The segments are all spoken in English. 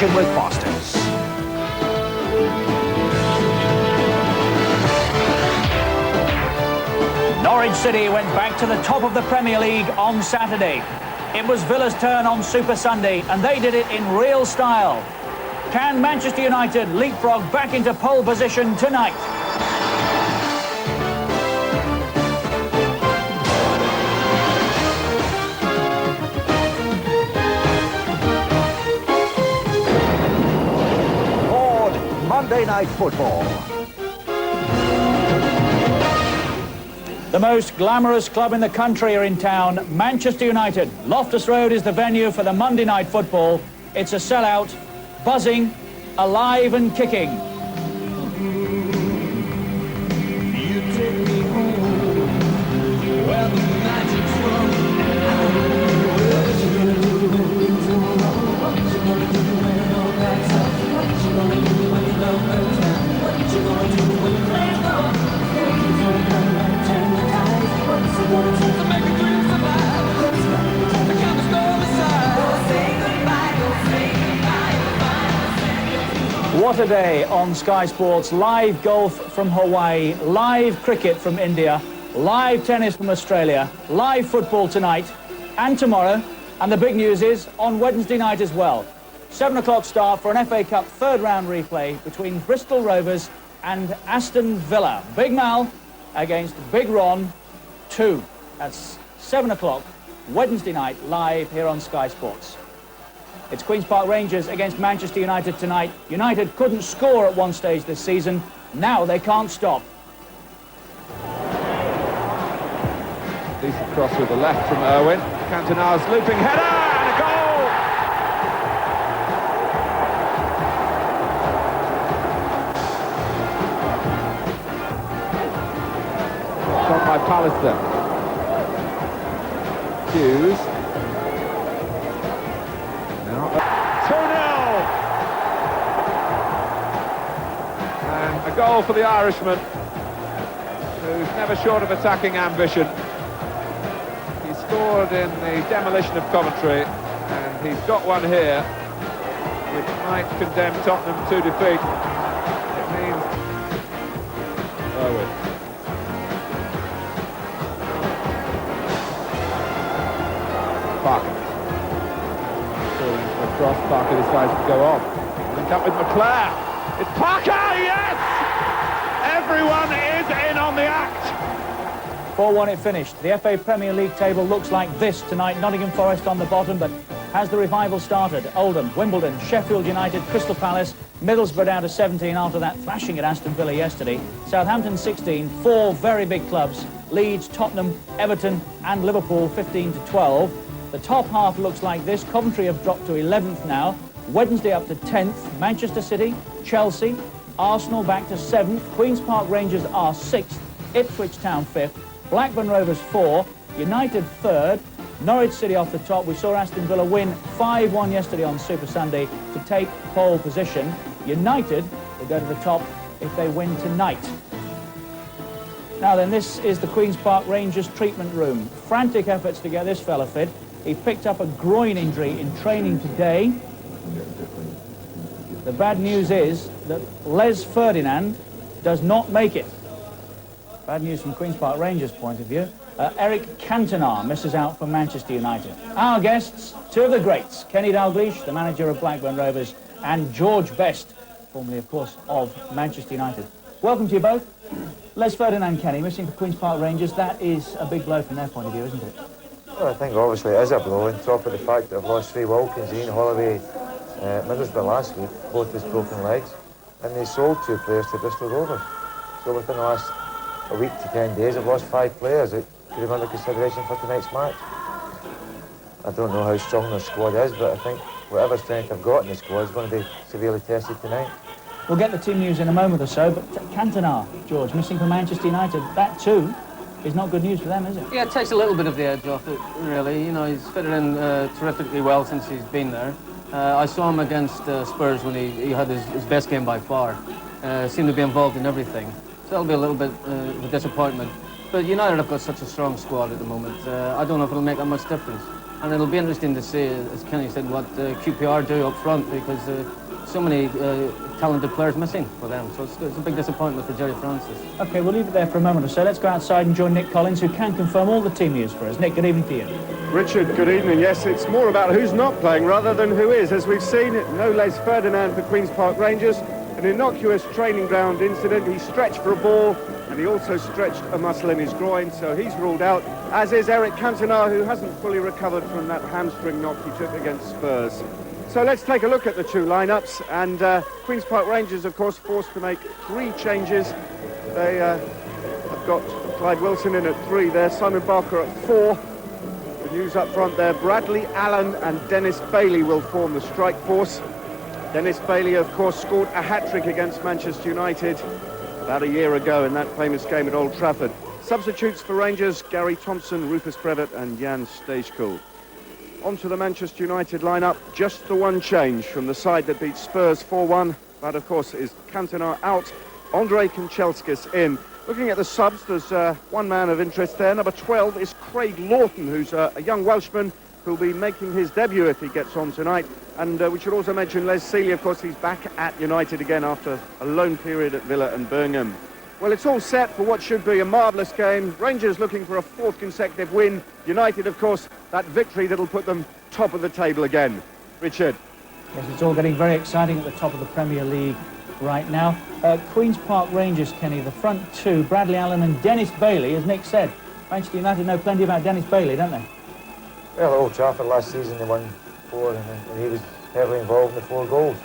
competition with Fosters. Norwich City went back to the top of the Premier League on Saturday. It was Villa's turn on Super Sunday, and they did it in real style. Can Manchester United leapfrog back into pole position tonight? Monday Night Football. The most glamorous club in the country are in town, Manchester United. Loftus Road is the venue for the Monday Night Football. It's a sellout, buzzing, alive and kicking. You take me home, where the magic's from. What you gonna do tomorrow? What you gonna do when all that's up? What you gonna do when you love goes down? What you gonna do when the flames go up? Turn the tides. What's it gonna take to make a dream survive? The cameras go aside. Go say goodbye, go say goodbye. What a day on Sky Sports. Live golf from Hawaii, live cricket from India, live tennis from Australia, live football tonight and tomorrow. And the big news is on Wednesday night as well. 7 o'clock start for an FA Cup third round replay between Bristol Rovers and Aston Villa. Big Mal against Big Ron 2. That's 7 o'clock Wednesday night live here on Sky Sports. It's Queen's Park Rangers against Manchester United tonight. United couldn't score at one stage this season. Now they can't stop. Decent cross with the left from Irwin. Cantona's looping header and a goal! Shot by Pallister. Hughes. Now 2-0! And a goal for the Irishman, who's never short of attacking ambition. He scored in the demolition of Coventry, and he's got one here, which might condemn Tottenham to defeat. It means Irwin. Parker. Calling for a cross. Parker decides to go on. Linked up with McClare. It's Parker, yes! Everyone is in on the act. 4-1 it finished. The FA Premier League table looks like this tonight. Nottingham Forest on the bottom, but has the revival started? Oldham, Wimbledon, Sheffield United, Crystal Palace, Middlesbrough down to 17 after that thrashing at Aston Villa yesterday. Southampton 16, 4 very big clubs. Leeds, Tottenham, Everton and Liverpool 15 to 12. The top half looks like this. Coventry have dropped to 11th now. Wednesday up to 10th. Manchester City, Chelsea, Arsenal back to 7th. Queen's Park Rangers are 6th. Ipswich Town 5th. Blackburn Rovers 4. United 3rd. Norwich City off the top. We saw Aston Villa win 5-1 yesterday on Super Sunday to take pole position. United will go to the top if they win tonight. Now then, this is the Queen's Park Rangers treatment room. Frantic efforts to get this fella fit. He picked up a groin injury in training today. The bad news is that Les Ferdinand does not make it. Bad news from Queen's Park Rangers' point of view. Eric Cantona misses out for Manchester United. Our guests, two of the greats, Kenny Dalglish, the manager of Blackburn Rovers, and George Best, formerly, of course, of Manchester United. Welcome to you both. Les Ferdinand, Kenny, missing for Queen's Park Rangers. That is a big blow from their point of view, isn't it? Well, I think obviously it is a blow, on top of the fact that I've lost 3 Wilkins, Ian Holloway, Middlesbrough last week, both with broken legs, and they sold 2 players to Bristol Rovers. So within the last a week to 10 days, I've lost 5 players that could have under consideration for tonight's match. I don't know how strong their squad is, but I think whatever strength I've got in the squad is going to be severely tested tonight. We'll get the team news in a moment or so, but Cantona, George, missing for Manchester United, that too is not good news for them, is it? Yeah, it takes a little bit of the edge off it, really. You know, he's fitted in terrifically well since he's been there. I saw him against Spurs when he had his best game by far. Seemed to be involved in everything. So that'll be a little bit of a disappointment. But United have got such a strong squad at the moment. I don't know if it'll make that much difference. And it'll be interesting to see, as Kenny said, what QPR do up front, because so many talented players missing for them. So it's a big disappointment for Jerry Francis. OK, we'll leave it there for a moment or so. Let's go outside and join Nick Collins, who can confirm all the team news for us. Nick, good evening to you. Richard, good evening. Yes, it's more about who's not playing rather than who is. As we've seen, no Les Ferdinand for Queen's Park Rangers. An innocuous training ground incident. He stretched for a ball and he also stretched a muscle in his groin, so he's ruled out, as is Eric Cantona, who hasn't fully recovered from that hamstring knock he took against Spurs. So let's take a look at the two lineups, and Queen's Park Rangers, of course, forced to make 3 changes. They have got Clyde Wilson in at 3 there, Simon Barker at 4. The news up front there, Bradley Allen and Dennis Bailey will form the strike force. Dennis Bailey, of course, scored a hat-trick against Manchester United about a year ago in that famous game at Old Trafford. Substitutes for Rangers, Gary Thompson, Rufus Brevitt and Jan Stejskal. On to the Manchester United lineup, just the one change from the side that beat Spurs 4-1. That, of course, is Cantona out, Andrei Kanchelskis in. Looking at the subs, there's one man of interest there. Number 12 is Craig Lawton, who's a young Welshman who'll be making his debut if he gets on tonight. And we should also mention Les Sealey, of course, he's back at United again after a loan period at Villa and Birmingham. Well, it's all set for what should be a marvellous game. Rangers looking for a 4th consecutive win. United, of course, that victory that'll put them top of the table again. Richard. Yes, it's all getting very exciting at the top of the Premier League right now. Queen's Park Rangers, Kenny, the front 2, Bradley Allen and Dennis Bailey, as Nick said. Manchester United know plenty about Dennis Bailey, don't they? Well, at Old Trafford last season they won 4 and he was heavily involved in the 4 goals.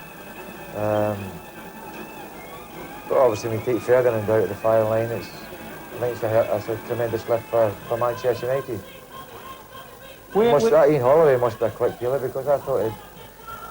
But obviously when you take Ferdinand out of the fire line, I think it's a tremendous lift for Manchester United. That Ian Holloway must be a quick healer, because I thought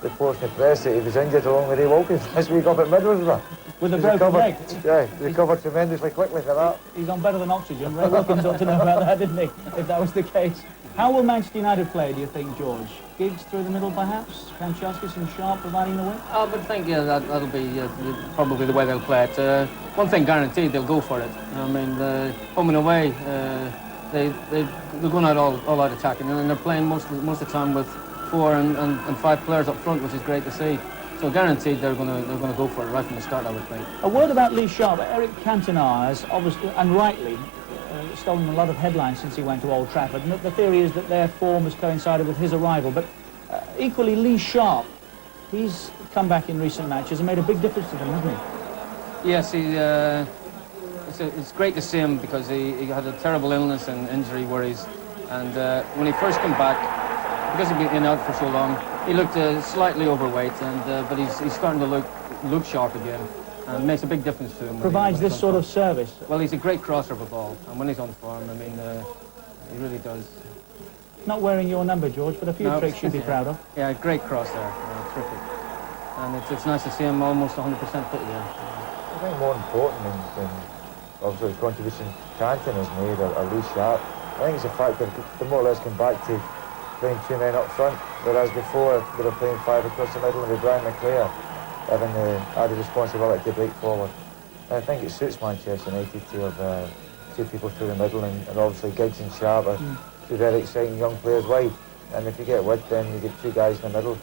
the reports in the press that he was injured along with Ray Wilkins last week up at Middlesbrough. With a broken leg. Yeah, he recovered tremendously quickly for that. He's on better than oxygen. Ray Wilkins ought to know about that, didn't he, if that was the case. How will Manchester United play, do you think, George? Giggs through the middle, perhaps? Kanchelskis and Sharp providing the win? I would think, yeah, that'll be probably the way they'll play it. One thing guaranteed, they'll go for it. I mean, home and away, they're going out all out attacking, and they're playing most of the time with 4 and 5 players up front, which is great to see. So guaranteed they're going to go for it right from the start, I would think. A word about Lee Sharp. Eric Cantona has obviously, and rightly, stolen a lot of headlines since he went to Old Trafford, and the theory is that their form has coincided with his arrival. But equally, Lee Sharp, he's come back in recent matches and made a big difference to them, hasn't he? Yes, it's great to see him, because he had a terrible illness and injury worries, and when he first came back, because he'd been out for so long, he looked slightly overweight, but he's starting to look sharp again. And makes a big difference to him. Provides this sort of service. Well, he's a great crosser of a ball, and when he's on form, I mean, he really does. Not wearing your number, George, but a few tricks you'd be proud of. Yeah, great cross there, terrific. And it's nice to see him almost 100% fit again. I think more important than obviously the contribution Canton has made, or Lee Sharp, I think it's the fact that they more or less come back to playing 2 men up front, whereas before they were playing 5 across the middle, and with Brian McClare having the added responsibility to break forward. And I think it suits Manchester United to have 2 people through the middle, and obviously Giggs and Sharp are 2 very exciting young players wide. And if you get Wood, then you get 2 guys in the middle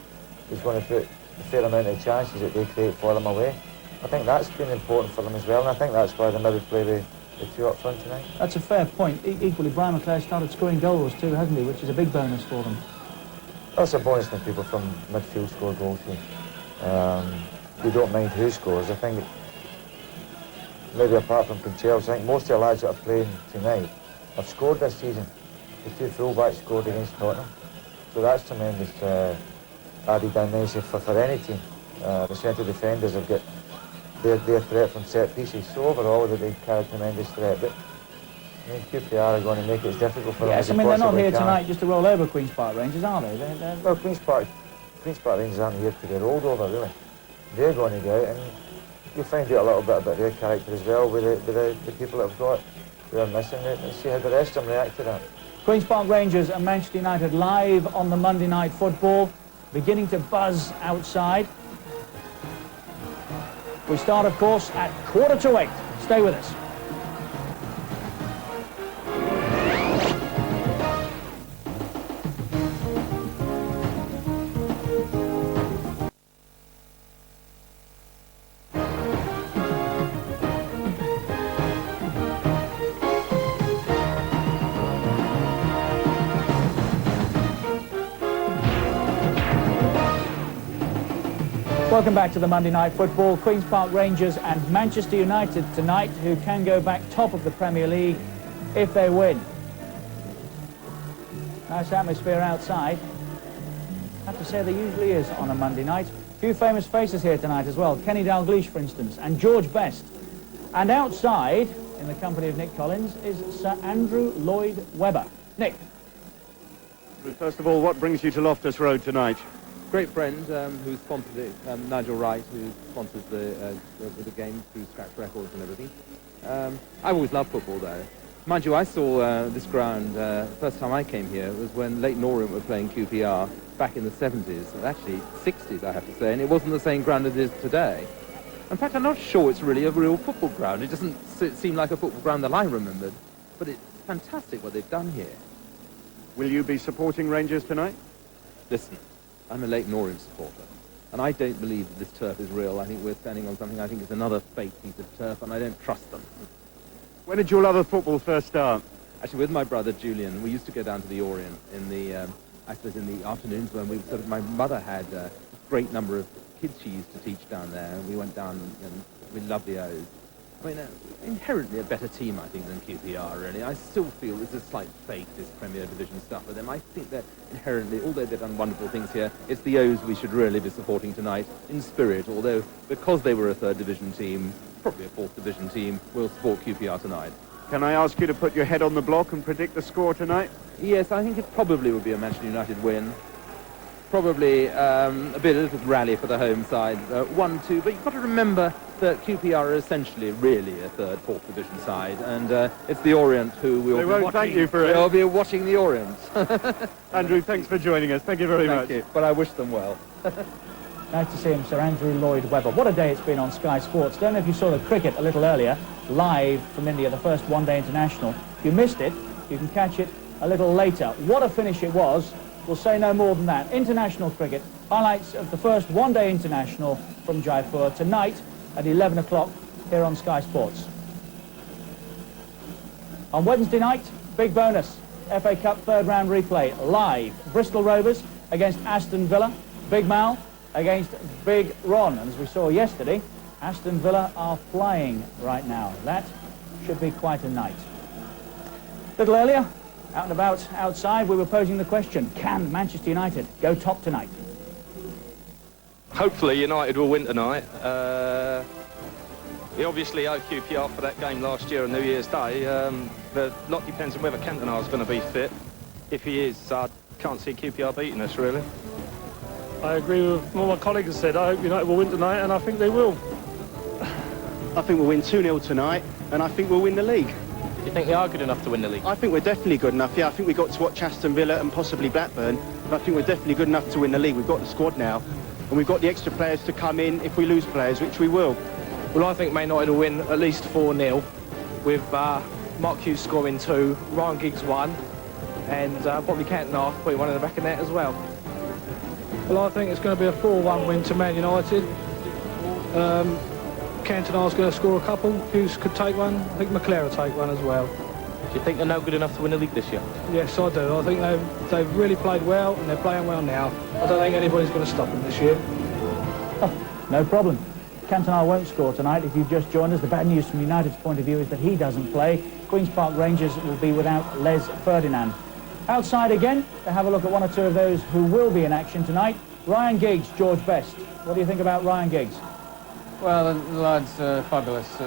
who's going to put a fair amount of chances that they create for them away. I think that's been important for them as well, and I think that's why they maybe play the 2 up front tonight. That's a fair point. Equally, Brian McClare started scoring goals too, hasn't he, which is a big bonus for them. That's a bonus when people from midfield score goals too. You don't mind who scores. I think maybe apart from Kanchelskis, I think most of the lads that are playing tonight have scored this season. The 2 fullbacks scored against Tottenham, so that's tremendous added dimension for any team. The centre defenders have got their threat from set pieces, so overall they carry tremendous threat. But I mean, QPR are going to make it as difficult for them as I mean, they're not here can. tonight just to roll over Queen's Park Rangers, are they? Well, Queen's Park Rangers aren't here to get rolled over, really. They're going to go out, and you'll find out a little bit about their character as well with the people that have got who are missing it, and see how the rest of them react to that. Queen's Park Rangers and Manchester United live on the Monday Night Football, beginning to buzz outside. We start, of course, at 7:45. Stay with us. Welcome back to the Monday Night Football. Queen's Park Rangers and Manchester United tonight, who can go back top of the Premier League if they win. Nice atmosphere outside. I have to say there usually is on a Monday night. A few famous faces here tonight as well. Kenny Dalglish, for instance, and George Best. And outside, in the company of Nick Collins, is Sir Andrew Lloyd Webber. Nick. First of all, what brings you to Loftus Road tonight? Great friend who sponsored it, Nigel Wright, who sponsors the game through Scratch Records and everything. I've always loved football though. Mind you, I saw this ground, first time I came here was when Leighton Orient were playing QPR back in the 70s, actually 60s I have to say, and it wasn't the same ground as it is today. In fact, I'm not sure it's really a real football ground. It doesn't seem like a football ground that I remembered, but it's fantastic what they've done here. Will you be supporting Rangers tonight? Listen, I'm a Leighton Orient supporter, and I don't believe that this turf is real. I think we're standing on something, I think it's another fake piece of turf, and I don't trust them. When did your love of football first start? Actually, with my brother Julian, we used to go down to the Orient in the, I suppose in the afternoons when we sort of, my mother had a great number of kids she used to teach down there, and we went down and we loved the O's. I mean, inherently a better team, I think, than QPR, really. I still feel there's a slight fake, this Premier Division stuff with them. I think they're inherently, although they've done wonderful things here, it's the O's we should really be supporting tonight in spirit, although because they were a third division team, probably a fourth division team, we'll support QPR tonight. Can I ask you to put your head on the block and predict the score tonight? Yes, I think it probably would be a Manchester United win. Probably a little rally for the home side, 1-2, but you've got to remember that QPR are essentially really a third, fourth division side, and it's the Orient who will be watching. Thank you for it. They'll be watching the Orient. Andrew, thanks for joining us. Thank you very much. Thank you, but I wish them well. Nice to see him, Sir Andrew Lloyd Webber. What a day it's been on Sky Sports. Don't know if you saw the cricket a little earlier, live from India, the first one-day international. If you missed it, you can catch it a little later. What a finish it was. We'll say no more than that. International cricket, highlights of the first one-day international from Jaipur tonight at 11 o'clock here on Sky Sports. On Wednesday night, big bonus. FA Cup third round replay live. Bristol Rovers against Aston Villa. Big Mal against Big Ron. And as we saw yesterday, Aston Villa are flying right now. That should be quite a night. A little earlier, out and about outside, we were posing the question, can Manchester United go top tonight? Hopefully United will win tonight. We obviously owe QPR for that game last year on New Year's Day. But a lot depends on whether Cantona is going to be fit. If he is, I can't see QPR beating us, really. I agree with what my colleagues have said. I hope United will win tonight, and I think they will. I think we'll win 2-0 tonight, and I think we'll win the league. Do you think they are good enough to win the league? I think we're definitely good enough, yeah. I think we've got to watch Aston Villa and possibly Blackburn, but I think we're definitely good enough to win the league. We've got the squad now, and we've got the extra players to come in if we lose players, which we will. Well, I think Man United will win at least 4-0, with Mark Hughes scoring 2, Ryan Giggs 1, and probably Cantona putting one in the back of net as well. Well, I think it's going to be a 4-1 win to Man United. Cantona's going to score a couple. Hughes could take one. I think McClare will take one as well. Do you think they're no good enough to win the league this year? Yes, I do. I think they've really played well, and they're playing well now. I don't think anybody's going to stop them this year. Oh, no problem. Cantona won't score tonight. If you've just joined us, the bad news from United's point of view is that he doesn't play. Queen's Park Rangers will be without Les Ferdinand. Outside again, to have a look at one or two of those who will be in action tonight. Ryan Giggs, George Best. What do you think about Ryan Giggs? Well, the lad's fabulous.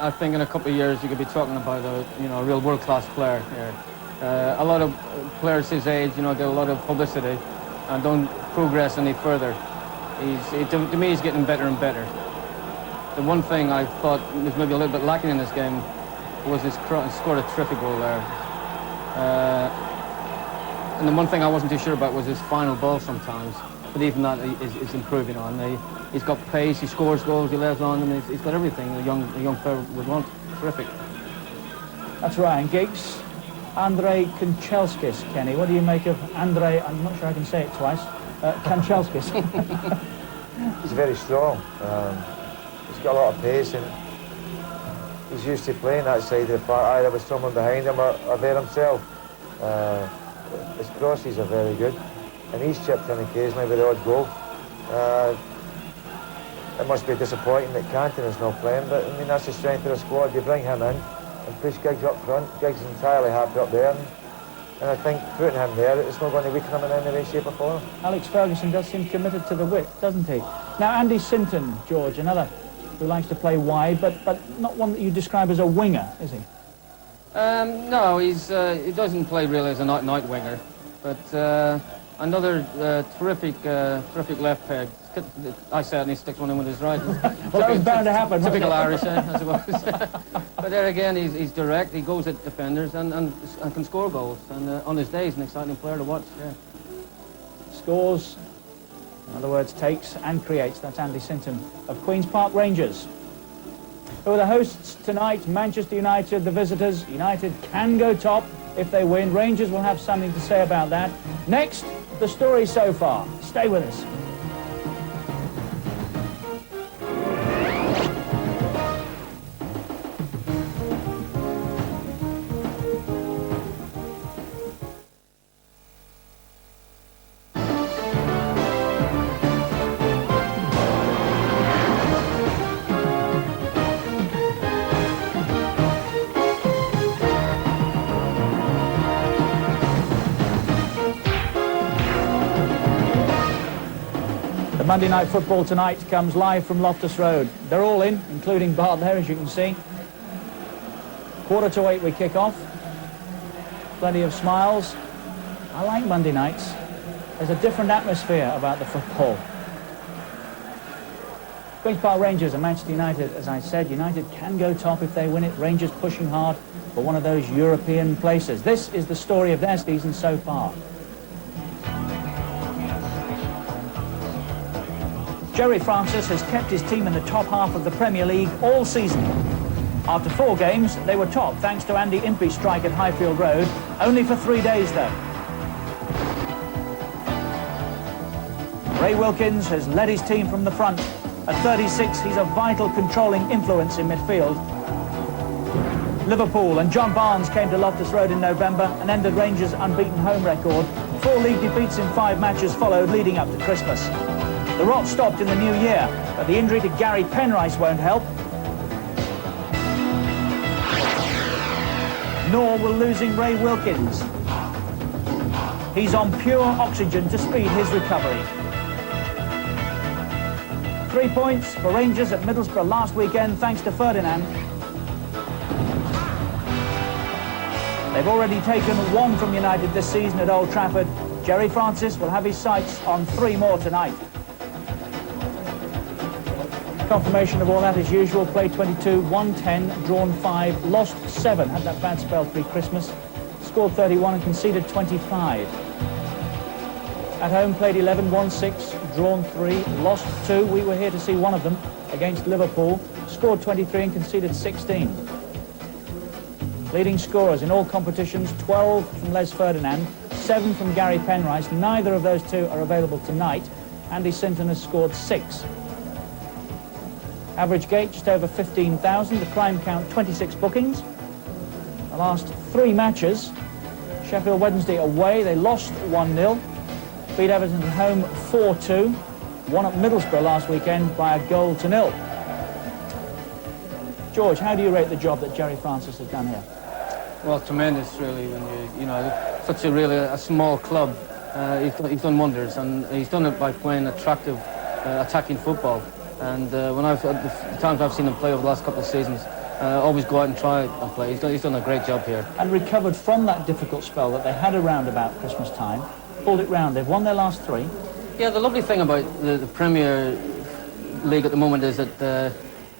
I think in a couple of years you could be talking about a real world-class player here. A lot of players his age, get a lot of publicity and don't progress any further. To me, he's getting better and better. The one thing I thought was maybe a little bit lacking in this game was he scored a terrific goal there. And the one thing I wasn't too sure about was his final ball sometimes. But even that is improving on. He's got pace, he scores goals, he lays on them, he's got everything a young player would want. Terrific. That's Ryan Giggs. Andrei Kanchelskis, Kenny. What do you make of Andrei? I'm not sure I can say it twice. Kanchelskis. He's very strong. He's got a lot of pace, and he's used to playing that side of the park, either with someone behind him or there himself. His crosses are very good, and he's chipped in occasionally with the odd goal. it must be disappointing that Canton is not playing, but I mean, that's the strength of the squad. You bring him in and push Giggs up front. Giggs is entirely happy up there, and I think putting him there, it's not going to weaken him in any way, shape or form. Alex Ferguson does seem committed to the width, doesn't he? Now, Andy Sinton, George, another who likes to play wide, but not one that you describe as a winger, is he? No, he doesn't play really as a night winger, but another terrific left peg. I certainly sticks one in with his right. Well, that was bound to happen. Typical Irish, I suppose. But there again, he's direct. He goes at defenders and can score goals. And on his day, he's an exciting player to watch. Yeah. Scores, in other words, takes and creates. That's Andy Sinton of Queen's Park Rangers. Who are the hosts tonight? Manchester United, the visitors. United can go top if they win. Rangers will have something to say about that. Next, the story so far. Stay with us. The Monday Night Football tonight comes live from Loftus Road. They're all in, including Bart there, as you can see. 7:45 we kick off. Plenty of smiles. I like Monday nights. There's a different atmosphere about the football. Queen's Park Rangers and Manchester United, as I said. United can go top if they win it. Rangers pushing hard for one of those European places. This is the story of their season so far. Jerry Francis has kept his team in the top half of the Premier League all season. After 4 games, they were top thanks to Andy Impey's strike at Highfield Road, only for 3 days though. Ray Wilkins has led his team from the front. At 36, he's a vital controlling influence in midfield. Liverpool and John Barnes came to Loftus Road in November and ended Rangers' unbeaten home record. 4 league defeats in 5 matches followed leading up to Christmas. The rot stopped in the new year, but the injury to Gary Penrice won't help. Nor will losing Ray Wilkins. He's on pure oxygen to speed his recovery. 3 points for Rangers at Middlesbrough last weekend, thanks to Ferdinand. They've already taken 1 from United this season at Old Trafford. Jerry Francis will have his sights on 3 more tonight. Confirmation of all that as usual. Played 22, won 10, drawn 5, lost 7. Had that bad spell pre-Christmas. Scored 31 and conceded 25. At home, played 11, won 6, drawn 3, lost 2. We were here to see one of them against Liverpool. Scored 23 and conceded 16. Leading scorers in all competitions, 12 from Les Ferdinand, 7 from Gary Penrice. Neither of those two are available tonight. Andy Sinton has scored 6. Average gate just over 15,000. The prime count 26 bookings. The last 3 matches, Sheffield Wednesday away, they lost 1-0. Beat Everton at home 4-2. Won at Middlesbrough last weekend by 1-0. George, how do you rate the job that Jerry Francis has done here? Well, tremendous, really. When you know, such a small club, he's done wonders, and he's done it by playing attractive, attacking football. And the times I've seen him play over the last couple of seasons, always go out and try and play. He's done a great job here. And recovered from that difficult spell that they had around about Christmas time. Pulled it round. They've won their last 3. Yeah, the lovely thing about the Premier League at the moment is that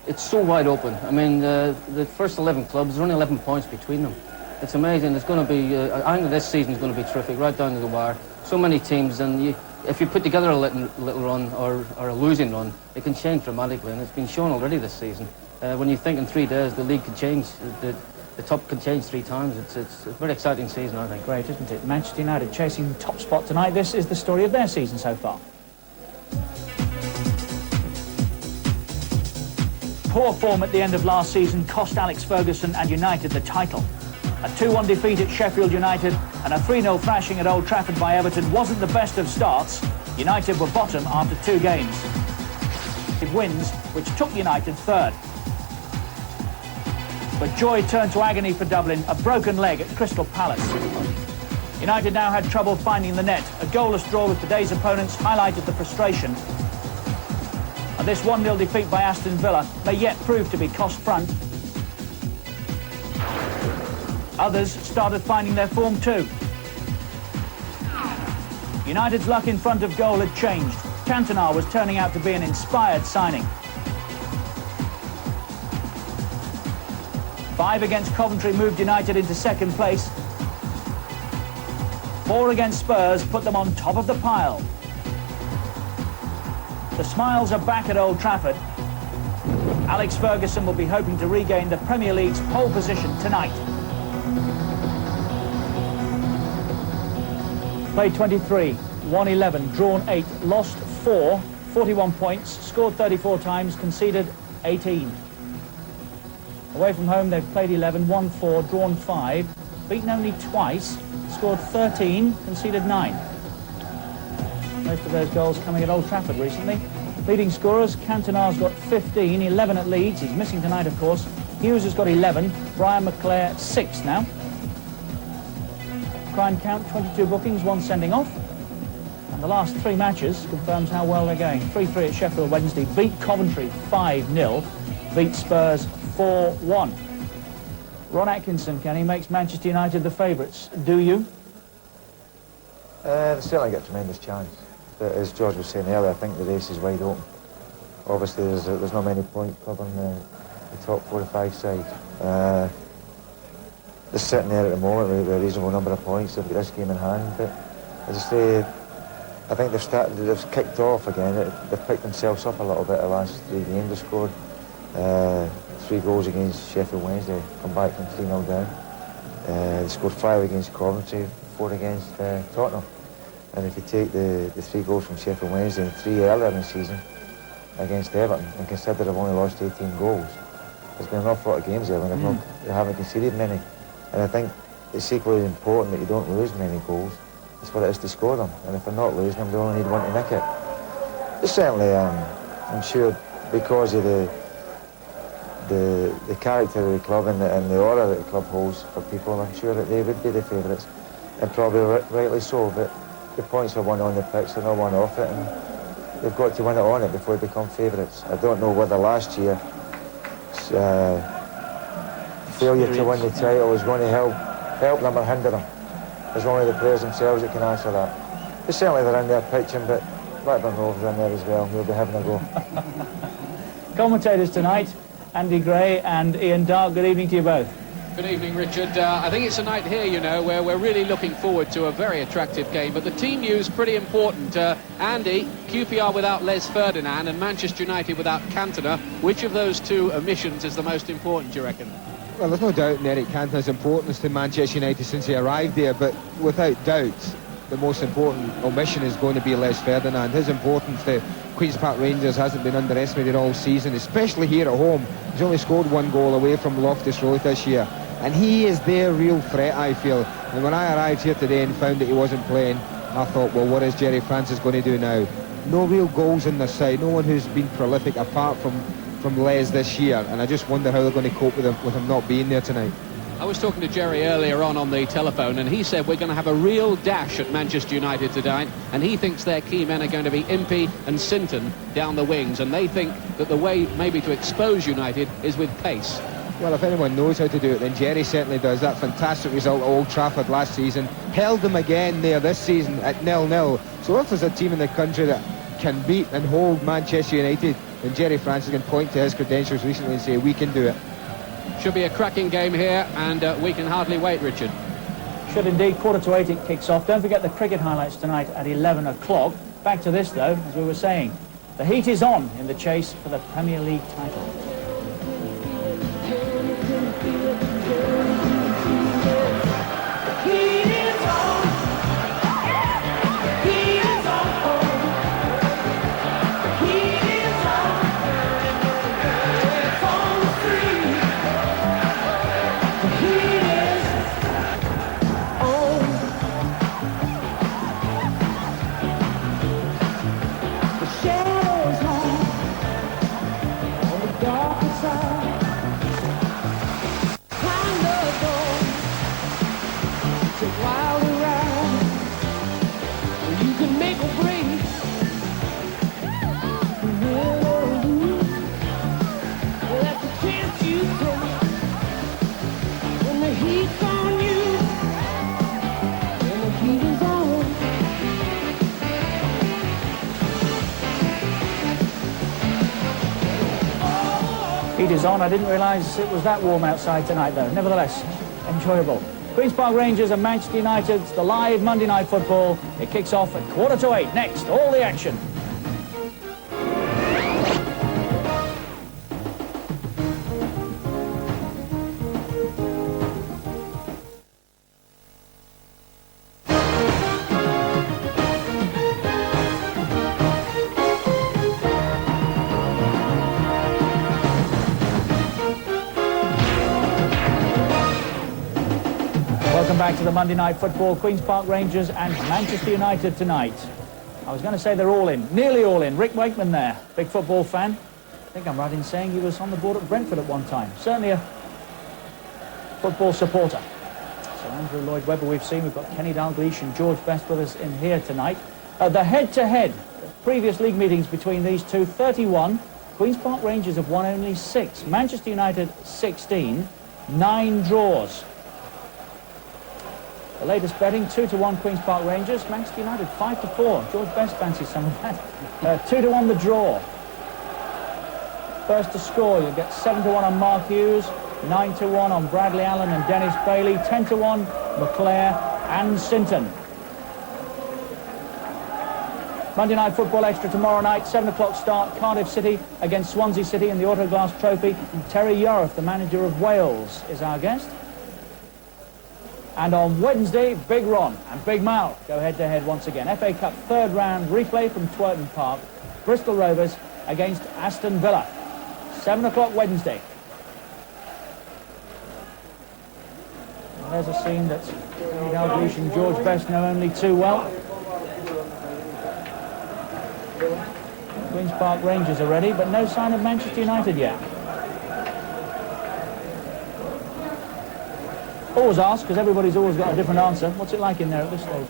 it's so wide open. I mean, the first 11 clubs, there's only 11 points between them. It's amazing. It's going to be, I think this season's going to be terrific, right down to the wire. So many teams, and if you put together a little run or a losing run, it can change dramatically, and it's been shown already this season. When you think in 3 days the league could change, the top could change 3 times. It's a very exciting season, I think. Great, isn't it? Manchester United chasing top spot tonight. This is the story of their season so far. Poor form at the end of last season cost Alex Ferguson and United the title. A 2-1 defeat at Sheffield United and a 3-0 thrashing at Old Trafford by Everton wasn't the best of starts. United were bottom after 2 games. It wins which took United third. But joy turned to agony for Dublin, a broken leg at Crystal Palace. United now had trouble finding the net. A goalless draw with today's opponents highlighted the frustration. And this 1-0 defeat by Aston Villa may yet prove to be cost front. Others started finding their form too. United's luck in front of goal had changed. Cantona was turning out to be an inspired signing. 5 against Coventry moved United into second place. 4 against Spurs put them on top of the pile. The smiles are back at Old Trafford. Alex Ferguson will be hoping to regain the Premier League's pole position tonight. Played 23, won 11, drawn 8, lost 4, 41 points, scored 34 times, conceded 18. Away from home, they've played 11, won 4, drawn 5, beaten only twice, scored 13, conceded 9. Most of those goals coming at Old Trafford recently. Leading scorers, Cantona's got 15, 11 at Leeds. He's missing tonight, of course. Hughes has got 11, Brian McClare 6 now. Crime count, 22 bookings, 1 sending off. And the last 3 matches confirms how well they're going. 3-3 at Sheffield Wednesday, beat Coventry 5-0, beat Spurs 4-1. Ron Atkinson, Kenny, makes Manchester United the favourites. Do you? They certainly get a tremendous chance. But as George was saying earlier, I think the race is wide open. Obviously, there's not many points covering the top 4 or 5 sides. They're sitting there at the moment with a reasonable number of points. They've got this game in hand. But as I say, I think they've kicked off again. They've picked themselves up a little bit the last 3 games. They scored 3 goals against Sheffield Wednesday, come back from 3-0 down. They scored 5 against Coventry, 4 against Tottenham. And if you take the 3 goals from Sheffield Wednesday and 3 earlier in the season against Everton, and consider they've only lost 18 goals, there's been an awful lot of games there when they haven't conceded many. And I think it's equally important that you don't lose many goals. It's what it is to score them. And if they're not losing them, they only need 1 to nick it. But certainly, I'm sure because of the character of the club and the aura that the club holds for people, I'm sure that they would be the favourites, and probably rightly so. But the points are won on the pitch, they're not won off it, and they've got to win it on it before they become favourites. I don't know whether last year failure to win the title is going to help them or hinder them. There's only the players themselves that can answer that. But certainly they're in there pitching, but Blackburn Rovers are in there as well. We'll be having a go. Commentators tonight, Andy Gray and Ian Darke. Good evening to you both. Good evening, Richard. I think it's a night here, you know, where we're really looking forward to a very attractive game. But the team news pretty important. Andy, QPR without Les Ferdinand and Manchester United without Cantona. Which of those 2 omissions is the most important, do you reckon? Well, there's no doubt in Eric Cantona's importance to Manchester United since he arrived there, but without doubt, the most important omission is going to be Les Ferdinand. His importance to Queen's Park Rangers hasn't been underestimated all season, especially here at home. He's only scored 1 goal away from Loftus Road this year, and he is their real threat, I feel. And when I arrived here today and found that he wasn't playing, I thought, well, what is Jerry Francis going to do now? No real goals in their side, no one who's been prolific apart from Les this year, and I just wonder how they're going to cope with him not being there tonight. I was talking to Jerry earlier on the telephone, and he said we're going to have a real dash at Manchester United tonight, and he thinks their key men are going to be Impey and Sinton down the wings, and they think that the way maybe to expose United is with pace. Well, if anyone knows how to do it, then Jerry certainly does. That fantastic result at Old Trafford last season held them again there this season at 0-0. So if there's a team in the country that can beat and hold Manchester United, then Jerry Francis can point to his credentials recently and say, we can do it. Should be a cracking game here, and we can hardly wait, Richard. Should indeed. 7:45 it kicks off. Don't forget the cricket highlights tonight at 11 o'clock. Back to this, though, as we were saying. The heat is on in the chase for the Premier League title. trousers on. I didn't realise it was that warm outside tonight, though. Nevertheless, enjoyable. Queen's Park Rangers and Manchester United, the live Monday night football. It kicks off at 7:45. Next, all the action. Welcome back to the Monday Night Football. Queen's Park Rangers and Manchester United tonight. I was going to say they're all in, nearly all in. Rick Wakeman there, big football fan. I think I'm right in saying he was on the board at Brentford at one time. Certainly a football supporter. So Andrew Lloyd Webber we've seen. We've got Kenny Dalglish and George Best with us in here tonight. The head-to-head, previous league meetings between these two, 31. Queen's Park Rangers have won only 6. Manchester United, 16. 9 draws. The latest betting, 2-1 Queen's Park Rangers. Manchester United, 5-4. George Best fancies some of that. 2-1 the draw. First to score, you'll get 7-1 on Mark Hughes, 9-1 on Bradley Allen and Dennis Bailey, 10-1 McClare and Sinton. Monday Night Football Extra tomorrow night, 7 o'clock start, Cardiff City against Swansea City in the Autoglass Trophy. Terry Yorath, the manager of Wales, is our guest. And on Wednesday, Big Ron and Big Mal go head-to-head once again. FA Cup third round replay from Twerton Park. Bristol Rovers against Aston Villa. 7 o'clock Wednesday. And there's a scene that Dalglish and George Best know only too well. Queen's Park Rangers are ready, but no sign of Manchester United yet. Always ask, because everybody's always got a different answer. What's it like in there at this stage?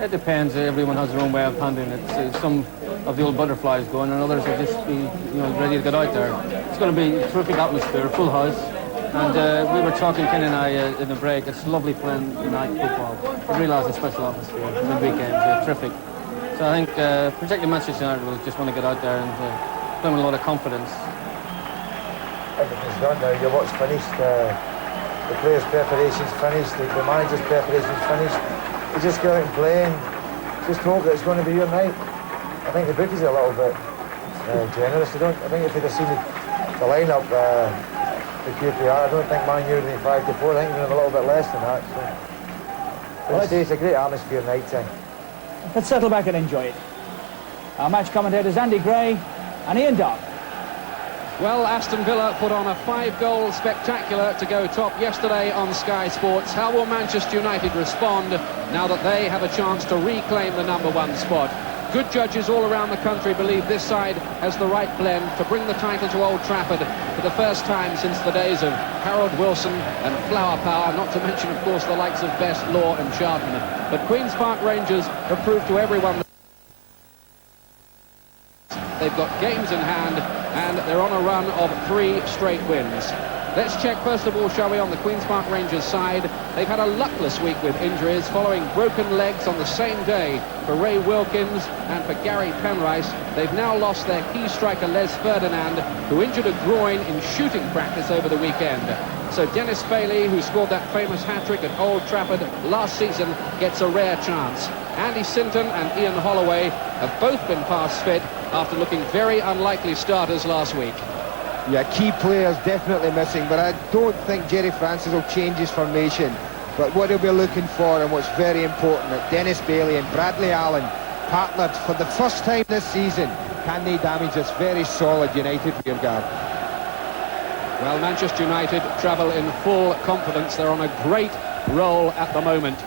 It depends. Everyone has their own way of handling it. Some of the old butterflies going, and others will just be, ready to get out there. It's going to be a terrific atmosphere, full house. And we were talking, Ken and I, in the break. It's lovely playing night football. It really has a special atmosphere. Midweek games are terrific. So I think, particularly Manchester United, will just want to get out there and play with a lot of confidence. Everything's done now. Your watch finished. The players' preparation's finished. The manager's preparation's finished. You just go out and play and just hope that it's going to be your night. I think the bookies are a little bit generous. I think if they'd have seen the lineup, the QPR, I don't think Man U would be 5-4. I think they're a little bit less than that. So it's a great atmosphere night time. Let's settle back and enjoy it. Our match commentators Andy Gray and Ian Dark. Well, Aston Villa put on a 5-goal spectacular to go top yesterday on Sky Sports. How will Manchester United respond now that they have a chance to reclaim the #1 spot? Good judges all around the country believe this side has the right blend to bring the title to Old Trafford for the first time since the days of Harold Wilson and Flower Power, not to mention, of course, the likes of Best, Law and Charlton. But Queen's Park Rangers have proved to everyone that they've got games in hand, and they're on a run of 3 straight wins. Let's check, first of all, shall we, on the Queen's Park Rangers side. They've had a luckless week with injuries, following broken legs on the same day for Ray Wilkins and for Gary Penrice. They've now lost their key striker, Les Ferdinand, who injured a groin in shooting practice over the weekend. So Dennis Bailey, who scored that famous hat-trick at Old Trafford last season, gets a rare chance. Andy Sinton and Ian Holloway have both been past fit after looking very unlikely starters last week. Yeah, key players definitely missing, but I don't think Jerry Francis will change his formation. But what he'll be looking for, and what's very important, that Dennis Bailey and Bradley Allen partnered for the first time this season. Can they damage this very solid United rearguard? Well, Manchester United travel in full confidence. They're on a great roll at the moment.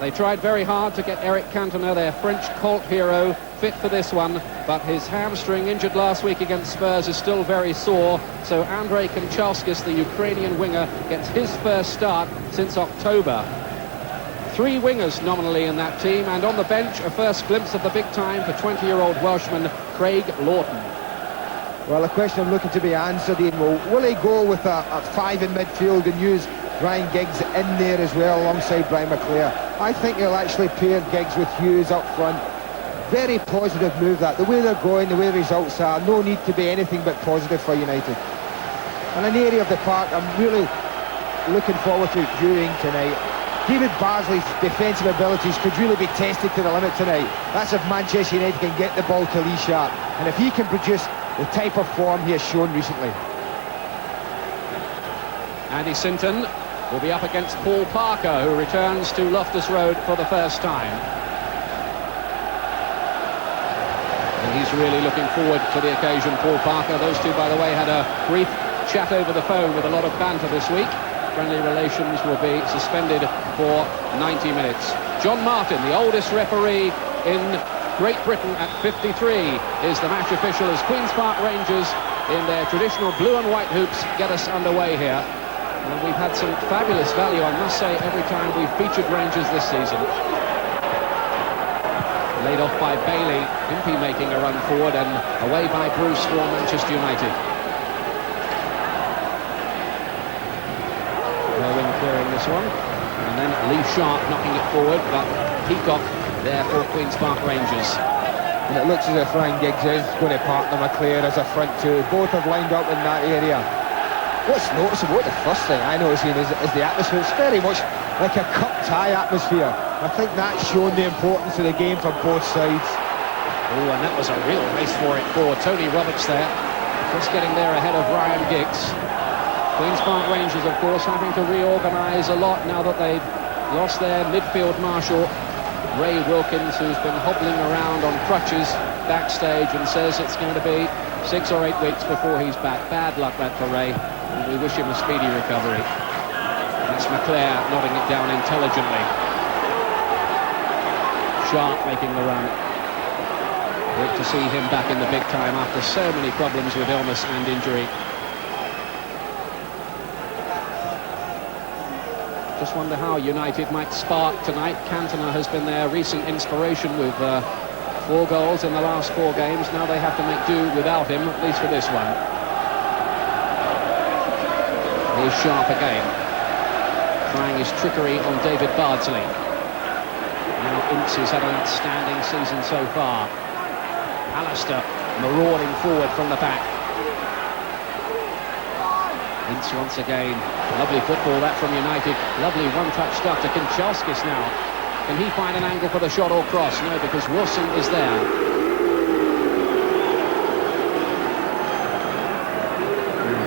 They tried very hard to get Eric Cantona, their French cult hero, fit for this one, but his hamstring, injured last week against Spurs, is still very sore. So Andrei Kanchelskis, the Ukrainian winger, gets his first start since October. 3 wingers nominally in that team, and on the bench, a first glimpse of the big time for 20-year-old Welshman Craig Lawton. Well, a question looking to be answered, Ian, will he go with a 5 in midfield and use Ryan Giggs in there as well alongside Brian McClare? I think he'll actually pair Giggs with Hughes up front. Very positive move that. The way they're going, the way the results are, no need to be anything but positive for United. And an area of the park I'm really looking forward to viewing tonight. David Bardsley's defensive abilities could really be tested to the limit tonight. That's if Manchester United can get the ball to Lee Sharp. And if he can produce the type of form he has shown recently. Andy Sinton will be up against Paul Parker, who returns to Loftus Road for the first time. And he's really looking forward to the occasion, Paul Parker. Those two, by the way, had a brief chat over the phone with a lot of banter this week. Friendly relations will be suspended for 90 minutes. John Martin, the oldest referee in Great Britain at 53, is the match official as Queen's Park Rangers, in their traditional blue and white hoops, get us underway here. And we've had some fabulous value, I must say, every time we've featured Rangers this season. Laid off by Bailey, Impey making a run forward, and away by Bruce for Manchester United. Irwin clearing this one, and then Lee Sharp knocking it forward, but Peacock there for Queen's Park Rangers. And it looks as if Ryan Giggs is going to partner McClare as a front two. Both have lined up in that area. What's noticeable, the first thing I notice is the atmosphere. It's very much like a cup tie atmosphere. I think that's shown the importance of the game for both sides. Oh, and that was a real race for it for Tony Roberts there. Just getting there ahead of Ryan Giggs. Queen's Park Rangers, of course, having to reorganise a lot now that they've lost their midfield marshal, Ray Wilkins, who's been hobbling around on crutches backstage and says it's going to be 6 or 8 weeks before he's back. Bad luck that for Ray, and we wish him a speedy recovery. That's McClare nodding it down intelligently. Sharp making the run. Great to see him back in the big time after so many problems with illness and injury. Just wonder how United might spark tonight. Cantona has been their recent inspiration with 4 goals in the last 4 games. Now they have to make do without him, at least for this one. Here's Sharp again, trying his trickery on David Bardsley. Now Ince has had an outstanding season so far. Alistair marauding forward from the back. Ince once again. Lovely football that from United. Lovely one-touch stuff to Kanchelskis now. Can he find an angle for the shot or cross? No, because Wilson is there.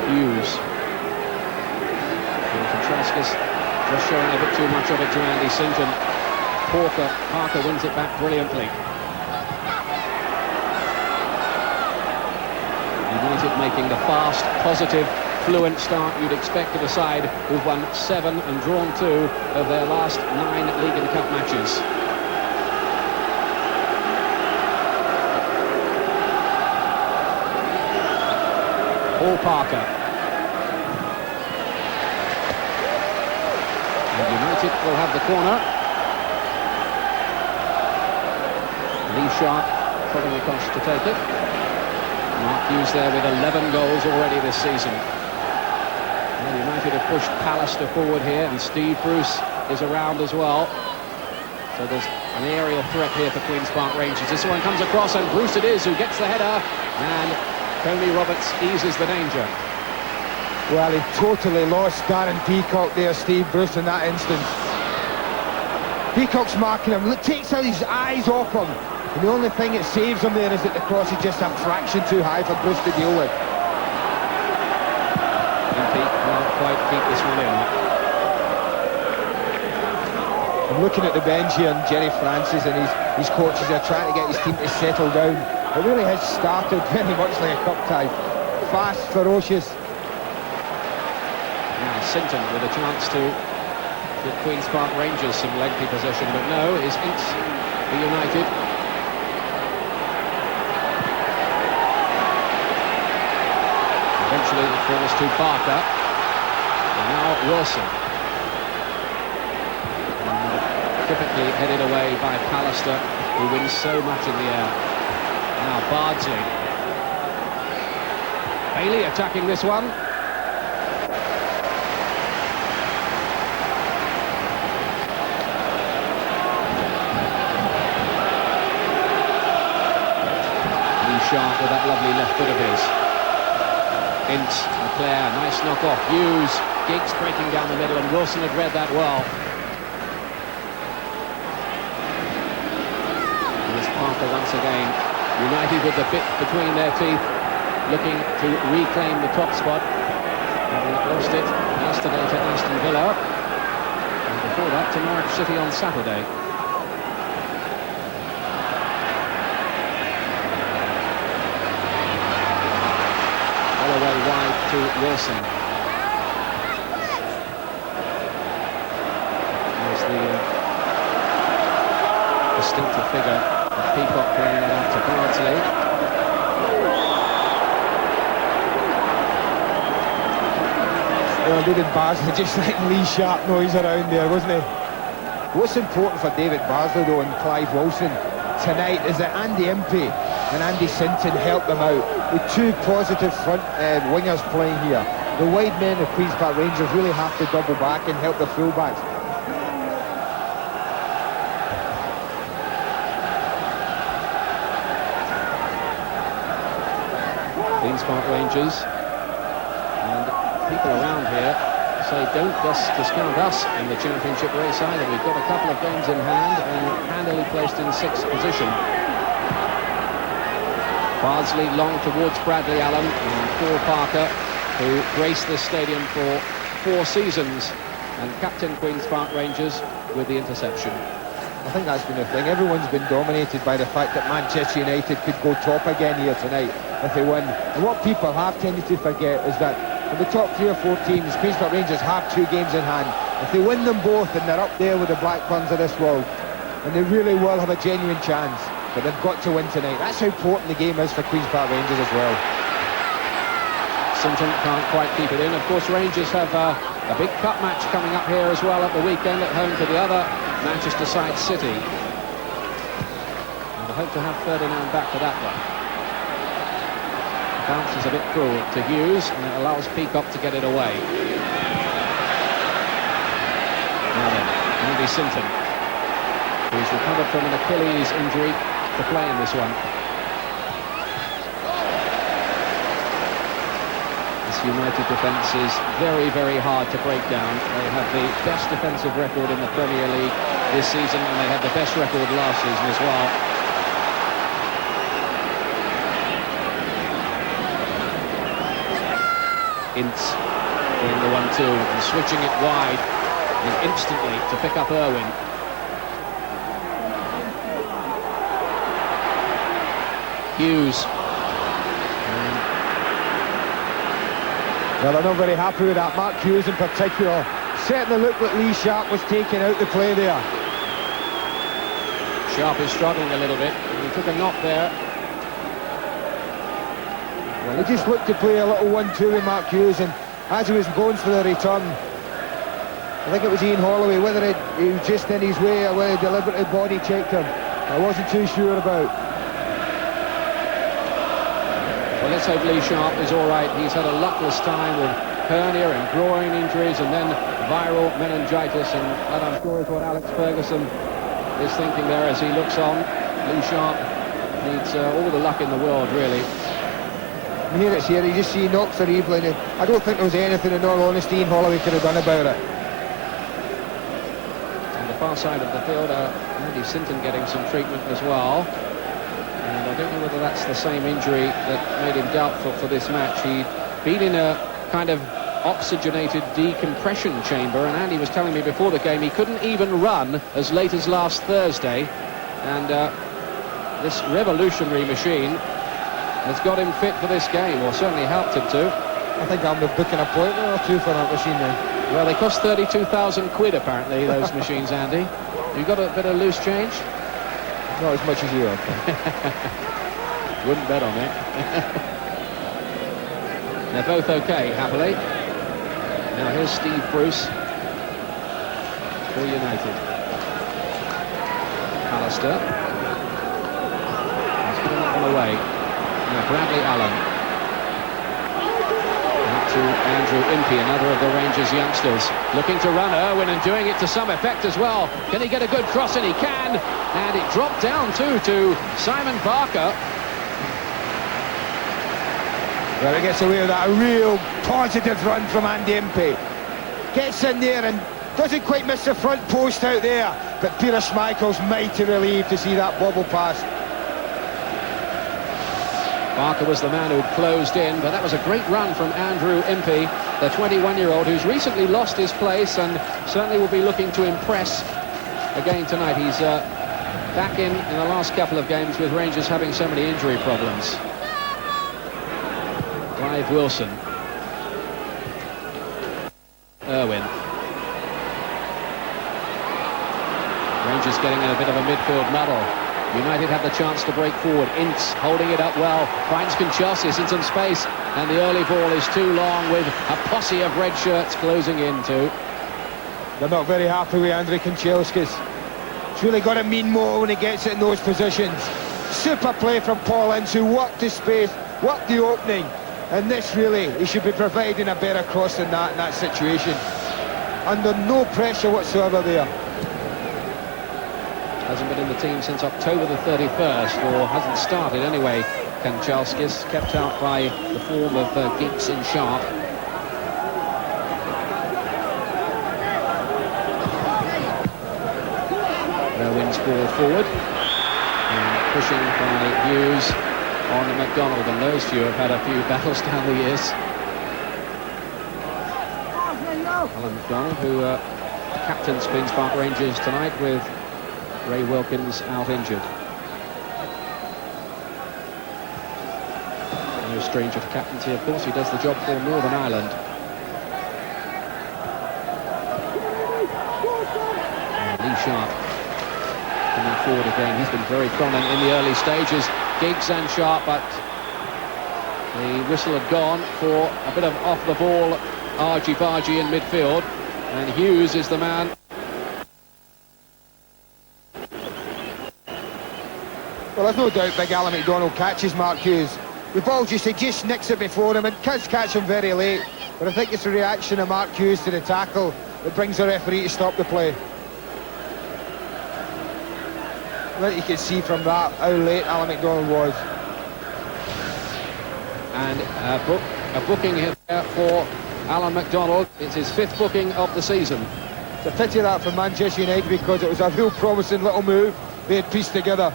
Hughes. Kanchelskis just showing a bit too much of it to Andy Sinton. Parker wins it back brilliantly. United making the fast, positive, fluent start you'd expect of a side who've won 7 and drawn 2 of their last 9 League and Cup matches. Paul Parker. And United will have the corner. Lee Sharp trotting across to take it. Mark Hughes there with 11 goals already this season. And United have pushed Pallister forward here, and Steve Bruce is around as well. So there's an aerial threat here for Queen's Park Rangers. This one comes across, and Bruce it is who gets the header, and Tony Roberts eases the danger. Well, he totally lost Darren Peacock there, Steve Bruce, in that instance. Peacock's marking him, takes his eyes off him. And the only thing that saves him there is that the cross is just a fraction too high for Bruce to deal with. Quite keep this one in. I'm looking at the bench here, and Jerry Francis and his coaches are trying to get his team to settle down. It really has started very much like a cup tie. Fast, ferocious. Now Sinton with a chance to give Queen's Park Rangers some lengthy possession, but no, is Ince for United. Eventually it falls to Barker. Now Wilson. And typically headed away by Pallister, who wins so much in the air. Now Bardsley. Bailey attacking this one. Sharp with that lovely left foot of his. Ince, Leclerc, nice knock off. Hughes, Giggs breaking down the middle, and Wilson had read that well. Here's Parker once again. United with the bit between their teeth, looking to reclaim the top spot. Having lost it yesterday to Aston Villa. And before that to Norwich City on Saturday. Away wide to Wilson. There's the distinctive figure of Peacock playing it out to Bardsley. Well, David Bardsley just letting Lee Sharp noise around there, wasn't he? What's important for David Bardsley, though, and Clive Wilson tonight is that Andy Impey and Andy Sinton helped them out with two positive front wingers playing here. The wide men of Queen's Park Rangers really have to double back and help the fullbacks. Queen's Park Rangers and people around here say don't just discount us in the championship race either. We've got a couple of games in hand and handily placed in 6th position. Bardsley long towards Bradley Allen and Paul Parker, who graced this stadium for 4 seasons, and captain Queen's Park Rangers with the interception. I think that's been the thing. Everyone's been dominated by the fact that Manchester United could go top again here tonight if they win. And what people have tended to forget is that in the top 3 or 4 teams, Queen's Park Rangers have 2 games in hand. If they win them both, then they're up there with the Blackburns of this world, and they really will have a genuine chance. But they've got to win tonight. That's how important the game is for Queen's Park Rangers as well. Sinton can't quite keep it in. Of course, Rangers have a big cup match coming up here as well at the weekend, at home to the other Manchester side, City. And I hope to have Ferdinand back for that one. The bounce is a bit cruel to Hughes, and it allows Peacock to get it away. Now then, Andy Sinton, who's recovered from an Achilles injury to play in this one. This United defence is very, very hard to break down. They have the best defensive record in the Premier League this season, and they had the best record last season as well. Ince doing the 1-2 and switching it wide and instantly to pick up Irwin. Hughes. Well, they're not very happy with that. Mark Hughes in particular certainly looked like Lee Sharp was taking out the play there. Sharp is struggling a little bit. He took a knock there. Well, he just looked to play a little 1-2 with Mark Hughes, and as he was going for the return, I think it was Ian Holloway, whether he was just in his way or whether he deliberately body checked him, I wasn't too sure about. Well, let's hope Lee Sharp is all right. He's had a luckless time with hernia and groin injuries and then viral meningitis, and that I'm sure is what Alex Ferguson is thinking there as he looks on. Lee Sharp needs all the luck in the world, really. And here it's here, you just see knocks for Evelyn. I don't think there was anything, in all honesty, Ian Holloway could have done about it. On the far side of the field, Andy Sinton getting some treatment as well. And I don't know whether that's the same injury that made him doubtful for this match. He'd been in a kind of oxygenated decompression chamber, and Andy was telling me before the game he couldn't even run as late as last Thursday. And this revolutionary machine has got him fit for this game, or certainly helped him to. I think I'm booking an appointment or 2 for that machine then. Well, they cost 32,000 quid apparently, those machines, Andy. You got a bit of loose change? Not as much as you have. Wouldn't bet on it. They're both okay, happily. Now here's Steve Bruce for United. Alistair. He's putting that one away. Now Bradley Allen. Out to Andrew Impey, another of the Rangers youngsters. Looking to run Irwin and doing it to some effect as well. Can he get a good cross? And he can. And it dropped down too to Simon Parker. Well, he gets away with that. A real positive run from Andy Impey. Gets in there and doesn't quite miss the front post out there. But Peter Schmeichel's mighty relieved to see that bobble past. Barker was the man who closed in, but that was a great run from Andrew Impey, the 21-year-old who's recently lost his place and certainly will be looking to impress again tonight. He's back in the last couple of games with Rangers having so many injury problems. Clive Wilson. Irwin. Rangers getting in a bit of a midfield muddle. United have the chance to break forward. Ince holding it up well, finds Kanchelskis in some space, and the early ball is too long with a posse of red shirts closing in too. They're not very happy with Andrei Kanchelskis. It's really got to mean more when he gets it in those positions. Super play from Paul Ince, who worked the space, worked the opening, and this really, he should be providing a better cross than that in that situation. Under no pressure whatsoever there. Hasn't been in the team since October the 31st, or hasn't started anyway. Kanchelskis kept out by the form of Giggs and Sharp. Irwin's ball forward. And pushing by Hughes on McDonald, and those two have had a few battles down the years. Alan McDonald, who captains Queen's Park Rangers tonight with Ray Wilkins out injured. No stranger to captaincy, of course. He does the job for Northern Ireland. Lee Sharp coming forward again. He's been very prominent in the early stages. Giggs and Sharp, but the whistle had gone for a bit of off-the-ball argy-bargy in midfield, and Hughes is the man. Well, there's no doubt big Alan McDonald catches Mark Hughes. The ball just nicks it before him and can't catch him very late. But I think it's the reaction of Mark Hughes to the tackle that brings the referee to stop the play. I think you can see from that how late Alan McDonald was. And a booking here for Alan McDonald. It's his 5th booking of the season. It's a pity that for Manchester United, because it was a real promising little move they had pieced together.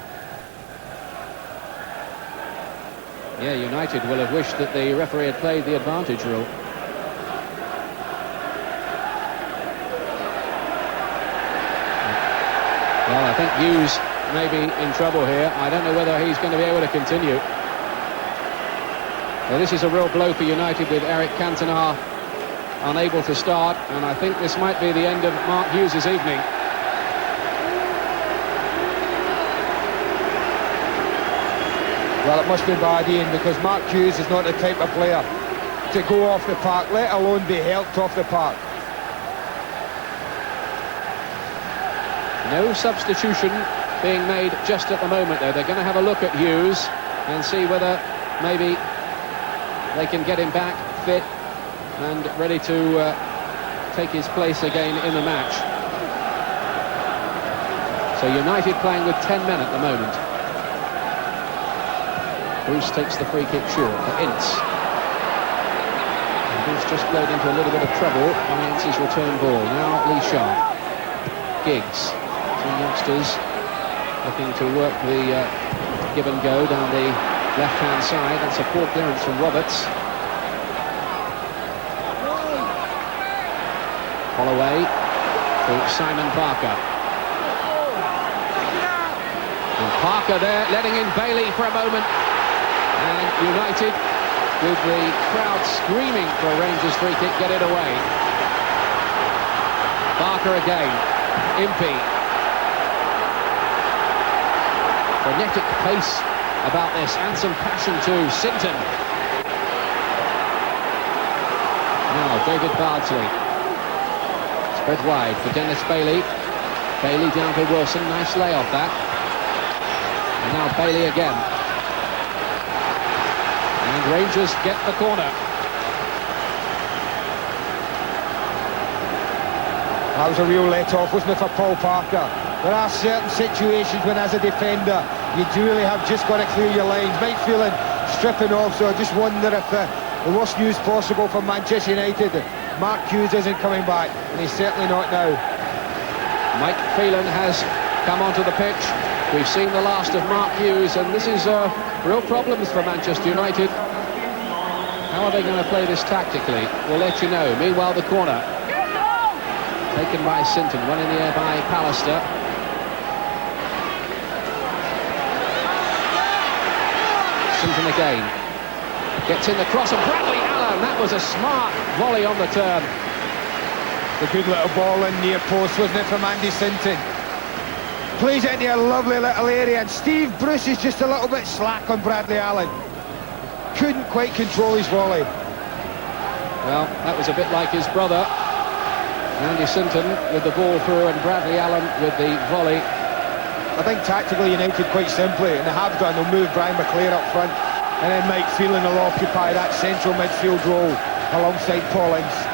Yeah, United will have wished that the referee had played the advantage rule. Well, I think Hughes may be in trouble here. I don't know whether he's going to be able to continue. Well, this is a real blow for United with Eric Cantona unable to start, and I think this might be the end of Mark Hughes' evening. Well, it must be bad, Ian, because Mark Hughes is not the type of player to go off the park, let alone be helped off the park. No substitution being made just at the moment, though. They're going to have a look at Hughes and see whether maybe they can get him back fit and ready to take his place again in the match. So United playing with 10 men at the moment. Bruce takes the free kick short for Ince. And Bruce just played into a little bit of trouble on Ince's return ball. Now Lee Sharp. Giggs. Two youngsters looking to work the give and go down the left-hand side. That's a poor clearance from Roberts. Holloway to Simon Parker. And Parker there, letting in Bailey for a moment. And United, with the crowd screaming for a Rangers free kick, get it away. Parker again. Impey. Frenetic pace about this, and some passion too. Sinton. Now David Bardsley. Spread wide for Dennis Bailey. Bailey down to Wilson. Nice layoff that. And now Bailey again. And Rangers get the corner. That was a real let-off, wasn't it, for Paul Parker? There are certain situations when, as a defender, you do really have just got to clear your lines. Might feel in stripping off, so I just wonder if the worst news possible for Manchester United, Mark Hughes isn't coming back, and he's certainly not now. Mike Phelan has come onto the pitch. We've seen the last of Mark Hughes, and this is real problems for Manchester United. How are they going to play this tactically? We'll let you know. Meanwhile, the corner taken by Sinton, one in the air by Pallister. Sinton again. Gets in the cross, and Bradley Allen, that was a smart volley on the turn. A good little ball in near post, wasn't it, from Andy Sinton? Plays it into a lovely little area, and Steve Bruce is just a little bit slack on Bradley Allen. Couldn't quite control his volley. Well, that was a bit like his brother, Andy Sinton, with the ball through, and Bradley Allen with the volley. I think tactically United quite simply, and they have done, they'll move Brian McClair up front, and then Mike Phelan will occupy that central midfield role alongside Paul Ince.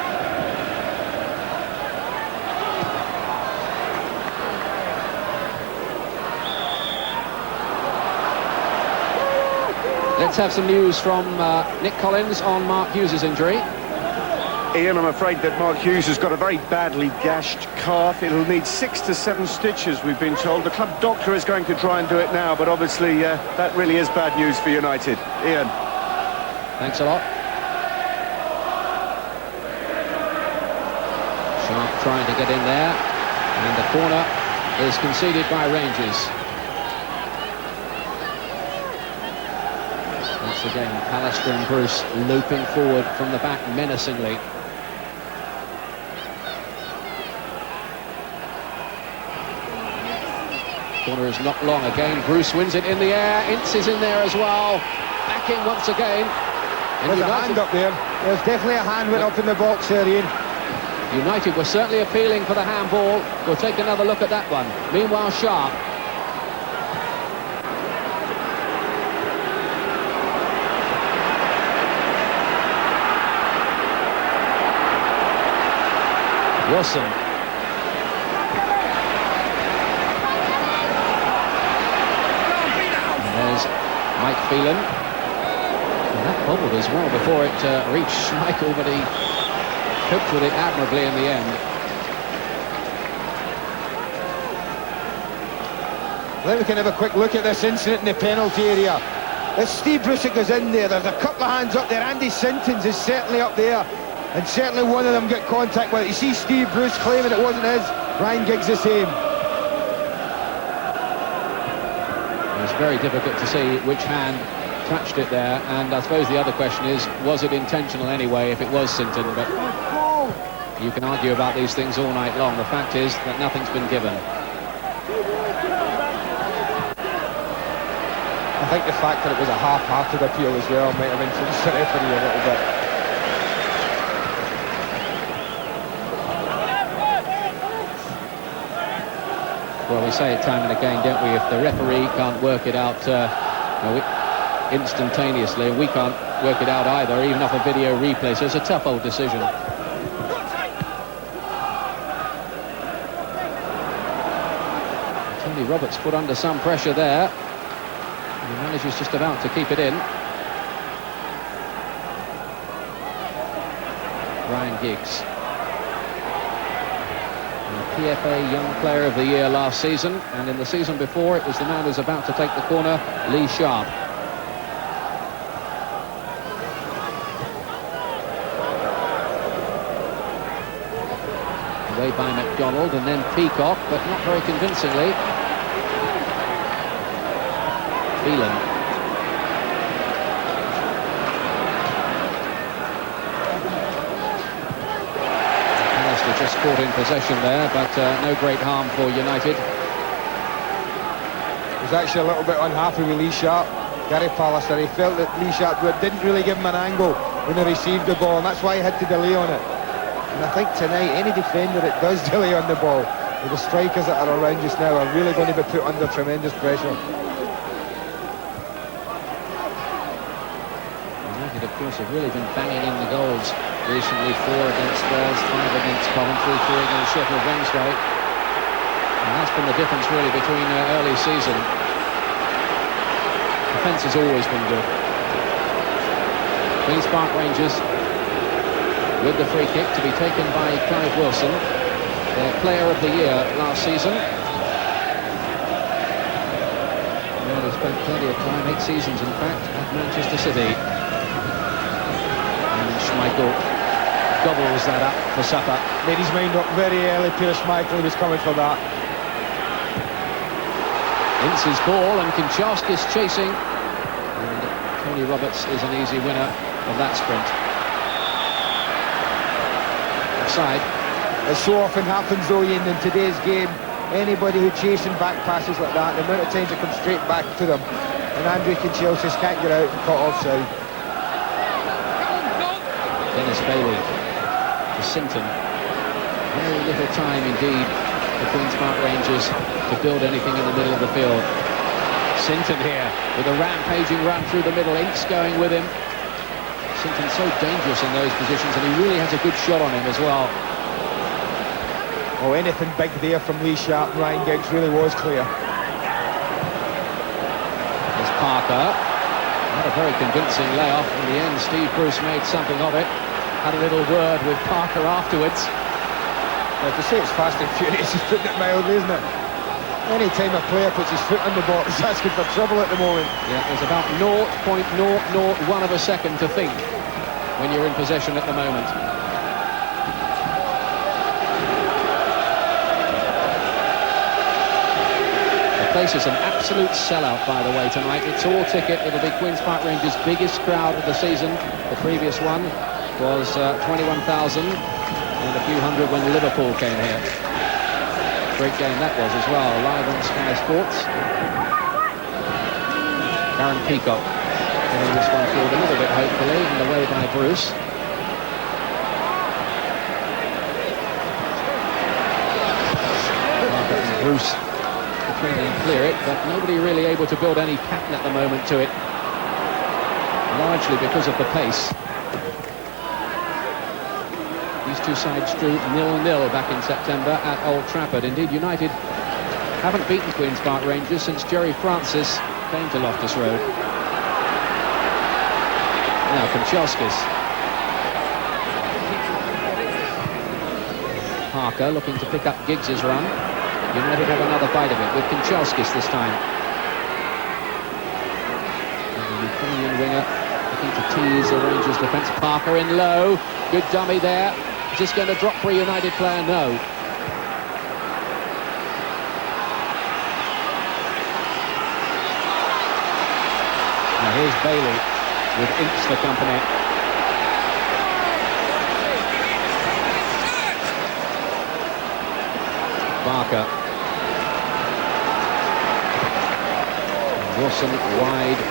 Let's have some news from Nick Collins on Mark Hughes' injury. Ian, I'm afraid that Mark Hughes has got a very badly gashed calf. It'll need 6 to 7 stitches, we've been told. The club doctor is going to try and do it now, but obviously that really is bad news for United. Ian. Thanks a lot. Sharp trying to get in there, and the corner is conceded by Rangers. Once again, Pallister and Bruce looping forward from the back menacingly. Corner is not long again. Bruce wins it in the air. Ince is in there as well. Back in once again. And There's a hand up there. There's definitely a hand went up in the box there, Ian. United were certainly appealing for the handball. We'll take another look at that one. Meanwhile, Sharp. Wilson. And there's Mike Phelan. And that bobbled as well before it reached Michael, but he coped with it admirably in the end. I think we can have a quick look at this incident in the penalty area. It's Steve Bruce that goes in there. There's a couple of hands up there. Andy Sinton's is certainly up there. And certainly one of them get contact with it. You see Steve Bruce claiming it wasn't his. Ryan Giggs the same. It's very difficult to see which hand touched it there, and I suppose the other question is, was it intentional anyway if it was Sinton? But you can argue about these things all night long. The fact is that nothing's been given. I think the fact that it was a half-hearted appeal as well might have influenced the referee a little bit. Well, we say it time and again, don't we? If the referee can't work it out instantaneously, we can't work it out either, even off a video replay. So it's a tough old decision. Tony Roberts put under some pressure there. The manager's just about to keep it in. Ryan Giggs. PFA Young Player of the Year last season, and in the season before it was the man who's about to take the corner, Lee Sharp. Away by McDonald, and then Peacock, but not very convincingly. Phelan. Just caught in possession there, but no great harm for United. He was actually a little bit unhappy with Lee Sharp. Gary Pallister, he felt that Lee Sharp didn't really give him an angle when he received the ball, and that's why he had to delay on it. And I think tonight, any defender that does delay on the ball, with the strikers that are around just now, are really going to be put under tremendous pressure. United, of course, have really been banging in the goals recently. 4 against Spurs, 5 against Coventry, 3 against Sheffield Wednesday. And that's been the difference really between early season. Defence has always been good. Queen's Park Rangers with the free kick to be taken by Clive Wilson, their player of the year last season. Well, he spent plenty of time, 8 seasons in fact, at Manchester City. And Schmeichel gobbles that up for supper. Made his mind up very early. Peter Schmeichel was coming for that. Ince his ball and Kanchelskis chasing. And Tony Roberts is an easy winner of that sprint. Offside. As so often happens though, Ian, in today's game, anybody who chasing back passes like that, the amount of times it comes straight back to them, and Andrew Kanchelskis can't get out and cut offside. Dennis Bailey to Sinton. Very little time indeed for Queen's Park Rangers to build anything in the middle of the field. Sinton here with a rampaging run through the middle, Ince going with him. Sinton's so dangerous in those positions, and he really has a good shot on him as well. Oh, anything big there from Lee Sharp and Ryan Giggs really was clear. There's Parker. Not a very convincing layoff. In the end, Steve Bruce made something of it. Had a little word with Parker afterwards. Well, to say it's fast and furious is putting it mildly, isn't it? Any time a player puts his foot on the box, he's asking for trouble at the moment. Yeah, there's about 0.001 of a second to think when you're in possession at the moment. The place is an absolute sellout, by the way, tonight. It's all ticket. It'll be Queen's Park Rangers' biggest crowd of the season. The previous one was 21,000 and a few hundred when Liverpool came here. Great game that was as well, live on Sky Sports. Aaron Peacock getting this one forward a little bit, hopefully, and away by Bruce. Parker and Bruce between them clear it, but nobody really able to build any pattern at the moment to it, largely because of the pace. These two sides drew 0-0 back in September at Old Trafford. Indeed, United haven't beaten Queen's Park Rangers since Jerry Francis came to Loftus Road. Now Kanchelskis. Parker looking to pick up Giggs's run. United have another bite of it with Kanchelskis this time. And the Ukrainian winger looking to tease the Rangers defence. Parker in low. Good dummy there. Is this going to drop for a United player? No. Now here's Bailey with Ince for company. Barker. Wilson wide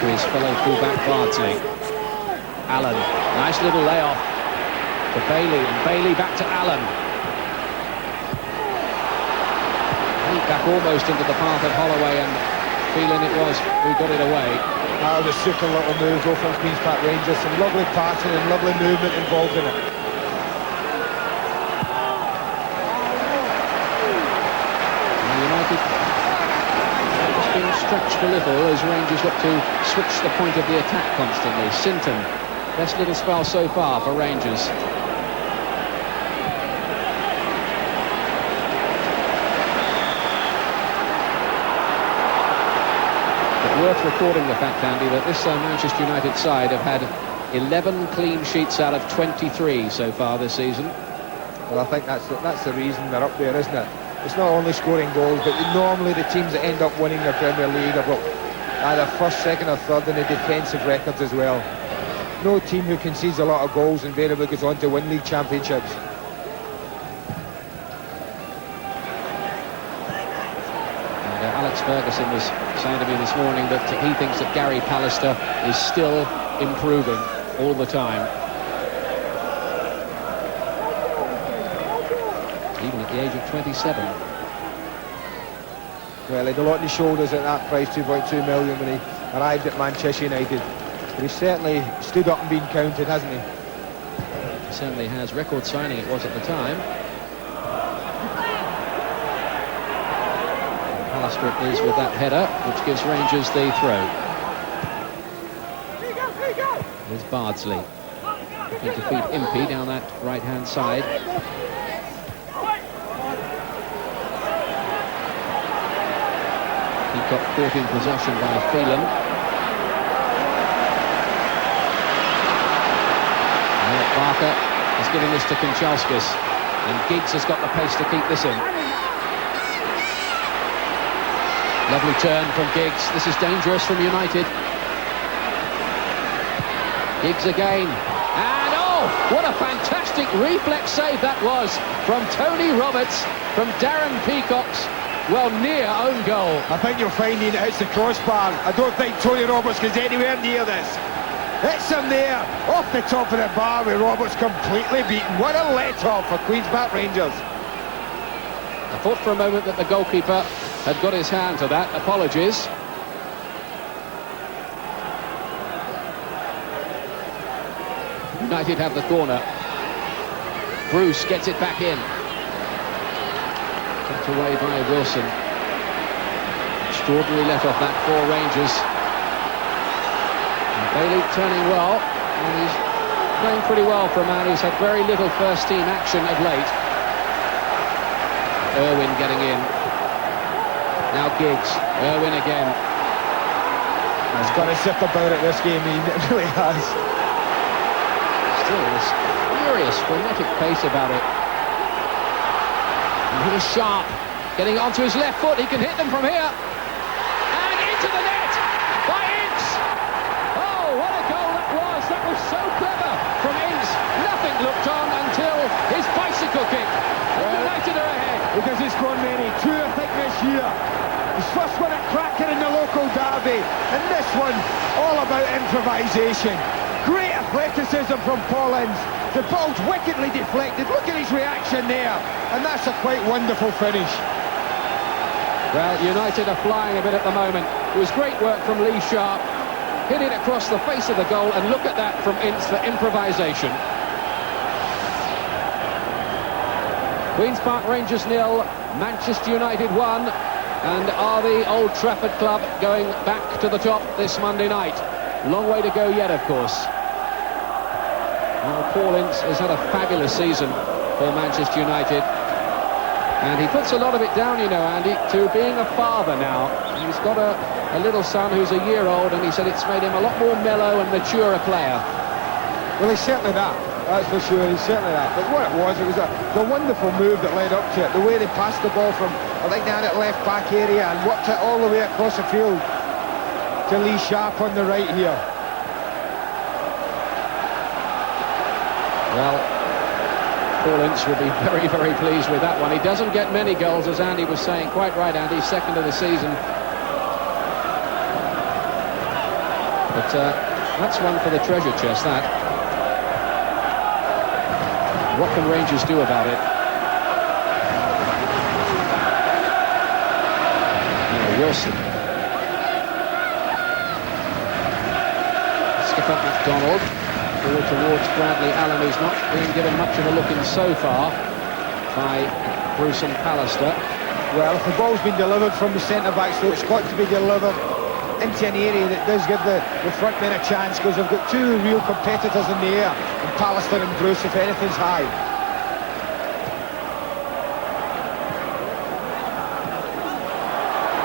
to his fellow fullback Bardsley. Allen, nice little layoff to Bailey, and Bailey back to Allen. Back almost into the path of Holloway, and feeling it was who got it away. Oh, the super little moves off from Queen's Park Rangers, some lovely passing and lovely movement involved in it. United just being stretched a little as Rangers look to switch the point of the attack constantly. Sinton, best little spell so far for Rangers. Worth recording the fact, Andy, that this Manchester United side have had 11 clean sheets out of 23 so far this season. Well, I think that's the reason they're up there, isn't it? It's not only scoring goals, but normally the teams that end up winning the Premier League have got either first, second or third in the defensive records as well. No team who concedes a lot of goals invariably goes on to win league championships. Alex Ferguson was saying to me this morning that he thinks that Gary Pallister is still improving all the time. Even at the age of 27. Well, he had a lot on his shoulders at that price, 2.2 million, when he arrived at Manchester United. But he's certainly stood up and been counted, hasn't he? He certainly has. Record signing it was at the time. Pallister is with that header, which gives Rangers the throw. Here's Bardsley. Looking to feed Impey down that right-hand side. He got caught in possession by Phelan. Barker is giving this to Kanchelskis, and Giggs has got the pace to keep this in. Lovely turn from Giggs. This is dangerous from United. Giggs again. And oh, what a fantastic reflex save that was from Tony Roberts, from Darren Peacock's, well, near own goal. I think you're finding it hits the crossbar. I don't think Tony Roberts gets anywhere near this. Hits him there, off the top of the bar with Roberts completely beaten. What a let-off for Queen's Park Rangers. I thought for a moment that the goalkeeper had got his hand to that. Apologies. United have the corner. Bruce gets it back in. Kept away by Wilson. Extraordinary let-off that for Rangers. Bailey turning well, and he's playing pretty well for a man who's had very little first-team action of late. Irwin getting in. Now Giggs. Irwin again. He's got a zip about it this game, he really has. Still this furious, frenetic pace about it. And here's Sharp, getting onto his left foot. He can hit them from here. And into the net by Ince. Oh, what a goal that was. That was so clever from Ince. Nothing looked on until his bicycle kick. United are ahead. Because he's scored many, 2 I think this year. His first one at Cracken in the local derby, and this one all about improvisation. Great athleticism from Paul Ince. The ball's wickedly deflected. Look at his reaction there, and that's a quite wonderful finish. Well, United are flying a bit at the moment. It was great work from Lee Sharp. Hit it across the face of the goal, and look at that from Ince for improvisation. Queen's Park Rangers 0, Manchester United 1, and are the Old Trafford club going back to the top this Monday night? Long way to go yet, of course. Well, Paul Ince has had a fabulous season for Manchester United, and he puts a lot of it down, you know, Andy, to being a father now. He's got a little son who's a year old, and he said it's made him a lot more mellow and mature a player. Well, he's certainly that. That's for sure, he's certainly that. But what it was a wonderful move that led up to it. The way they passed the ball from, I think, down at left-back area and worked it all the way across the field to Lee Sharp on the right here. Well, Paul Ince will be very, very pleased with that one. He doesn't get many goals, as Andy was saying. Quite right, Andy, second of the season. But that's one for the treasure chest, that. What can Rangers do about it? Now Wilson. Skipper MacDonald. Forward towards Bradley Allen, who's not being given much of a look in so far by Bruce and Pallister. Well, if the ball's been delivered from the centre-backs, so it's got to be delivered into an area that does give the front men a chance, because they've got 2 real competitors in the air, and Pallister and Bruce, if anything's high.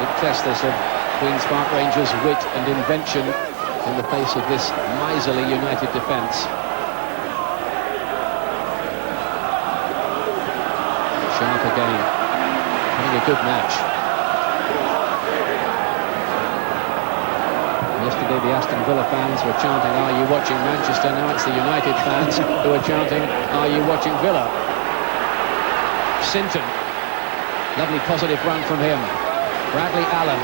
Big test this of Queen's Park Rangers' wit and invention in the face of this miserly United defence. Sharp again, having a good match. Yesterday the Aston Villa fans were chanting, "Are you watching Manchester?" Now it's the United fans who are chanting, "Are you watching Villa?" Sinton, lovely positive run from him. Bradley Allen.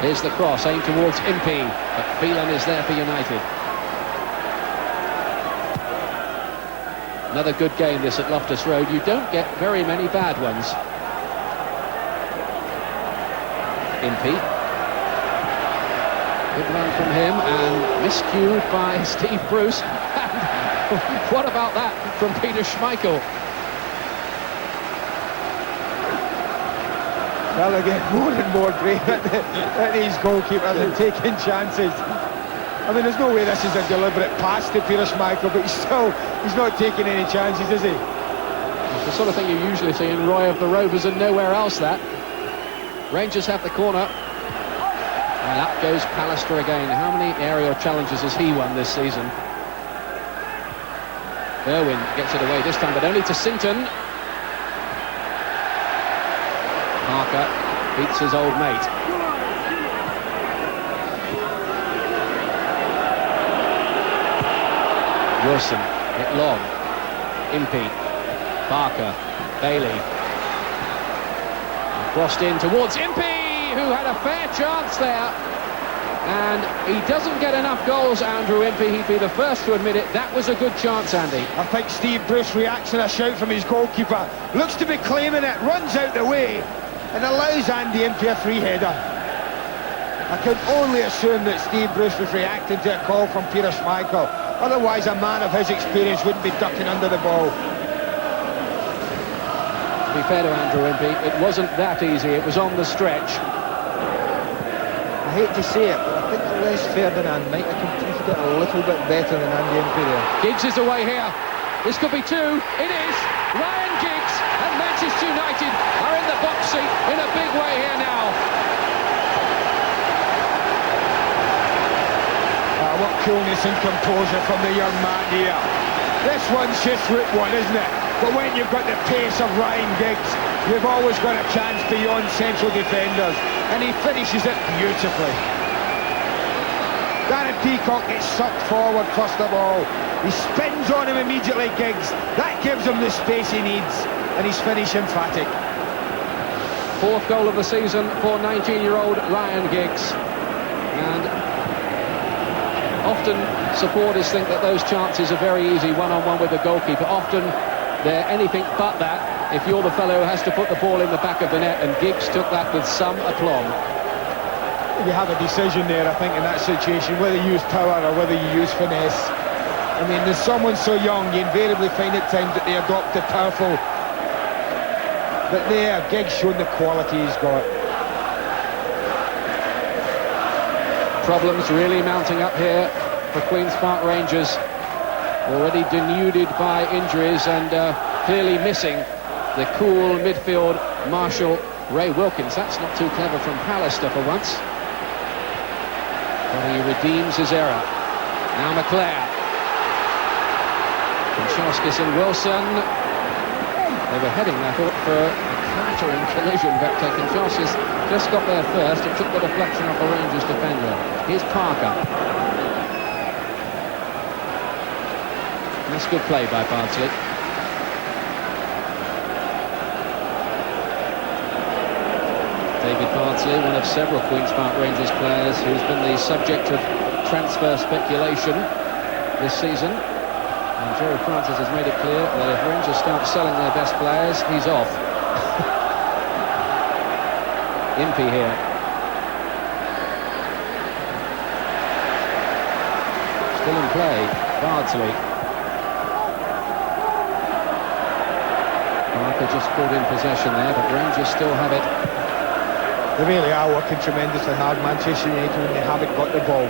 Here's the cross, aimed towards Impey, but Phelan is there for United. Another good game this at Loftus Road. You don't get very many bad ones. Impey. Good run from him, and miscued by Steve Bruce. And what about that from Peter Schmeichel? Well, they get more and more brave at these goalkeepers and taking chances. I mean, there's no way this is a deliberate pass to Peter Schmeichel, but he's not taking any chances, is he? It's the sort of thing you usually see in Roy of the Rovers and nowhere else, that. Rangers have the corner. And up goes Pallister again. How many aerial challenges has he won this season? Irwin gets it away this time, but only to Sinton. Parker beats his old mate. Wilson, hit long. Impey, Parker, Bailey. Crossed in towards Impey, who had a fair chance there. And he doesn't get enough goals, Andrew Impey. He'd be the first to admit it. That was a good chance, Andy. I think Steve Bruce reacts to a shout from his goalkeeper. Looks to be claiming it, runs out the way, and allows Andy Impey a free header. I can only assume that Steve Bruce was reacting to a call from Peter Schmeichel. Otherwise, a man of his experience wouldn't be ducking under the ball. To be fair to Andrew Impey, it wasn't that easy. It was on the stretch. I hate to say it, but I think that Les Ferdinand might have completed it a little bit better than Andy Impey there. Giggs is away here. This could be two. It is. Ryan Giggs and Manchester United are in the box seat in a big way here now. What coolness and composure from the young man here. This one's just route one, isn't it? But when you've got the pace of Ryan Giggs, you've always got a chance beyond central defenders. And he finishes it beautifully. Darren Peacock gets sucked forward first of all. He spins on him immediately, Giggs. That gives him the space he needs. And he's finished emphatic. Fourth goal of the season for 19-year-old Ryan Giggs. And often supporters think that those chances are very easy, one-on-one with the goalkeeper. Often they're anything but that if you're the fellow who has to put the ball in the back of the net, and Giggs took that with some aplomb. You have a decision there, I think, in that situation, whether you use power or whether you use finesse. I mean, there's someone so young, you invariably find at times that they adopt the powerful. But there, Giggs showing the quality he's got. Problems really mounting up here for Queen's Park Rangers. Already denuded by injuries and clearly missing the cool midfield Marshall, Ray Wilkins. That's not too clever from Pallister for once. But he redeems his error. Now McClare. Konchauskis and Wilson. They were heading, I thought, for a clattering collision, but Konchauskis just got there first. It took the deflection off the Rangers defender. Here's Parker. That's good play by Bardsley. David Bardsley, one of several Queen's Park Rangers players who's been the subject of transfer speculation this season. And Jerry Francis has made it clear that if Rangers start selling their best players, he's off. Impey here. Still in play, Bardsley. Parker just caught in possession there, but Rangers still have it. They really are working tremendously hard, Manchester United, when they haven't got the ball.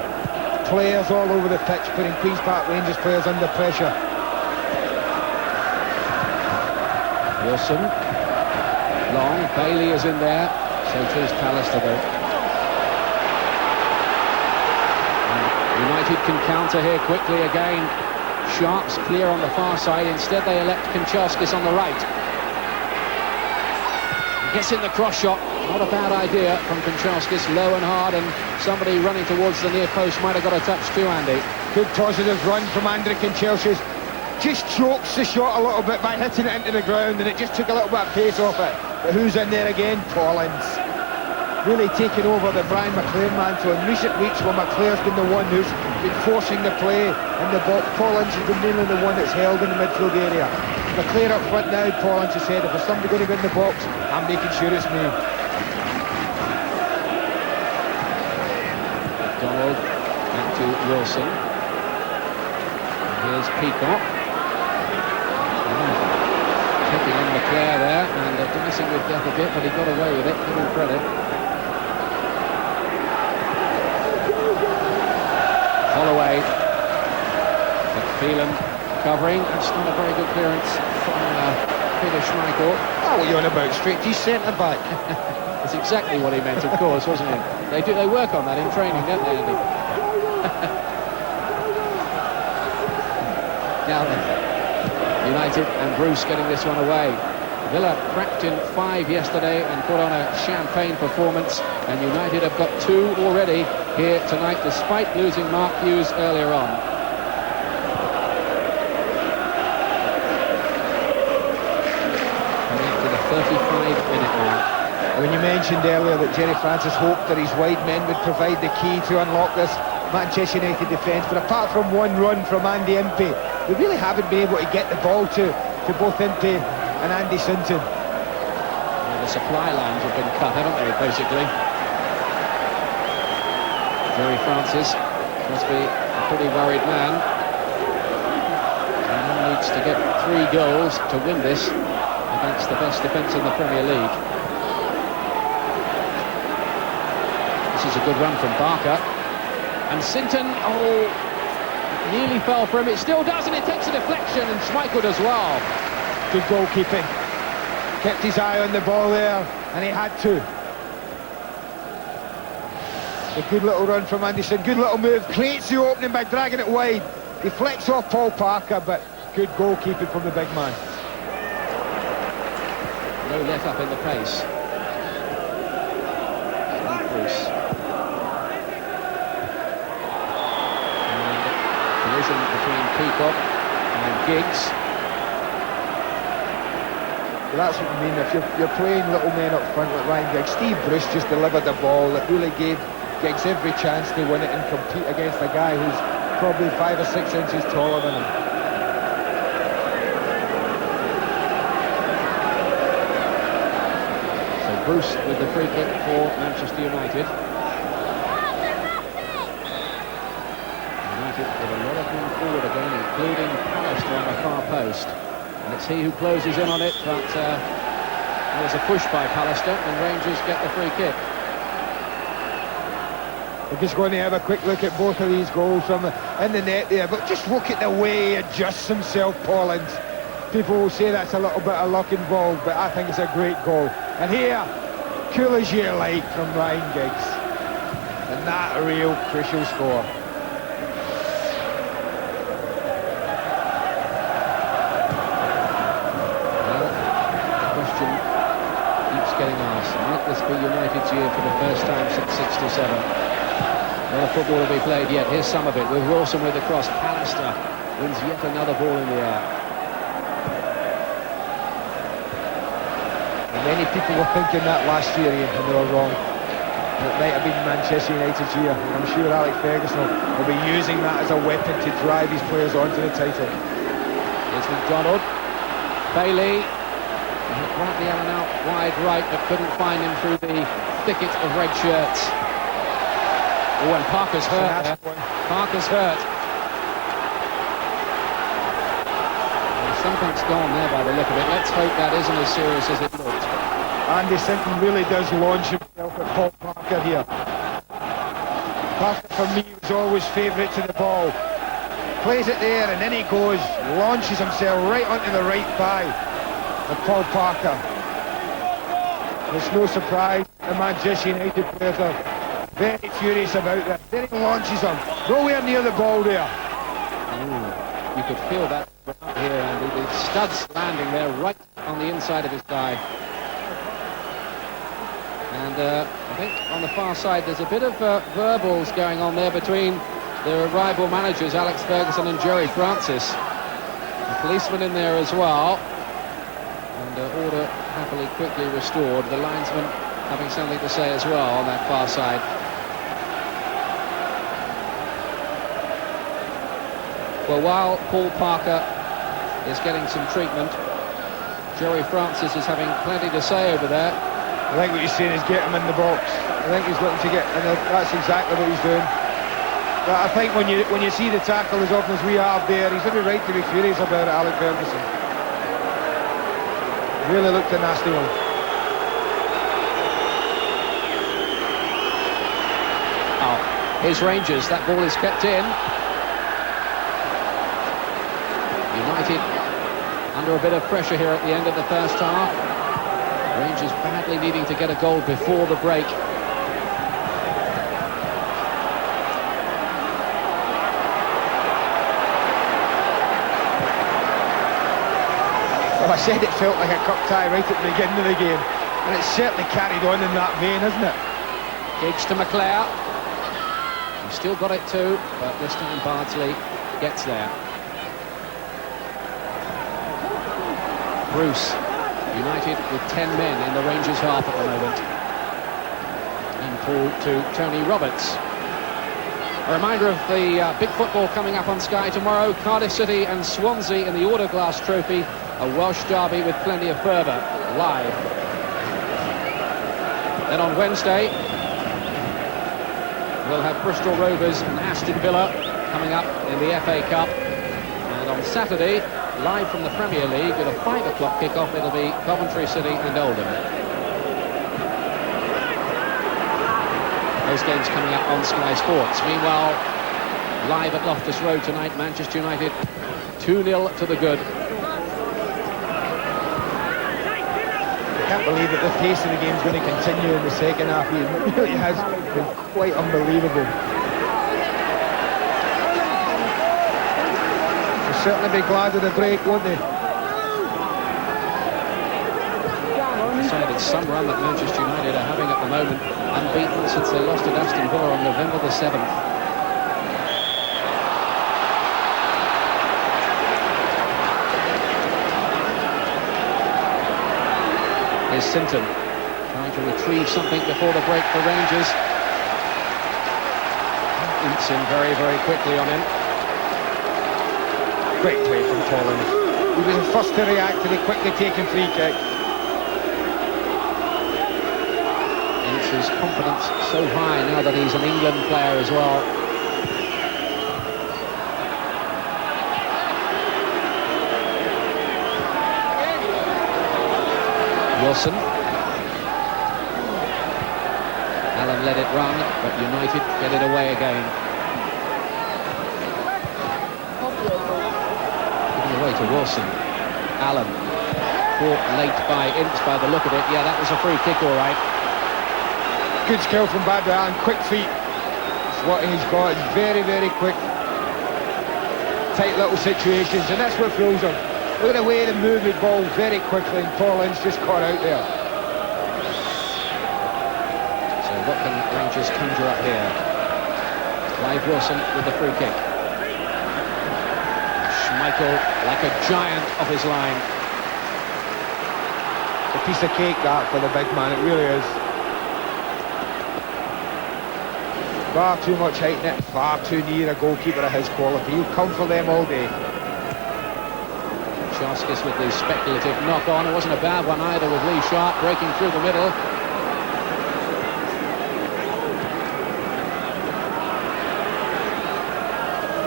Players all over the pitch, putting Queen's Park Rangers players under pressure. Wilson. Long. Bailey is in there. So too is Pallister, though. And United can counter here quickly again. Sharps clear on the far side. Instead, they elect Konchauskis on the right. He gets in the cross shot. Not a bad idea from Konchauskis, low and hard, and somebody running towards the near post might have got a touch too, Andy. Good positive run from Andrew Konchauskis. Just chokes the shot a little bit by hitting it into the ground, and it just took a little bit of pace off it. But who's in there again? Collins. Really taking over the Brian McClare mantle in recent weeks, where McClare's been the one who's been forcing the play in the box. Collins has been mainly the one that's held in the midfield area. McClare up front now. Collins has said, if there's somebody going to go in the box, I'm making sure it's me. Donald back to Wilson. Here's Peacock. Picking on McClare there and dancing with death a bit, but he got away with it. Give him credit. Holloway. Phelan covering. That's not a very good clearance from Peter Schmeichel. Oh, what are you on about? Straight to centre-back. That's exactly what he meant, of course, wasn't it? They work on that in training, don't they, Andy? Now then, United and Bruce getting this one away. Villa cracked in 5 yesterday and put on a champagne performance, and United have got 2 already here tonight, despite losing Mark Hughes earlier on. Coming up to the 35-minute mark. When you mentioned earlier that Jerry Francis hoped that his wide men would provide the key to unlock this Manchester United defence, but apart from one run from Andy Impey, they really haven't been able to get the ball to both Impey and Andy Sinton. Well, the supply lines have been cut, haven't they, basically? Jerry Francis must be a pretty worried man. And he needs to get 3 goals to win this against the best defence in the Premier League. This is a good run from Barker. And Sinton, oh, nearly fell for him. It still does, and it takes a deflection, and Schmeichel does well. Good goalkeeping. Kept his eye on the ball there, and he had to. A good little run from Anderson, good little move, creates the opening by dragging it wide. Deflects off Paul Parker, but good goalkeeping from the big man. No let up in the pace. And Bruce. And collision between Peacock and Giggs. Well, that's what I mean. If you're playing little men up front like Ryan Giggs, Steve Bruce just delivered the ball that really gave Giggs every chance to win it and compete against a guy who's probably 5 or 6 inches taller than him. So Bruce with the free kick for Manchester United. United with a lot of men forward again, including Pallister on the far post. And it's he who closes in on it, but there's a push by Pallister, and Rangers get the free kick. We're just going to have a quick look at both of these goals from in the net there, but just look at the way he adjusts himself, Pollins. People will say that's a little bit of luck involved, but I think it's a great goal. And here, cool as you like from Ryan Giggs. And that a real crucial score. Getting asked, might this be United's year for the first time since '67? No football will be played yet. Here's some of it with Wilson with the cross. Pallister wins yet another ball in the air. And many people were thinking that last year, Ian, and they were wrong. It might have been Manchester United's year. I'm sure Alex Ferguson will be using that as a weapon to drive his players onto the title. Here's McDonald. Bailey. He brought the Allen out wide right, but couldn't find him through the thicket of red shirts. Oh, and Parker's hurt. Parker's hurt. Well, something's gone there by the look of it. Let's hope that isn't as serious as it looked. Andy Sinton really does launch himself at Paul Parker here. Parker, for me, was always favourite to the ball. Plays it there, and then he goes, launches himself right onto the right thigh of Paul Parker. It's no surprise the Manchester United players are very furious about that. Then he launches him, nowhere near the ball there. Ooh, you could feel that here, and the studs landing there right on the inside of his thigh. And I think on the far side there's a bit of verbals going on there between the rival managers, Alex Ferguson and Jerry Francis. The policeman in there as well. And order happily quickly restored. The linesman having something to say as well on that far side. Well, while Paul Parker is getting some treatment, Jerry Francis is having plenty to say over there. I think what he's saying is get him in the box. I think he's looking to get, and that's exactly what he's doing. But I think when you see the tackle as often as we have there, he's every right to be furious about it, Alex Ferguson. Really looked a nasty one. Oh, here's Rangers. That ball is kept in. under a bit of pressure here at the end of the first half. Rangers badly needing to get a goal before the break. Well, I said it felt like a cup tie right at the beginning of the game, and it's certainly carried on in that vein, hasn't it? Giggs to McLeod. He's still got it too, but this time Bardsley gets there. Bruce, United with 10 men in the Rangers half at the moment. And Paul to Tony Roberts. A reminder of the big football coming up on Sky tomorrow. Cardiff City and Swansea in the Autoglass Trophy. A Welsh derby with plenty of fervour, live. Then on Wednesday, we'll have Bristol Rovers and Aston Villa coming up in the FA Cup. And on Saturday, live from the Premier League with a 5 o'clock kick-off, it'll be Coventry City and Oldham. Those games coming up on Sky Sports. Meanwhile, live at Loftus Road tonight, Manchester United 2-0 to the good. I can't believe that the pace of the game is going to continue in the second half. It really has been quite unbelievable. They'll certainly be glad of the break, won't they? Decided some run that Manchester United are having at the moment, unbeaten since they lost at Aston Villa on November the 7th. Here's Sinton trying to retrieve something before the break for Rangers. Eats in very, very quickly on him. Great play from Collins. He was the first to react to the quickly taken free kick. It's his confidence so high now that he's an England player as well. Wilson. Allen let it run, but United get it away again. Giving away to Wilson. Allen. Caught late by Ince by the look of it. Yeah, that was a free kick, all right. Good skill from Bradley Allen, quick feet. That's what he's got. It's very, very quick. Tight little situations, and that's what fools him. Look at the way they move the ball very quickly, and Collins just caught out there. So what can Rangers conjure up here? Clive Wilson with the free kick. Schmeichel like a giant off his line. It's a piece of cake, that, for the big man, it really is. Far too much height net, far too near a goalkeeper of his quality. He'll come for them all day. Sharskis with the speculative knock-on. It wasn't a bad one either, with Lee Sharp breaking through the middle.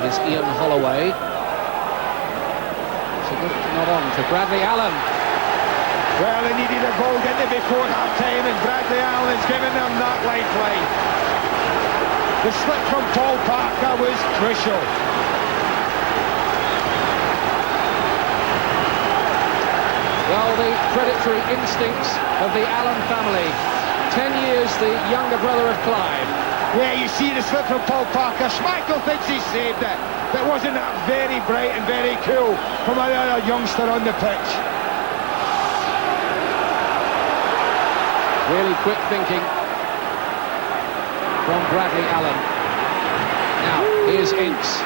Here's Ian Holloway. It's a good nod-on to Bradley Allen. Well, they needed a goal, didn't they, before half-time, and Bradley Allen's given them that lifeline. The slip from Paul Parker was crucial. Well, the predatory instincts of the Allen family. 10 years the younger brother of Clive. Yeah, you see the slip from Paul Parker. Schmeichel thinks he saved it, but wasn't that very bright and very cool from another youngster on the pitch? Really quick thinking from Bradley Allen. Now, here's Ince.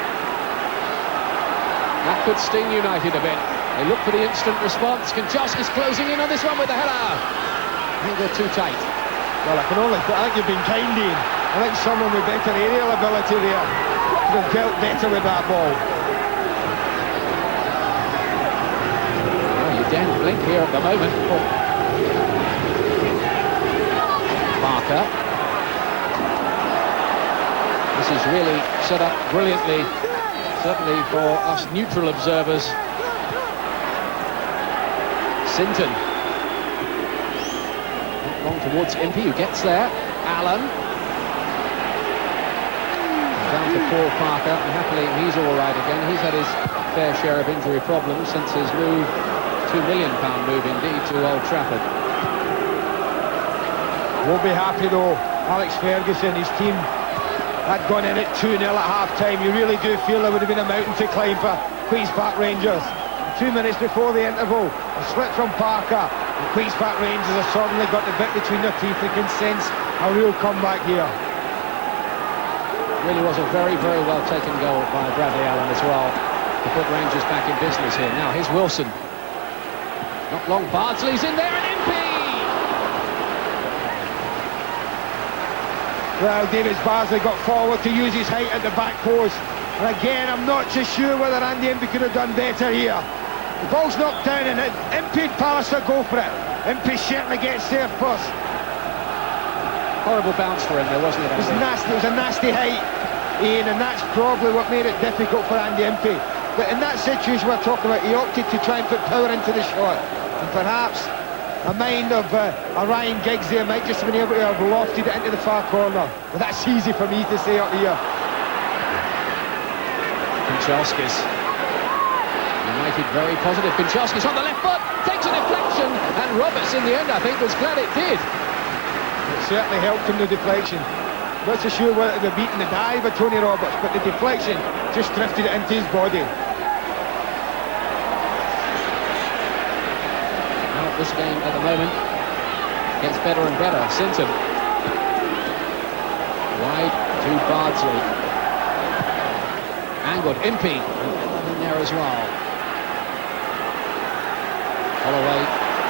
That could sting United a bit. They look for the instant response. Kanchelskis closing in on this one with a header. I think they're too tight. Well, I think you've been kind, Ian. I think someone with better aerial ability there could have dealt better with that ball. Well, you daren't blink here at the moment. Parker. This is really set up brilliantly, certainly for us neutral observers. Sinton. Long towards Impey, who gets there. Allen. Down to Paul Parker, and happily he's all right again. He's had his fair share of injury problems since his move £2 million move indeed to Old Trafford. Won't be happy though. Alex Ferguson, his team had gone in at 2-0 at half-time. You really do feel there would have been a mountain to climb for Queen's Park Rangers. 2 minutes before the interval, a slip from Parker. And Queen's Park Rangers have suddenly got the bit between their teeth and can sense a real comeback here. Really was a very, very well taken goal by Bradley Allen as well to put Rangers back in business here. Now here's Wilson. Not long, Bardsley's in there and Impey! Well, David Bardsley got forward to use his height at the back post. And again, I'm not just sure whether Andy Impey could have done better here. The ball's knocked down and Impey and Pallister go for it. Impey certainly gets there first. Horrible bounce for him there, wasn't it, Andy? It was nasty, it was a nasty height, Ian, and that's probably what made it difficult for Andy Impey. But in that situation we're talking about, he opted to try and put power into the shot. And perhaps a mind of a Ryan Giggs there might just have been able to have lofted it into the far corner. But that's easy for me to say up here. Pinchalskis. United very positive. Pinchalskis on the left foot, takes a deflection, and Roberts in the end, I think, was glad it did. It certainly helped him, the deflection. Not so sure whether it would have beaten the dive of Tony Roberts, but the deflection just drifted it into his body. Now this game at the moment gets better and better. Sinton. Wide to Bardsley. Angled, Impey. In there as well. Holloway,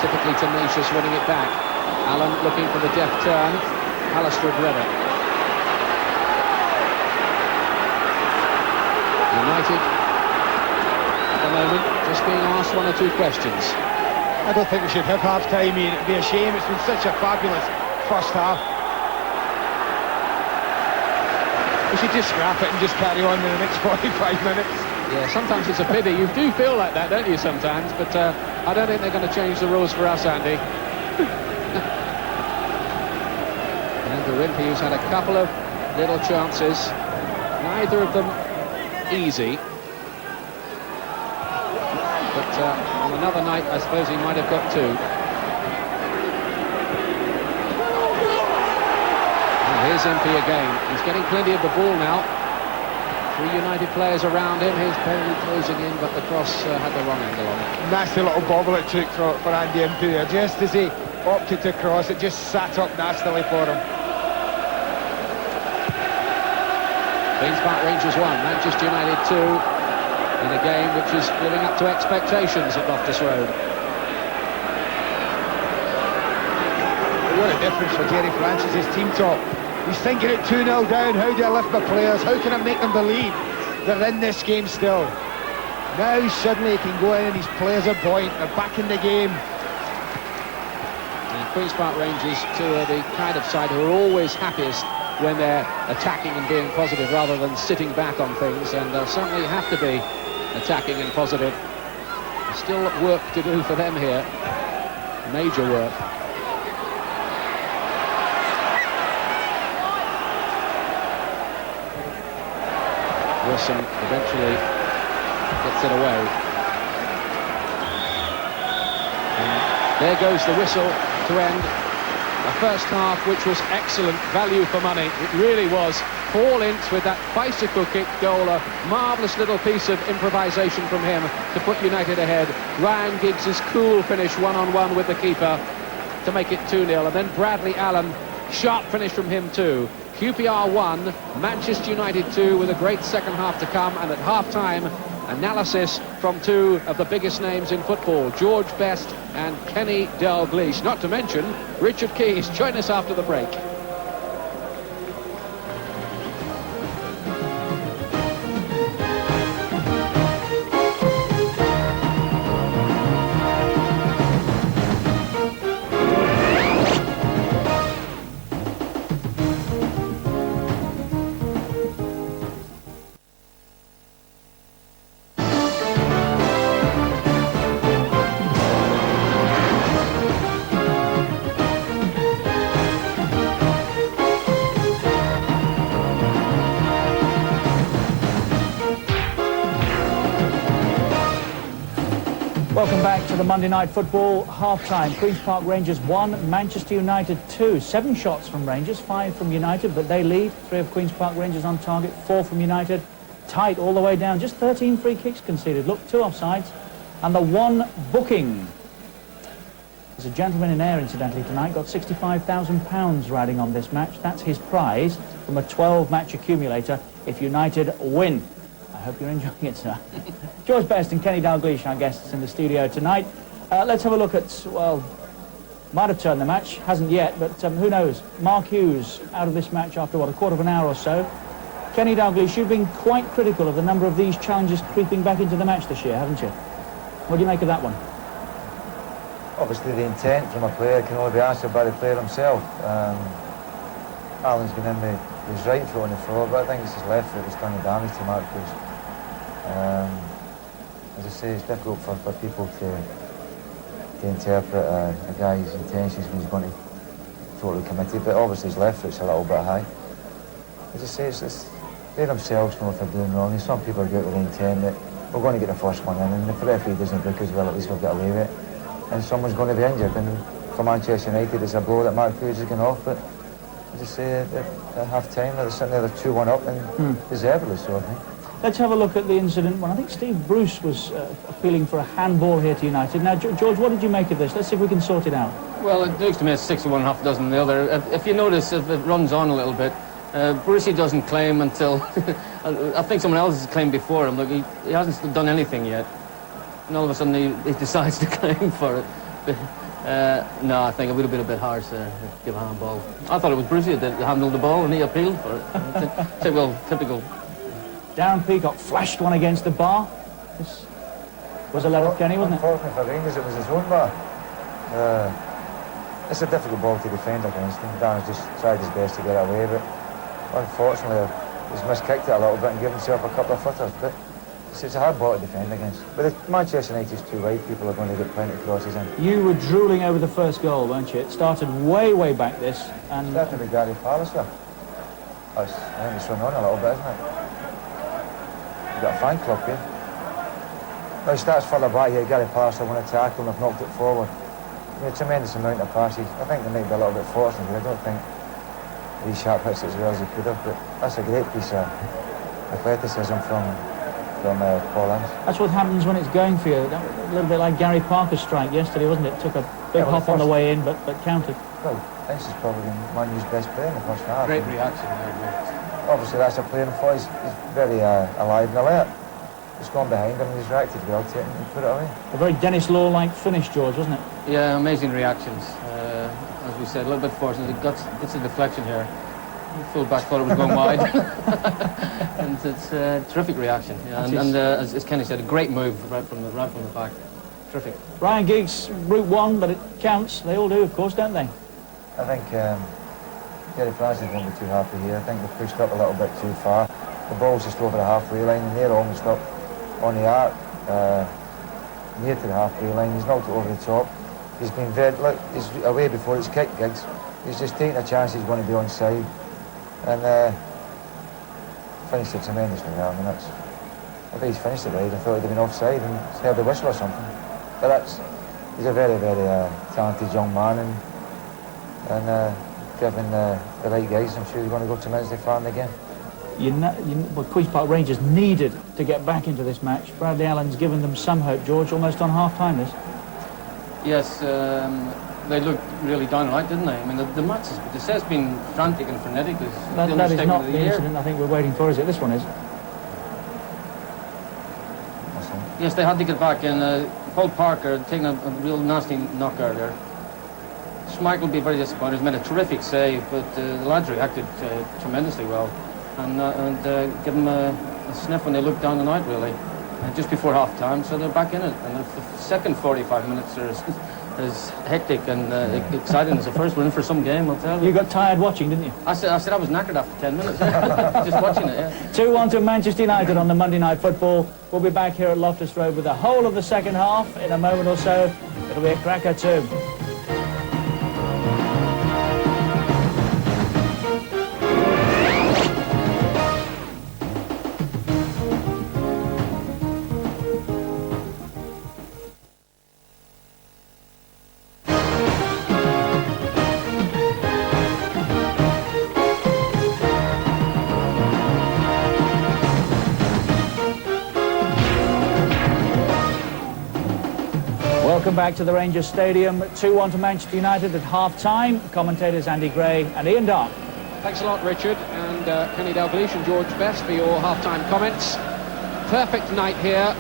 typically tenacious, winning it back. Allen looking for the deft turn. Alistair had read it. United, at the moment, just being asked one or two questions. I don't think we should have half-time, Ian. It'd be a shame. It's been such a fabulous first half. We should just scrap it and just carry on in the next 45 minutes. Yeah, sometimes it's a pity. You do feel like that, don't you, sometimes? But I don't think they're going to change the rules for us, Andy. Andrew Impey, who's had a couple of little chances, neither of them easy. But on another night, I suppose he might have got two. And here's Impey again. He's getting plenty of the ball now. Three United players around him. Here's Bailey closing in, but the cross had the wrong angle on it. Nasty little bobble it took for Andy Impey there. Just as he opted to cross, it just sat up nastily for him. Queen's Park Rangers 1, Manchester United 2, in a game which is living up to expectations at Loftus Road. What a difference for Jerry Francis' team top. He's thinking it 2-0 down. How do I lift my players? How can I make them believe they're in this game still? Now suddenly he can go in and his players are buoyant. They're back in the game. And Queen's Park Rangers, too, are the kind of side who are always happiest when they're attacking and being positive rather than sitting back on things, and they'll certainly have to be attacking and positive. There's still work to do for them here. Major work. Wilson eventually gets it away. And there goes the whistle to end a first half which was excellent value for money. It really was. Paul Ince with that bicycle kick goal, a marvellous little piece of improvisation from him to put United ahead. Ryan Giggs' cool finish one-on-one with the keeper to make it 2-0, and then Bradley Allen, sharp finish from him too. QPR 1, Manchester United 2, with a great second half to come, and at half-time, analysis from two of the biggest names in football, George Best and Kenny Dalglish. Not to mention Richard Keys. Join us after the break. the Monday Night Football half-time. Queen's Park Rangers 1, Manchester United 2. 7 shots from Rangers, 5 from United, but they lead. 3 of Queen's Park Rangers on target, 4 from United. Tight all the way down. Just 13 free kicks conceded. Look, 2 offsides. And the one booking. There's a gentleman in air, incidentally, tonight. Got £65,000 riding on this match. That's his prize from a 12-match accumulator if United win. I hope you're enjoying it, sir. George Best and Kenny Dalglish, our guests in the studio tonight. Let's have a look at, well, might have turned the match, hasn't yet, but who knows? Mark Hughes out of this match after, what, a quarter of an hour or so. Kenny Dalglish, you've been quite critical of the number of these challenges creeping back into the match this year, haven't you? What do you make of that one? Obviously, the intent from a player can only be answered by the player himself. Alan's been in with his right foot on the floor, but I think it's his left foot that's done the damage to Mark Hughes. As I say, it's difficult for people to interpret a guy's intentions when he's going to totally committed, but obviously his left foot's a little bit high. As I say, it's they themselves know what they're doing wrong. And some people go out with the intent that we're going to get the first one in, and if the referee doesn't book as well, at least we'll get away with it. And someone's going to be injured, and for Manchester United, it's a blow that Mark Hughes is going off, but as I say, at half-time, they're sitting there 2-1 up, and deservedly so, I think. Let's have a look at the incident when I think Steve Bruce was appealing for a handball here to United. Now, George, what did you make of this? Let's see if we can sort it out. Well, it looks to me it's 61 half a dozen the other. If you notice, if it runs on a little bit, Brucey doesn't claim until... I think someone else has claimed before him. Look, he hasn't done anything yet. And all of a sudden he decides to claim for it. But, no, I think it would have been a bit harsh to give a handball. I thought it was Brucey that handled the ball and he appealed for it. Typical. Darren Peacock flashed one against the bar. This was a let-up, Kenny, wasn't it? Unfortunately for Rangers, it was his own bar. It's a difficult ball to defend against him. Darren's just tried his best to get away, but unfortunately he's miskicked it a little bit and given himself a couple of footers. But it's a hard ball to defend against. But if Manchester United's too wide, people are going to get plenty of crosses in. You were drooling over the first goal, weren't you? It started way back this. And started with Gary Pallister. I think it's run on a little bit, isn't it? You've got a fan club here. Now he starts further back here. Gary Pallister won a tackle and have knocked it forward. I mean, a tremendous amount of passes. I think they might be a little bit fortunate, but I don't think Lee Sharp hits it as well as he could have. But that's a great piece of athleticism from Paul Ince. That's what happens when it's going for you. A little bit like Gary Parker's strike yesterday, wasn't it? Took a big hop on the way in, but counted. Well, Ince is probably Man U's best player in the first half. Great reaction there. Obviously, that's a player in for. He's very alive and alert. He's gone behind him and he's reacted well to it and put it away. A very Dennis Law-like finish, George, wasn't it? Yeah, amazing reactions. As we said, a little bit fortunate. It's a deflection here. The full-back thought it was going wide. And it's a terrific reaction. Yeah, and as Kenny said, a great move right from the back. Terrific. Ryan Giggs, route one, but it counts. They all do, of course, don't they? I think Gary Francis won't be too happy here. I think they pushed up a little bit too far. The ball's just over the halfway line and they're almost up on the arc, near to the halfway line. He's knocked it over the top. He's been he's away before it's kicked, Giggs. He's just taking a chance he's going to be onside. And finished it tremendously well. I mean, I think he's finished it right. I thought he'd have been offside and heard the whistle or something. But he's a very talented young man, and given the right guys, I'm sure he's going to go tremendously far in the game. Well, Queen's Park Rangers needed to get back into this match. Bradley Allen's given them some hope, George, almost on half-time this. Yes, they looked really downright, didn't they? I mean, the match has been frantic and frenetic. That is not the incident I think we're waiting for, is it? This one is. Yes, they had to get back, and Paul Parker had taken a real nasty knock earlier. Schmeichel will be very disappointed. He's made a terrific save, but the lads reacted tremendously well. And give them a sniff when they look down the night, really, just before half-time, so they're back in it. And if the second 45 minutes are as hectic and exciting as the first, we're in for some game, I'll tell you. You got tired watching, didn't you? I said I was knackered after 10 minutes, just watching it, yeah. 2-1 to Manchester United on the Monday Night Football. We'll be back here at Loftus Road with the whole of the second half in a moment or so. It'll be a cracker too. Welcome back to the Rangers Stadium. 2-1 to Manchester United at half-time. Commentators Andy Gray and Ian Dark. Thanks a lot, Richard, and Kenny Dalglish and George Best for your half-time comments. Perfect night here,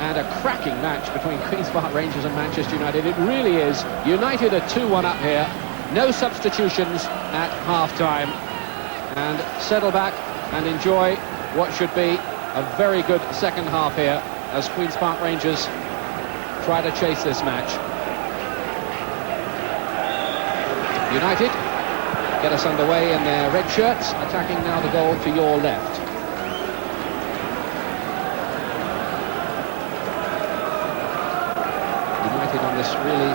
and a cracking match between Queen's Park Rangers and Manchester United. It really is. United are 2-1 up here. No substitutions at half-time. And settle back and enjoy what should be a very good second half here as Queen's Park Rangers try to chase this match. United get us underway in their red shirts, attacking now the goal to your left. United on this really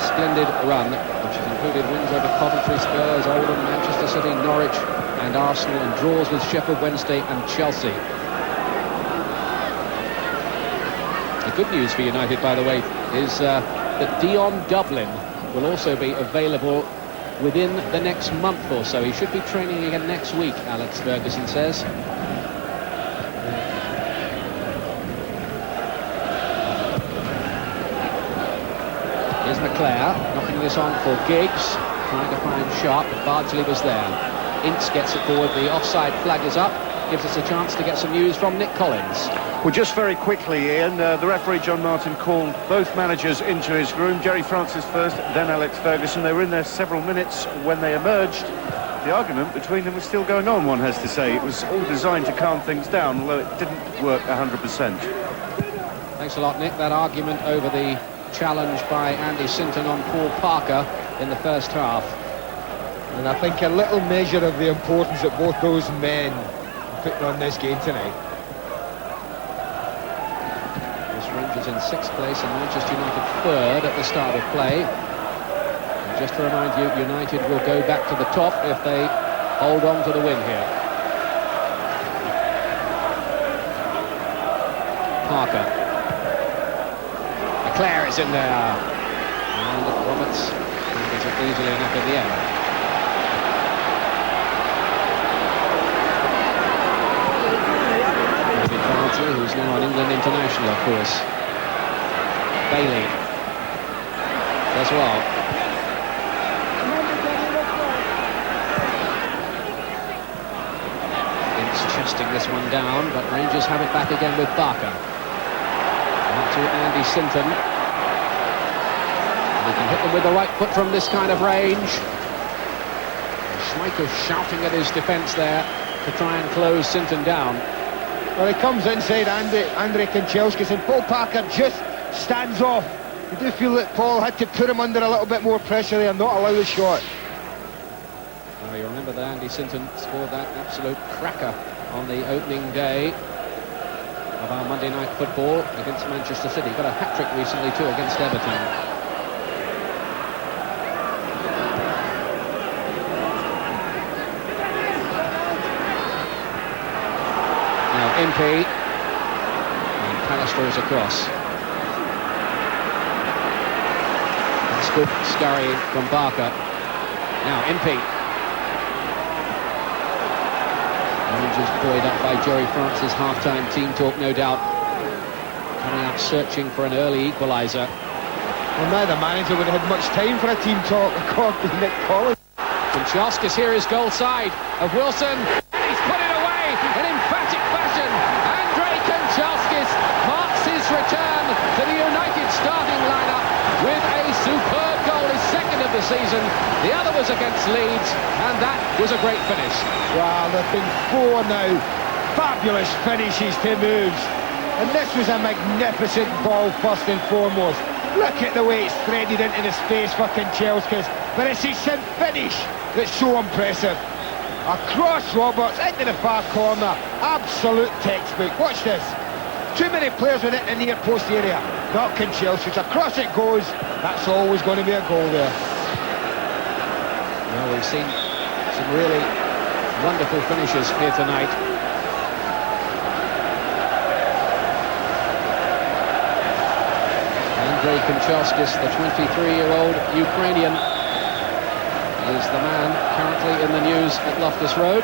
splendid run, which has included wins over Coventry, Spurs, Oldham, Manchester City, Norwich and Arsenal, and draws with Sheffield Wednesday and Chelsea. The good news for United, by the way, is that Dion Dublin will also be available within the next month or so. He should be training again next week, Alex Ferguson says. Here's McClare, knocking this on for Giggs, trying to find Sharp, but Bardsley was there. Ince gets it forward, the offside flag is up, gives us a chance to get some news from Nick Collins. Well, just very quickly, Ian, the referee John Martin called both managers into his room. Jerry Francis first, then Alex Ferguson. They were in there several minutes. When they emerged, the argument between them was still going on, one has to say. It was all designed to calm things down, although it didn't work 100%. Thanks a lot, Nick. That argument over the challenge by Andy Sinton on Paul Parker in the first half. And I think a little measure of the importance that both those men put on this game tonight. Rangers in 6th place and Manchester United 3rd at the start of play. And just to remind you, United will go back to the top if they hold on to the win here. Parker. McClare is in there. And Roberts handles it easily enough in the end. Who's now an England international, of course. Bailey as well. It's chesting this one down, but Rangers have it back again with Barker. Out to Andy Sinton. And he can hit them with the right foot from this kind of range. Schmeichel shouting at his defence there to try and close Sinton down. Well, he comes inside Andrei Kanchelskis, and Paul Parker just stands off. You do feel that Paul had to put him under a little bit more pressure there and not allow the shot. Well, you remember that Andy Sinton scored that absolute cracker on the opening day of our Monday night football against Manchester City. Got a hat-trick recently too against Everton. Impey, and Pallister is across. That's good scurry from Barker. Now Impey. Rangers buoyed up by Jerry Francis, half-time team talk, no doubt. Coming out searching for an early equaliser. Well, neither manager would have had much time for a team talk, according to Nick Collins. Kanchelskis here is goal side of Wilson. And he's put it away in emphatic fashion. Andrei Kanchelskis marks his return to the United starting lineup with a superb goal, his second of the season. The other was against Leeds, and that was a great finish. Wow, there have been 4 now. Fabulous finishes to moves. And this was a magnificent ball, first and foremost. Look at the way it's threaded into the space for Kanchelskis. But it's his finish that's so impressive. Across Roberts, into the far corner. Absolute textbook. Watch this. Too many players with it in the near post area. Not Kanchelskis. Across it goes. That's always going to be a goal there. Well, we've seen some really wonderful finishes here tonight. Andrei Kanchelskis, the 23-year-old Ukrainian, is the man currently in the news at Loftus Road.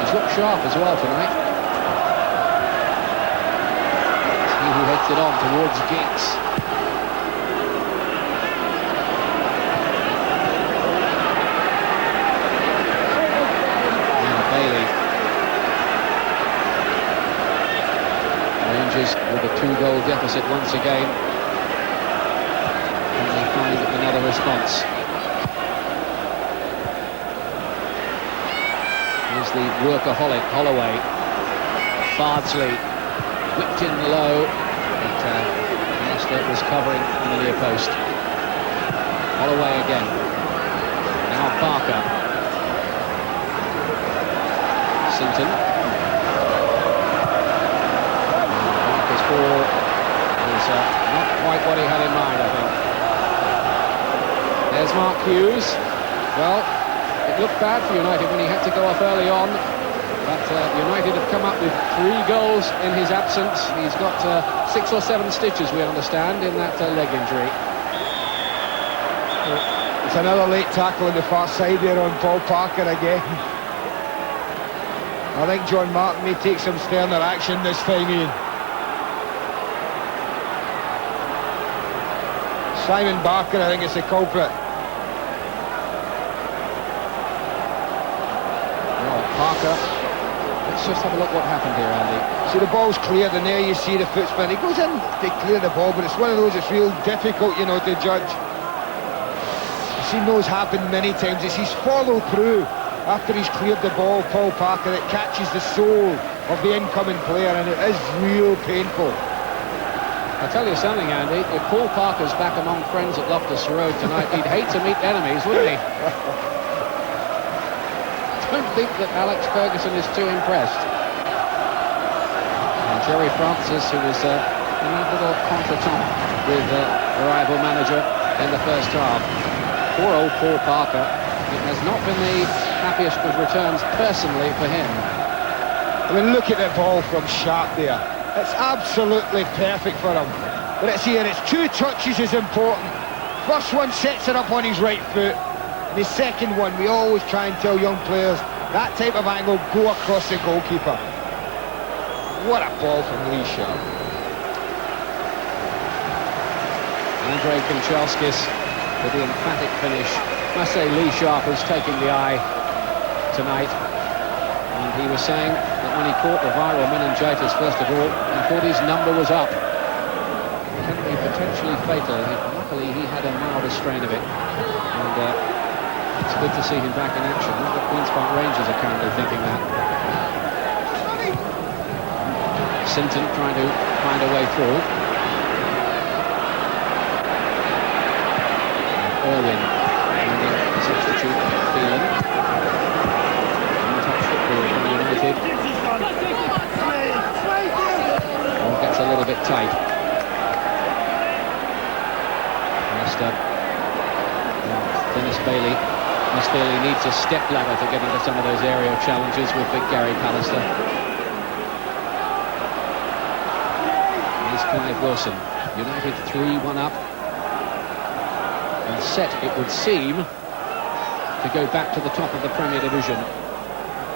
He's looked sharp as well tonight. it on towards Giggs. Now Bailey. Rangers with a 2-goal deficit once again. And they find another response. Here's the workaholic Holloway. Bardsley whipped in low, but Leicester was covering on the near post. Holloway again. Now Barker. Sinton. Barker's ball is not quite what he had in mind, I think. There's Mark Hughes. Well, it looked bad for United when he had to go off early on. But United have come up with 3 goals in his absence. He's got 6 or 7 stitches, we understand, in that leg injury. It's another late tackle on the far side there on Paul Parker again. I think John Martin may take some sterner action this time, Ian. Simon Barker, I think, is the culprit. Well, Parker. Let's just have a look what happened here, Andy. See, the ball's cleared, and there you see the foot spin. He goes in to clear the ball, but it's one of those that's real difficult, you know, to judge. I've seen those happen many times. It's his follow-through after he's cleared the ball, Paul Parker, that catches the soul of the incoming player, and it is real painful. I'll tell you something, Andy. If Paul Parker's back among friends at Loftus Road tonight, he'd hate to meet enemies, wouldn't he? I don't think that Alex Ferguson is too impressed. And Jerry Francis, who was in a little contretemps with the rival manager in the first half. Poor old Paul Parker. It has not been the happiest of returns personally for him. I mean, look at the ball from Sharp there. It's absolutely perfect for him. But it's here, it's 2 touches is important. First one sets it up on his right foot. The second one, we always try and tell young players, that type of angle, go across the goalkeeper. What a ball from Lee Sharp. Andrei Kanchelskis with the emphatic finish. I must say Lee Sharp has taken the eye tonight. And he was saying that when he caught the viral meningitis, first of all, he thought his number was up. It can be potentially fatal. Luckily, he had a milder strain of it. And it's good to see him back in action. Not that Queen's Park Rangers are currently thinking that. Sinton trying to find a way through. Irwin finding a substitute, Phelan. Untouched football from United. Ball gets a little bit tight. Leicester. Dennis Bailey. Miss Bailey needs a step ladder to get into some of those aerial challenges with big Gary Pallister. Here's Clive Wilson. United 3-1 up. And set, it would seem, to go back to the top of the Premier Division.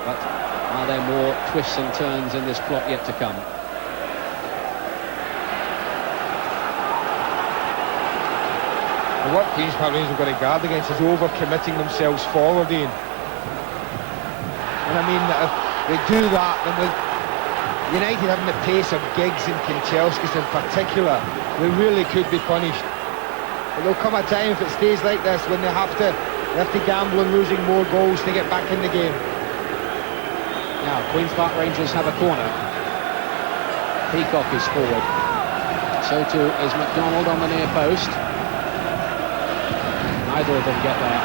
But are there more twists and turns in this plot yet to come? What Queen's Park Rangers have got to guard against is over-committing themselves forward, Ian. And I mean, if they do that, then with United having the pace of Giggs and Kanchelskis in particular, they really could be punished. But there'll come a time, if it stays like this, when they have to gamble on losing more goals to get back in the game. Now, Queen's Park Rangers have a corner. Peacock is forward. So too is McDonald on the near post. Neither of them get there.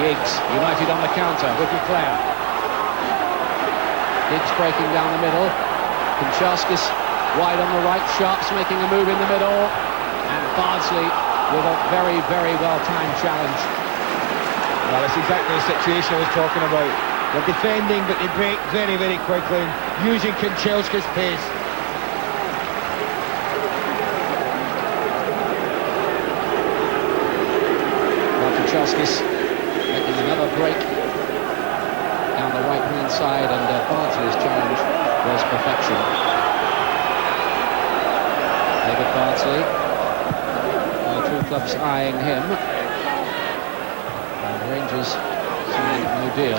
Giggs, United on the counter with Leclerc. Giggs breaking down the middle. Kanchelskis wide on the right. Sharp's making a move in the middle. And Bardsley with a very, very well-timed challenge. Well, it's exactly the situation I was talking about. They're defending, but they break very, very quickly, using Kanchelskis' pace. Kanchelskis making another break down the right-hand side, and Bardsley's challenge was perfection. Bardsley. Two clubs eyeing him. And Rangers signed no deal.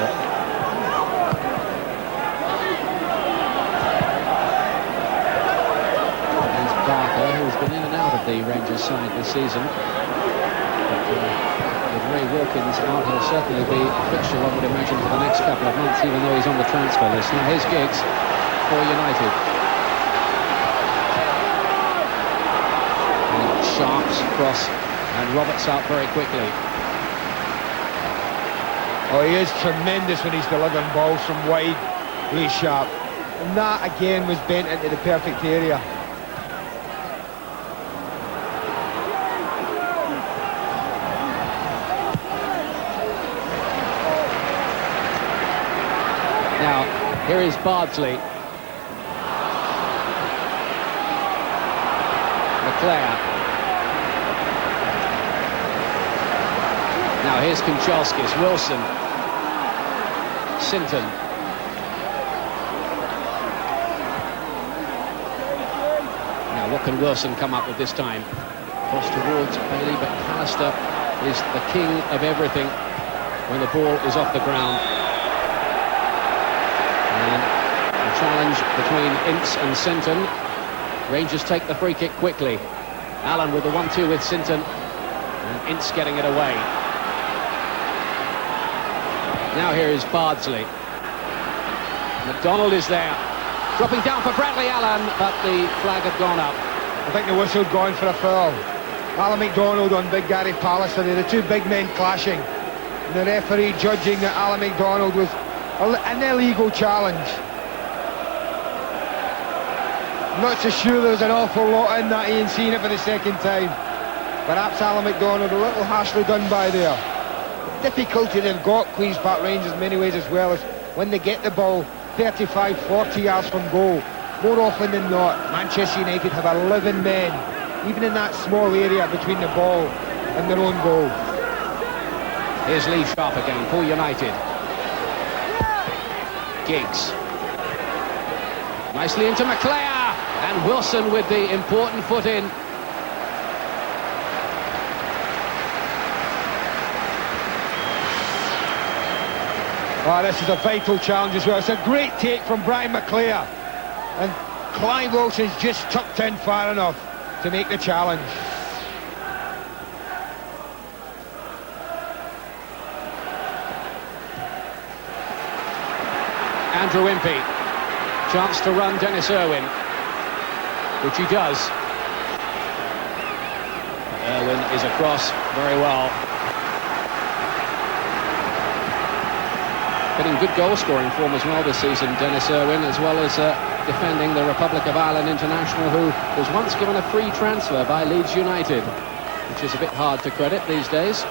There's Barker, who's been in and out of the Rangers side this season. But with Ray Wilkins out, he'll certainly be a fixture, one would imagine, for the next couple of months, even though he's on the transfer list. Now here's Giggs for United. And Sharp's cross, and Roberts out very quickly. Oh, he is tremendous when he's delivering balls from wide. He's sharp. And that, again, was bent into the perfect area. Now, here is Bardsley. Leclerc. Now here's Kanchelskis, Wilson, Sinton. Now what can Wilson come up with this time? Cross towards Bailey, but Callister is the king of everything when the ball is off the ground. And a challenge between Ince and Sinton. Rangers take the free kick quickly. Allen with the 1-2 with Sinton, and Ince getting it away. Now here is Bardsley. McDonald is there, dropping down for Bradley Allen, but the flag had gone up. I think the whistle going for a foul. Alan McDonald on big Gary Pallister. They're the two big men clashing. And the referee judging that Alan McDonald was an illegal challenge. I'm not so sure there's an awful lot in that, Ian, seeing it for the second time. Perhaps Alan McDonald a little harshly done by there. The difficulty they've got, Queen's Park Rangers, in many ways as well, is when they get the ball 35, 40 yards from goal. More often than not, Manchester United have 11 men, even in that small area between the ball and their own goal. Here's Lee Sharp again for United. Giggs. Nicely into McClare, and Wilson with the important foot in. Oh, this is a vital challenge as well. It's a great take from Brian McClare. And Clive Wilson's just tucked in far enough to make the challenge. Andrew Impey. Chance to run Dennis Irwin, which he does. Irwin is across very well. Getting good goal-scoring form as well this season, Dennis Irwin, as well as defending the Republic of Ireland international, who was once given a free transfer by Leeds United, which is a bit hard to credit these days.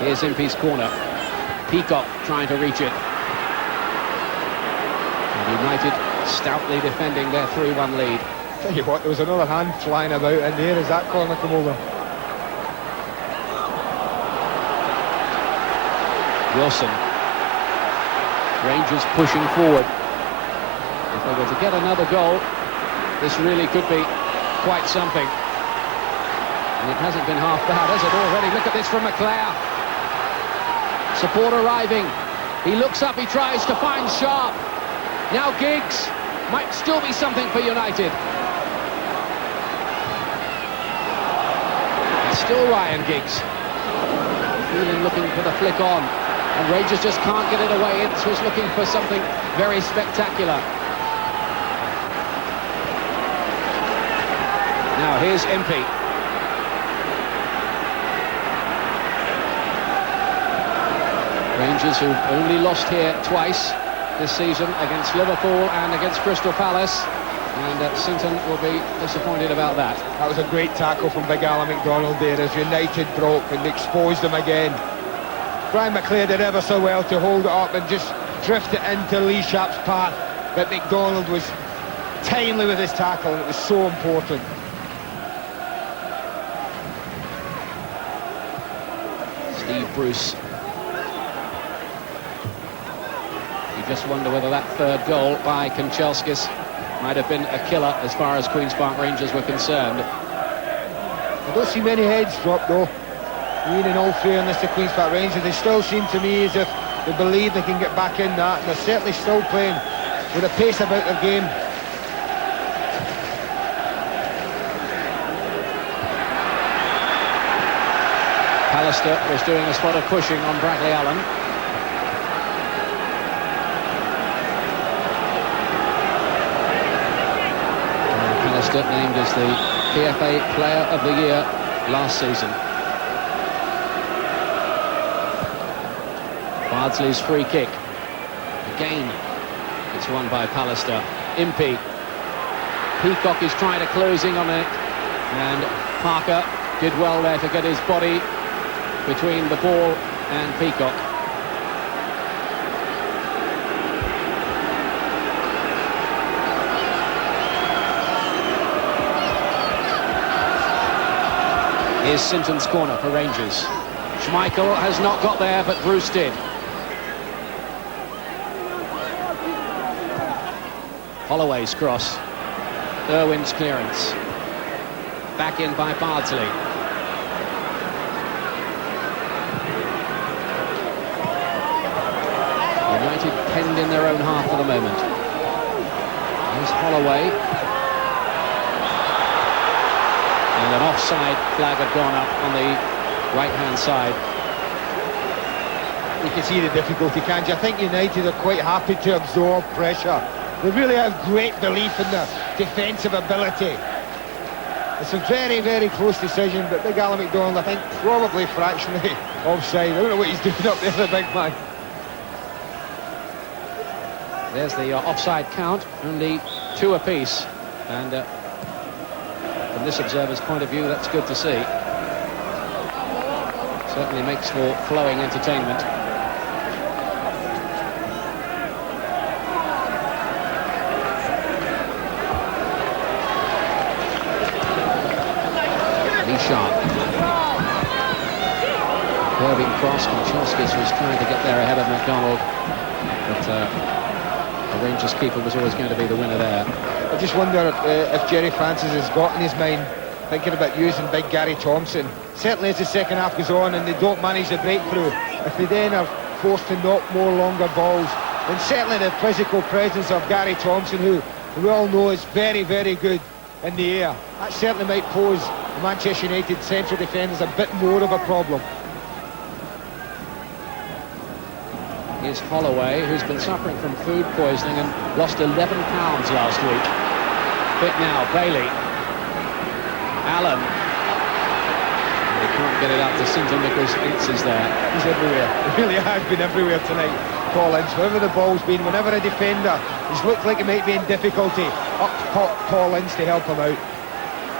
Here's Impey's corner. Peacock trying to reach it. And United stoutly defending their 3-1 lead. Tell you what, there was another hand flying about in there as that corner came over. Wilson. Rangers pushing forward. If they were to get another goal, this really could be quite something. And it hasn't been half bad, has it, already? Look at this from McClare. Support arriving. He looks up, he tries to find Sharp. Now Giggs. Might still be something for United. It's still Ryan Giggs. Feeling looking for the flick on. And Rangers just can't get it away. It was looking for something very spectacular. Now here's Impey. Rangers who've only lost here twice this season, against Liverpool and against Crystal Palace. And Sinton will be disappointed about that. That was a great tackle from big Alan McDonald there as United broke and exposed them again. Brian McClare did ever so well to hold it up and just drift it into Lee Sharp's path, but McDonald was timely with his tackle, and it was so important. Steve Bruce. You just wonder whether that third goal by Kanchelskis might have been a killer as far as Queen's Park Rangers were concerned. I don't see many heads drop though. Ian, in all fairness to Queen's Park Rangers, they still seem to me as if they believe they can get back in that, and they're certainly still playing with a pace about their game. Pallister was doing a spot of pushing on Bradley Allen. Pallister named as the PFA Player of the Year last season. Bardsley's free kick. Again, it's won by Pallister. Impey. Peacock is trying to close in on it, and Parker did well there to get his body between the ball and Peacock. Here's Sinton's corner for Rangers. Schmeichel has not got there, but Bruce did. Holloway's cross. Irwin's clearance. Back in by Bardsley. United penned in their own half for the moment. Here's Holloway. And an offside flag had gone up on the right-hand side. You can see the difficulty, can't you? I think United are quite happy to absorb pressure. They really have great belief in their defensive ability. It's a very, very close decision, but big Alan McDonald, I think, probably fractionally offside. I don't know what he's doing up there, the big man. There's the offside count, only 2 apiece. And from this observer's point of view, that's good to see. Certainly makes for flowing entertainment. Sharp. Curving cross. Kaczynskis was trying to get there ahead of McDonald, but the Rangers keeper was always going to be the winner there. I just wonder if Jerry Francis has got in his mind thinking about using big Gary Thompson. Certainly as the second half goes on and they don't manage the breakthrough, if they then are forced to knock more longer balls, then certainly the physical presence of Gary Thompson, who we all know is very, very good in the air, that certainly might pose the Manchester United central defenders a bit more of a problem. Here's Holloway, who's been suffering from food poisoning and lost 11 pounds last week. Fit now, Bailey. Allen. And they can't get it out to Sinton because Ince is there. He's everywhere. He really has been everywhere tonight, Paul Ince. Wherever the ball's been, whenever a defender he's looked like he might be in difficulty, up popped Paul Ince to help him out.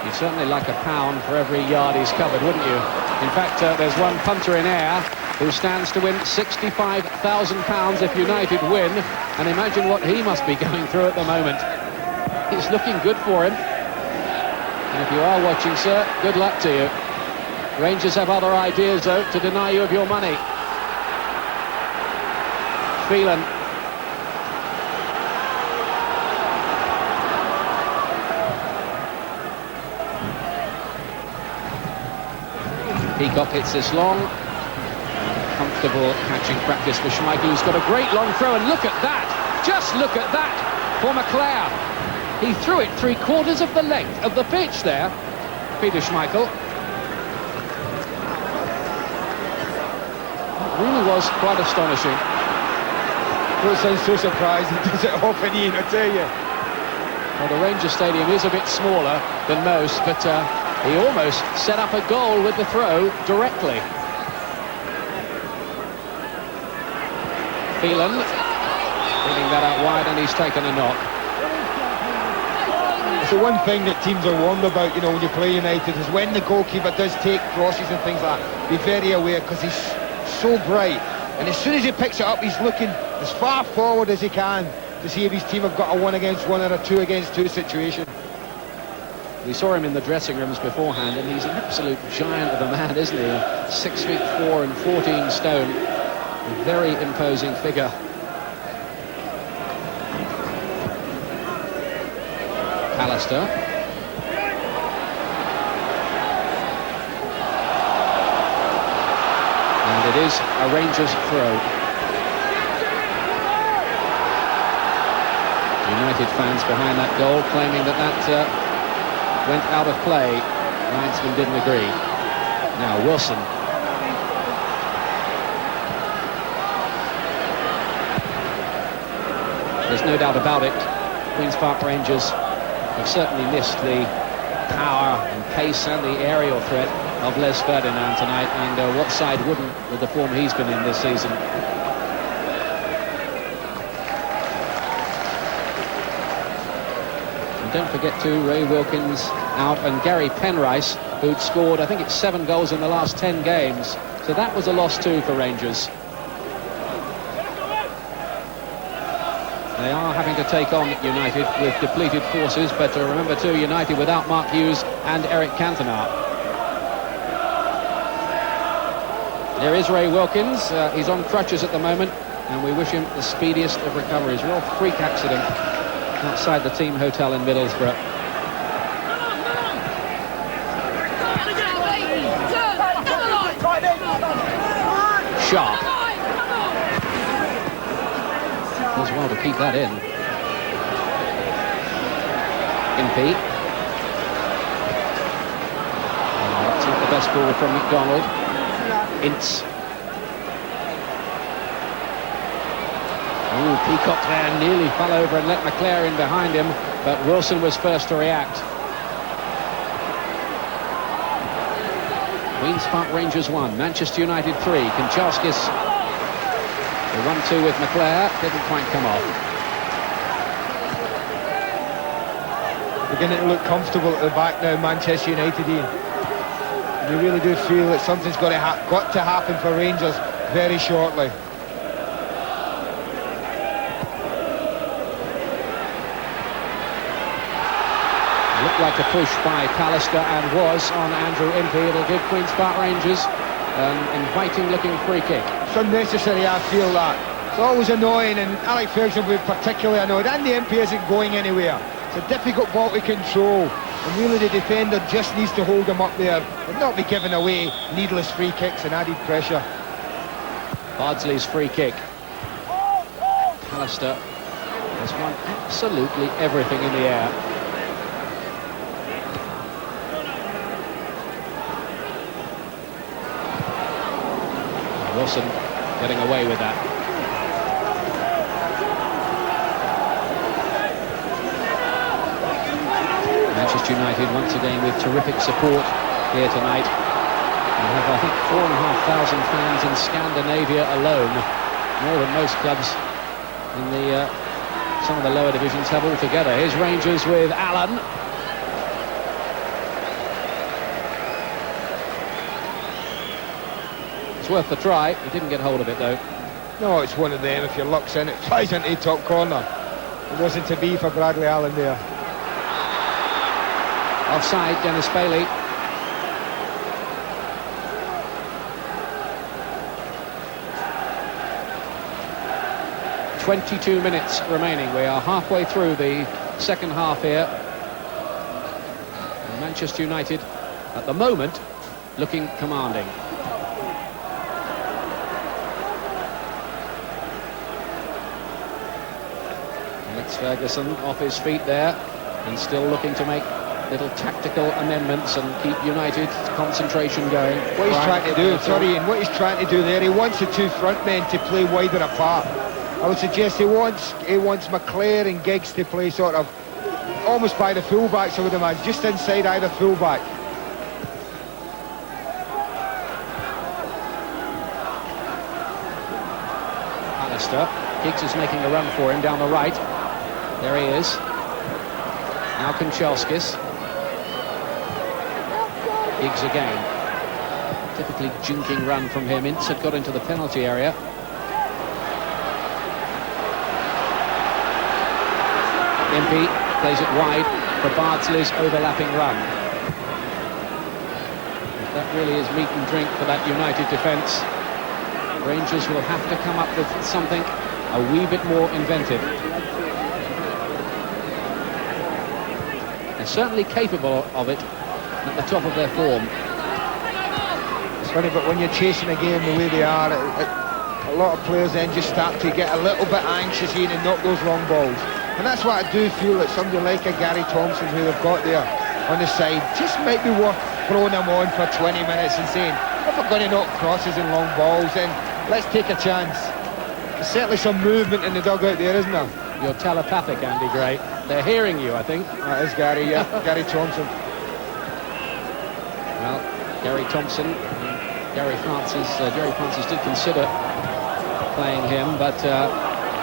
You'd certainly like a pound for every yard he's covered, wouldn't you? In fact, there's one punter in air who stands to win £65,000 if United win, and imagine what he must be going through at the moment. It's looking good for him. And if you are watching, sir, good luck to you. Rangers have other ideas, though, to deny you of your money. Phelan. Peacock hits this long. Comfortable catching practice for Schmeichel, who's got a great long throw, and look at that! Just look at that for McLeod. He threw it 3/4 of the length of the pitch there, Peter Schmeichel. It really was quite astonishing. Don't sound so surprised he does it often, Ian, I tell you. Well, the Rangers Stadium is a bit smaller than most, but he almost set up a goal with the throw directly. Phelan hitting that out wide, and he's taken a knock. It's the one thing that teams are warned about, you know, when you play United, is when the goalkeeper does take crosses and things like that, be very aware, because he's so bright. And as soon as he picks it up, he's looking as far forward as he can to see if his team have got a 1-against-1 or a 2-against-2 situation. We saw him in the dressing rooms beforehand, and he's an absolute giant of a man, isn't he? 6'4" and 14 stone. A very imposing figure. Pallister. And it is a Rangers throw. United fans behind that goal claiming that went out of play. Linesman didn't agree. Now Wilson. There's no doubt about it. Queen's Park Rangers have certainly missed the power and pace and the aerial threat of Les Ferdinand tonight, and what side wouldn't with the form he's been in this season. And don't forget too, Ray Wilkins out, and Gary Penrice, who'd scored, I think it's 7 goals in the last 10 games. So that was a loss too for Rangers. They are having to take on United with depleted forces, but remember too, United without Mark Hughes and Eric Cantona. There is Ray Wilkins. He's on crutches at the moment, and we wish him the speediest of recoveries. Real freak accident outside the team hotel in Middlesbrough. Sharp. Does well to keep that in. Impey. That's not the best ball from McDonald. Ince. Ooh, Peacock there nearly fell over and let McClare in behind him, but Wilson was first to react. Queen's Park Rangers 1, Manchester United 3. Kanchelskis, the 1-2 with McClare, didn't quite come off. Beginning to look comfortable at the back now, Manchester United, Ian. You really do feel that something's got to happen for Rangers very shortly. Looked like a push by Pallister and was on Andrew Impey. It'll give Queen's Park Rangers an inviting looking free kick. It's unnecessary, I feel that. It's always annoying, and Alex Ferguson will be particularly annoyed. And the Impey isn't going anywhere. It's a difficult ball to control. And really the defender just needs to hold him up there and not be giving away needless free kicks and added pressure. Bardsley's free kick. Pallister has won absolutely everything in the air. Wilson getting away with that. Manchester United once again with terrific support here tonight. We have, I think, 4,500 fans in Scandinavia alone, more than most clubs in the some of the lower divisions have altogether. Here's Rangers with Allen. It's worth the try. He didn't get hold of it though. No, it's one of them. If your luck's in, it flies into the top corner. It wasn't to be for Bradley Allen there. Offside, Dennis Bailey. "22 minutes remaining. We are halfway through the second half here. And Manchester United, at the moment, looking commanding. Alex Ferguson off his feet there and still looking to make little tactical amendments and keep United's concentration going. What he's trying to do, sorry, and what he's trying to do there, he wants the two front men to play wider apart. I would suggest he wants McClare and Giggs to play sort of almost by the fullbacks, I would imagine, just inside either fullback. Pallister. Giggs is making a run for him down the right. There he is. Now Kanchelskis. Giggs again. Typically jinking run from him. Ince had got into the penalty area. Impey plays it wide for Bardsley's overlapping run. If that really is meat and drink for that United defence, Rangers will have to come up with something a wee bit more inventive. They're certainly capable of it at the top of their form. It's funny, but when you're chasing a game the way they are, a lot of players then just start to get a little bit anxious here and knock those long balls. And that's what I do feel that somebody like a Gary Thompson, who they've got there on the side, just might be worth throwing them on for 20 minutes and saying, if we're going to knock crosses and long balls, then let's take a chance. There's certainly some movement in the dugout there, isn't there? You're telepathic, Andy Gray. They're hearing you, I think. That is Gary, yeah. Gary Thompson. Well, Gary Thompson, Jerry Francis did consider playing him, but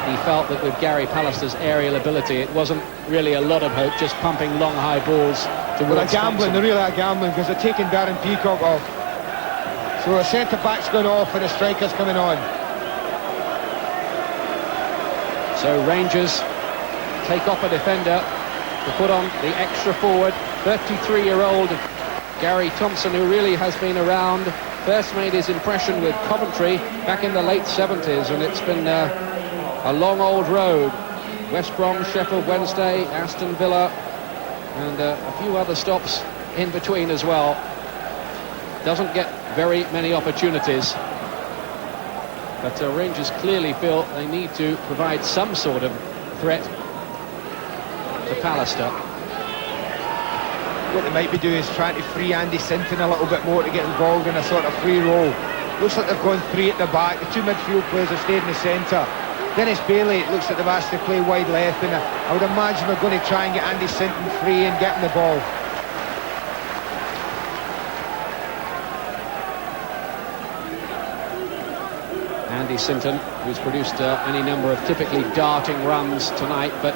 he felt that with Gary Pallister's aerial ability, it wasn't really a lot of hope, just pumping long, high balls towards Well, they're gambling, Thompson. they really are gambling, because they're taking Darren Peacock off. So a centre-back's going off and a striker's coming on. So Rangers take off a defender to put on the extra forward, 33-year-old Gary Thompson, who really has been around. First made his impression with Coventry back in the late 70s, and it's been a long old road. West Brom, Sheffield Wednesday, Aston Villa, and a few other stops in between as well. Doesn't get very many opportunities. But Rangers clearly feel they need to provide some sort of threat to Pallister. What they might be doing is trying to free Andy Sinton a little bit more to get involved in a sort of free roll. Looks like they've gone three at the back. The two midfield players have stayed in the centre. Dennis Bailey, it looks like they've asked to play wide left, and I would imagine they're going to try and get Andy Sinton free and get him the ball. Andy Sinton, who's produced any number of typically darting runs tonight, but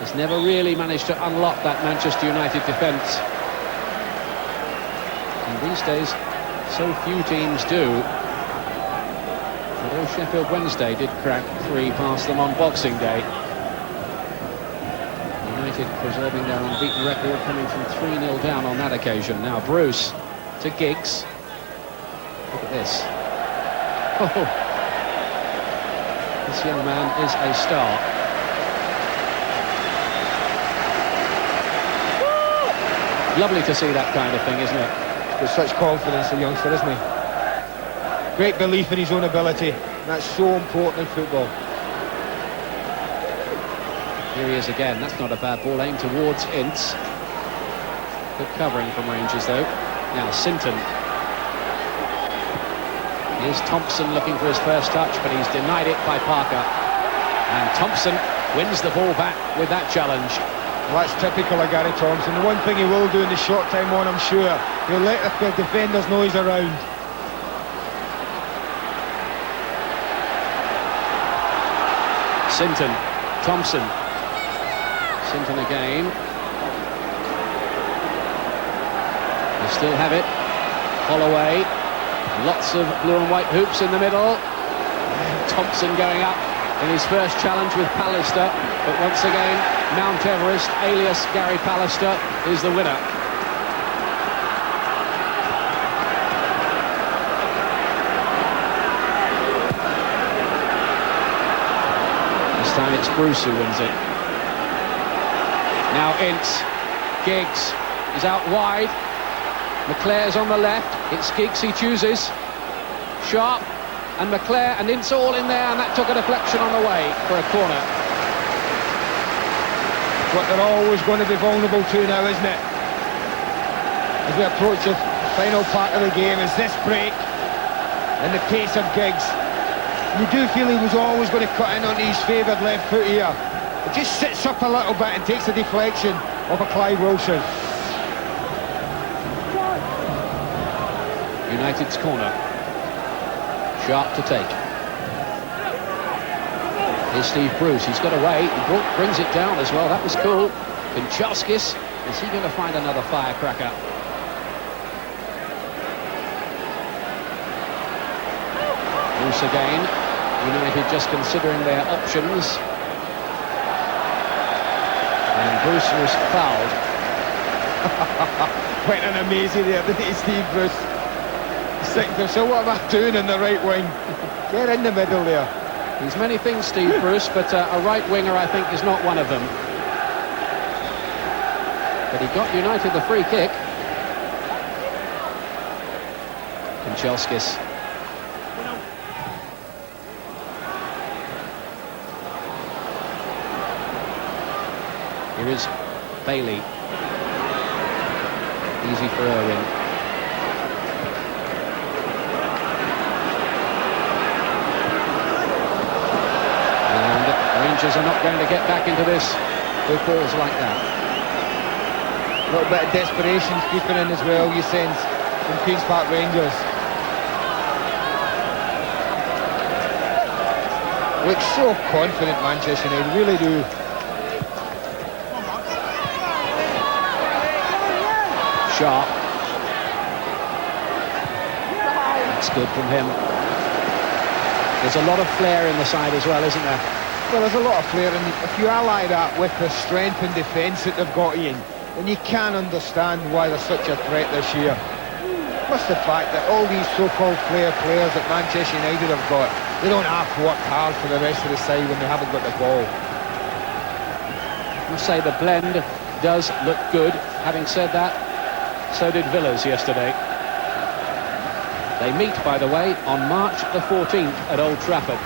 has never really managed to unlock that Manchester United defence. And these days, so few teams do. Although Sheffield Wednesday did crack 3 past them on Boxing Day. United preserving their unbeaten record, coming from 3-0 down on that occasion. Now Bruce to Giggs. Look at this. Oh. This young man is a star. Lovely to see that kind of thing, isn't it? With such confidence, the youngster, isn't he? Great belief in his own ability. That's so important in football. Here he is again. That's not a bad ball aimed towards Ince. Good covering from Rangers, though. Now Sinton. Here's Thompson looking for his first touch, but he's denied it by Parker. And Thompson wins the ball back with that challenge. Well, that's typical of Gary Thompson. The one thing he will do in the short time on, I'm sure, he'll let the defenders know he's around. Sinton, Thompson. Sinton again. They still have it. Holloway. Lots of blue and white hoops in the middle. Thompson going up in his first challenge with Pallister, but once again Mount Everest alias Gary Pallister is the winner. This time it's Bruce who wins it. Now Ince. Giggs is out wide. McClare's on the left. It's Giggs he chooses. Sharp and McClare and Ince all in there, and that took a deflection on the way for a corner. What they're always going to be vulnerable to now, isn't it? As we approach the final part of the game, is this break and the pace of Giggs. You do feel he was always going to cut in on his favoured left foot here. It just sits up a little bit and takes the deflection of a Clive Wilson. United's corner. Sharp to take. Here's Steve Bruce. He's got away. He brings it down as well. That was cool. Pinchowskis. Is he going to find another firecracker? Bruce again. United just considering their options. And Bruce was fouled. Went an amazing there, didn't he, Steve Bruce? So what am I doing in the right wing? Get in the middle there. He's many things, Steve Bruce, but a right winger, I think, is not one of them. But he got United the free kick. And Chelskis. Here is Bailey. Easy for Irwin. And Rangers are not going to get back into this with balls like that. A little bit of desperation creeping in as well, you sense, from Queen's Park Rangers. Look so confident, Manchester United, really do. Sharp. That's good from him. There's a lot of flair in the side as well, isn't there? Well, there's a lot of flair, and if you ally that with the strength and defence that they've got, Ian, then you can understand why they're such a threat this year. Plus the fact that all these so-called flair players that Manchester United have got, they don't have to work hard for the rest of the side when they haven't got the ball. I must say the blend does look good. Having said that, so did Villa's yesterday. They meet, by the way, on March the 14th at Old Trafford.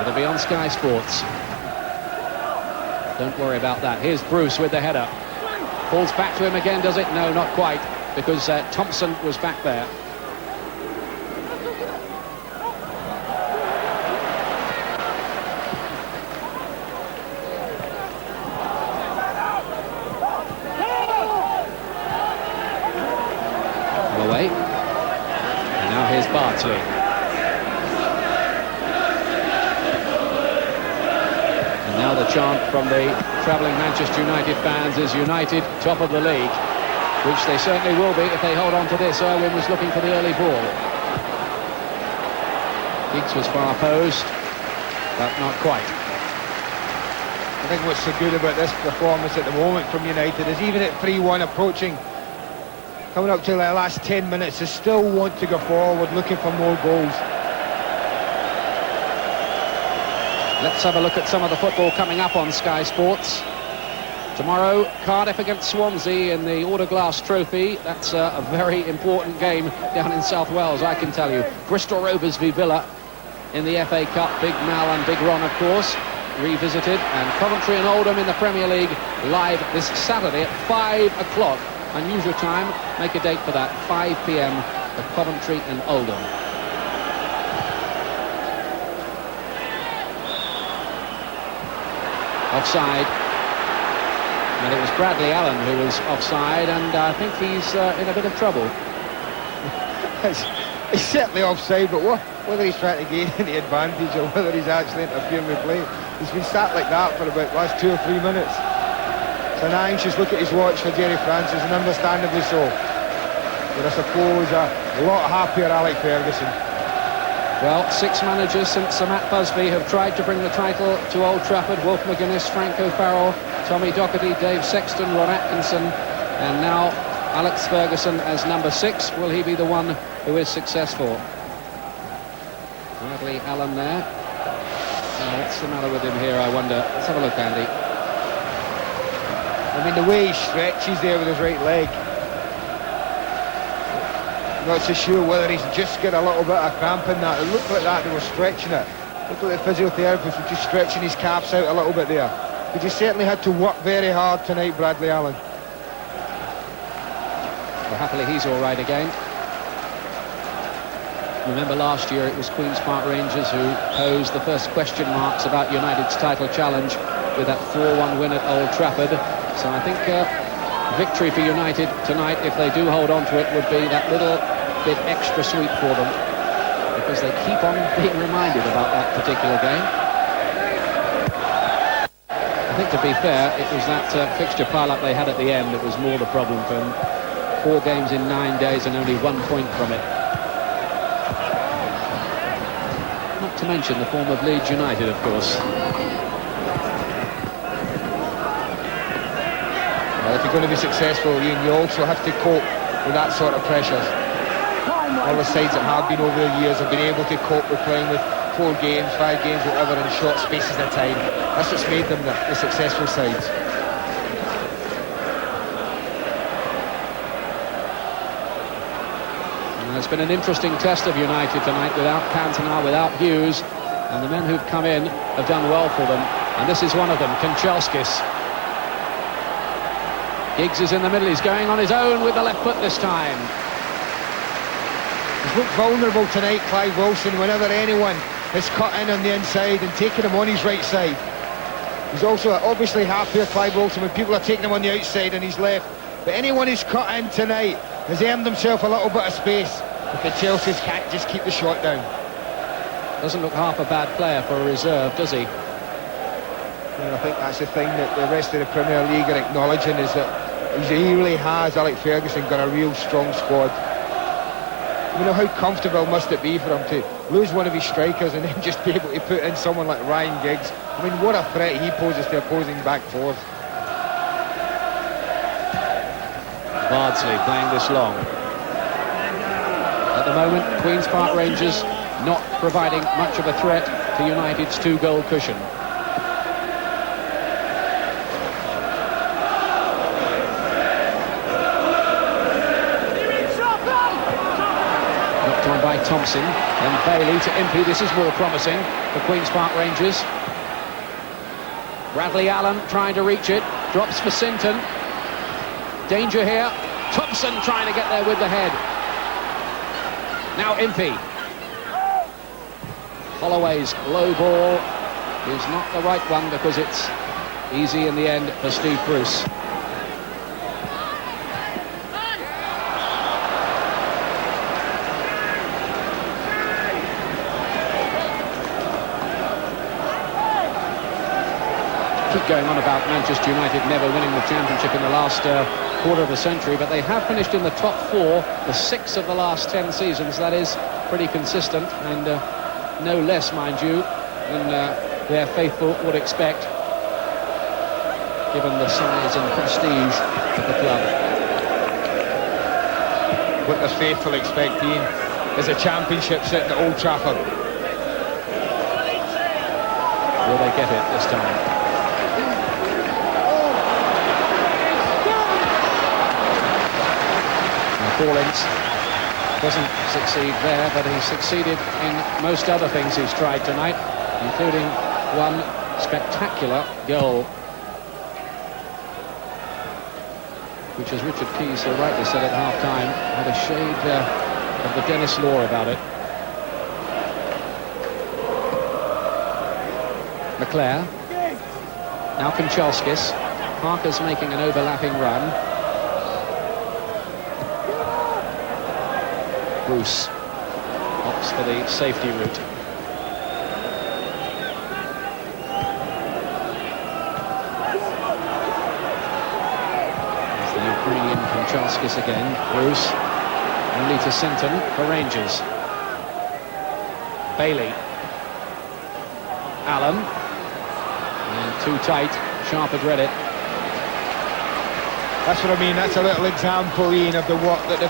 It'll be on Sky Sports. Don't worry about that. Here's Bruce with the header. Falls back to him again, does it? No, not quite, because Thompson was back there. Away. And now here's Bartley. And now the chant from the travelling Manchester United fans is United top of the league, which they certainly will be if they hold on to this. Irwin was looking for the early ball. Giggs was far post, but not quite. I think what's so good about this performance at the moment from United is even at 3-1 approaching, coming up to the last 10 minutes, they still want to go forward, looking for more goals. Let's have a look at some of the football coming up on Sky Sports. Tomorrow, Cardiff against Swansea in the Autoglass Trophy. That's a very important game down in South Wales, I can tell you. Bristol Rovers v Villa in the FA Cup. Big Mal and Big Ron, of course, revisited. And Coventry and Oldham in the Premier League live this Saturday at 5 o'clock. Unusual time, make a date for that, 5 p.m. for Coventry and Oldham. Offside. And it was Bradley Allen who was offside, and I think he's in a bit of trouble. He's certainly offside, but whether he's trying to gain any advantage or whether he's actually interfering with play, he's been sat like that for about the last 2 or 3 minutes. It's an anxious look at his watch for Jerry Francis, and understandably so. But I suppose a lot happier Alec Ferguson. Well, 6 managers since Sir Matt Busby have tried to bring the title to Old Trafford. Wolf McGuinness, Frank O'Farrell, Tommy Docherty, Dave Sexton, Ron Atkinson, and now Alex Ferguson as number 6. Will he be the one who is successful? Bradley Allen there. What's the matter with him here, I wonder? Let's have a look, Andy. I mean, the way he stretches there with his right leg. Not so sure whether he's just got a little bit of cramp in that. It looked like that they were stretching it. It looked like the physiotherapist was just stretching his calves out a little bit there. But he certainly had to work very hard tonight, Bradley Allen. Well, happily he's all right again. Remember last year it was Queen's Park Rangers who posed the first question marks about United's title challenge with that 4-1 win at Old Trafford. So I think victory for United tonight, if they do hold on to it, would be that little bit extra sweet for them, because they keep on being reminded about that particular game. I think, to be fair, it was that fixture pile-up they had at the end that was more the problem for them. 4 games in 9 days and only 1 point from it. Not to mention the form of Leeds United, of course. Well, if you're going to be successful, Ian, you also have to cope with that sort of pressures. All the sides that have been over the years have been able to cope with playing with 4 games, 5 games, whatever, in short spaces of time. That's what's made them the successful sides. it's been an interesting test of United tonight, without Cantona, without Hughes, and the men who've come in have done well for them, and this is one of them, Kanchelskis. Giggs is in the middle, he's going on his own with the left foot this time. He's looked vulnerable tonight, Clive Wilson, whenever anyone has cut in on the inside and taken him on his right side. He's also obviously happier, Clive Wilson, when people are taking him on the outside and he's left. But anyone who's cut in tonight has earned himself a little bit of space. But Chelsea's can't just keep the shot down. Doesn't look half a bad player for a reserve, does he? And I think that's the thing that the rest of the Premier League are acknowledging, is that he really has, Alex Ferguson, got a real strong squad. You know, how comfortable must it be for him to lose one of his strikers and then just be able to put in someone like Ryan Giggs? I mean, what a threat he poses to opposing back fours. Bardsley playing this long. At the moment, Queen's Park Rangers not providing much of a threat to United's 2-goal cushion. Knocked on by Thompson, then Bailey to Impey. This is more promising for Queen's Park Rangers. Bradley Allen trying to reach it, drops for Sinton. Danger here. Thompson trying to get there with the head. Now Impey. Holloway's low ball is not the right one because it's easy in the end for Steve Bruce. Keep going on about Manchester United never winning the championship in the last quarter of a century, but they have finished in the top 4 for 6 of the last 10 seasons. That is pretty consistent, and no less, mind you, than their faithful would expect, given the size and prestige of the club. What the faithful expect, Ian, is a championship sitting at Old Trafford. Will they get it this time? Ballings doesn't succeed there, but he's succeeded in most other things he's tried tonight, including one spectacular goal, which, as Richard Keys so rightly said at half-time, had a shade of the Dennis Law about it. Leclerc. Now Kanchelskis. Parker's making an overlapping run. Bruce opts for the safety route. There's the Ukrainian Kanchelskis again. Bruce only to Sinton for Rangers. Bailey. Allen. And too tight. Sharp had read it. That's what I mean. That's a little example, Ian, of the work that the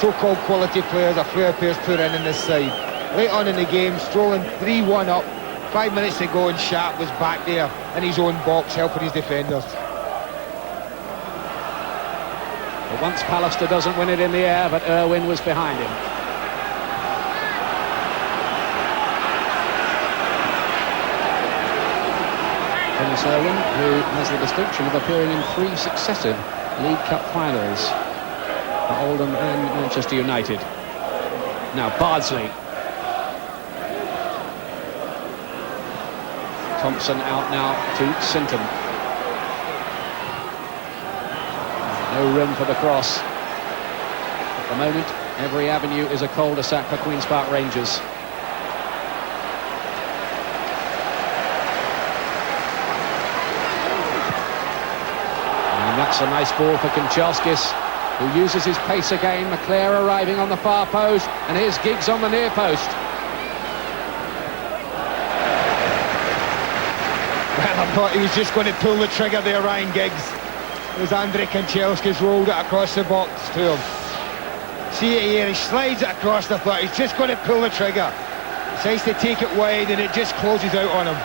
so-called quality players, or flair players, put in this side. Late on in the game, strolling 3-1 up, 5 minutes to go, and Sharp was back there in his own box helping his defenders. But once Pallister doesn't win it in the air, but Irwin was behind him. Dennis Irwin, who has the distinction of appearing in 3 successive League Cup finals for Oldham and Manchester United. Now Bardsley. Thompson out now to Sinton. No room for the cross. At the moment, every avenue is a cul-de-sac for Queen's Park Rangers. And that's a nice ball for Kanchelskis, who uses his pace again. Leclerc arriving on the far post, and here's Giggs on the near post. Well, I thought he was just going to pull the trigger there, Ryan Giggs, as Andre Kanchelskis rolled it across the box to him. See it here, he slides it across the foot, he's just going to pull the trigger. Decides to take it wide, and it just closes out on him.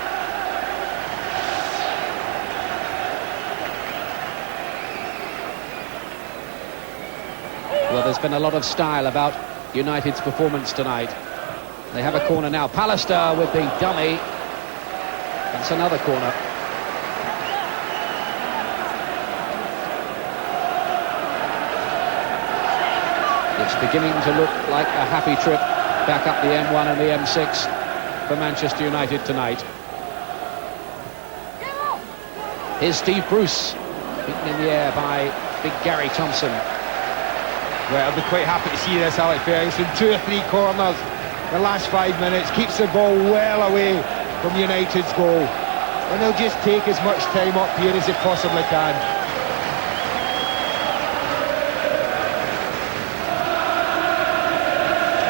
Well, there's been a lot of style about United's performance tonight. They have a corner now. Pallister with the dummy. That's another corner. It's beginning to look like a happy trip back up the M1 and the M6 for Manchester United tonight. Here's Steve Bruce, beaten in the air by big Gary Thompson. Well, I'll be quite happy to see this, Alec Ferguson. 2 or 3 corners the last 5 minutes, keeps the ball well away from United's goal. And they'll just take as much time up here as they possibly can.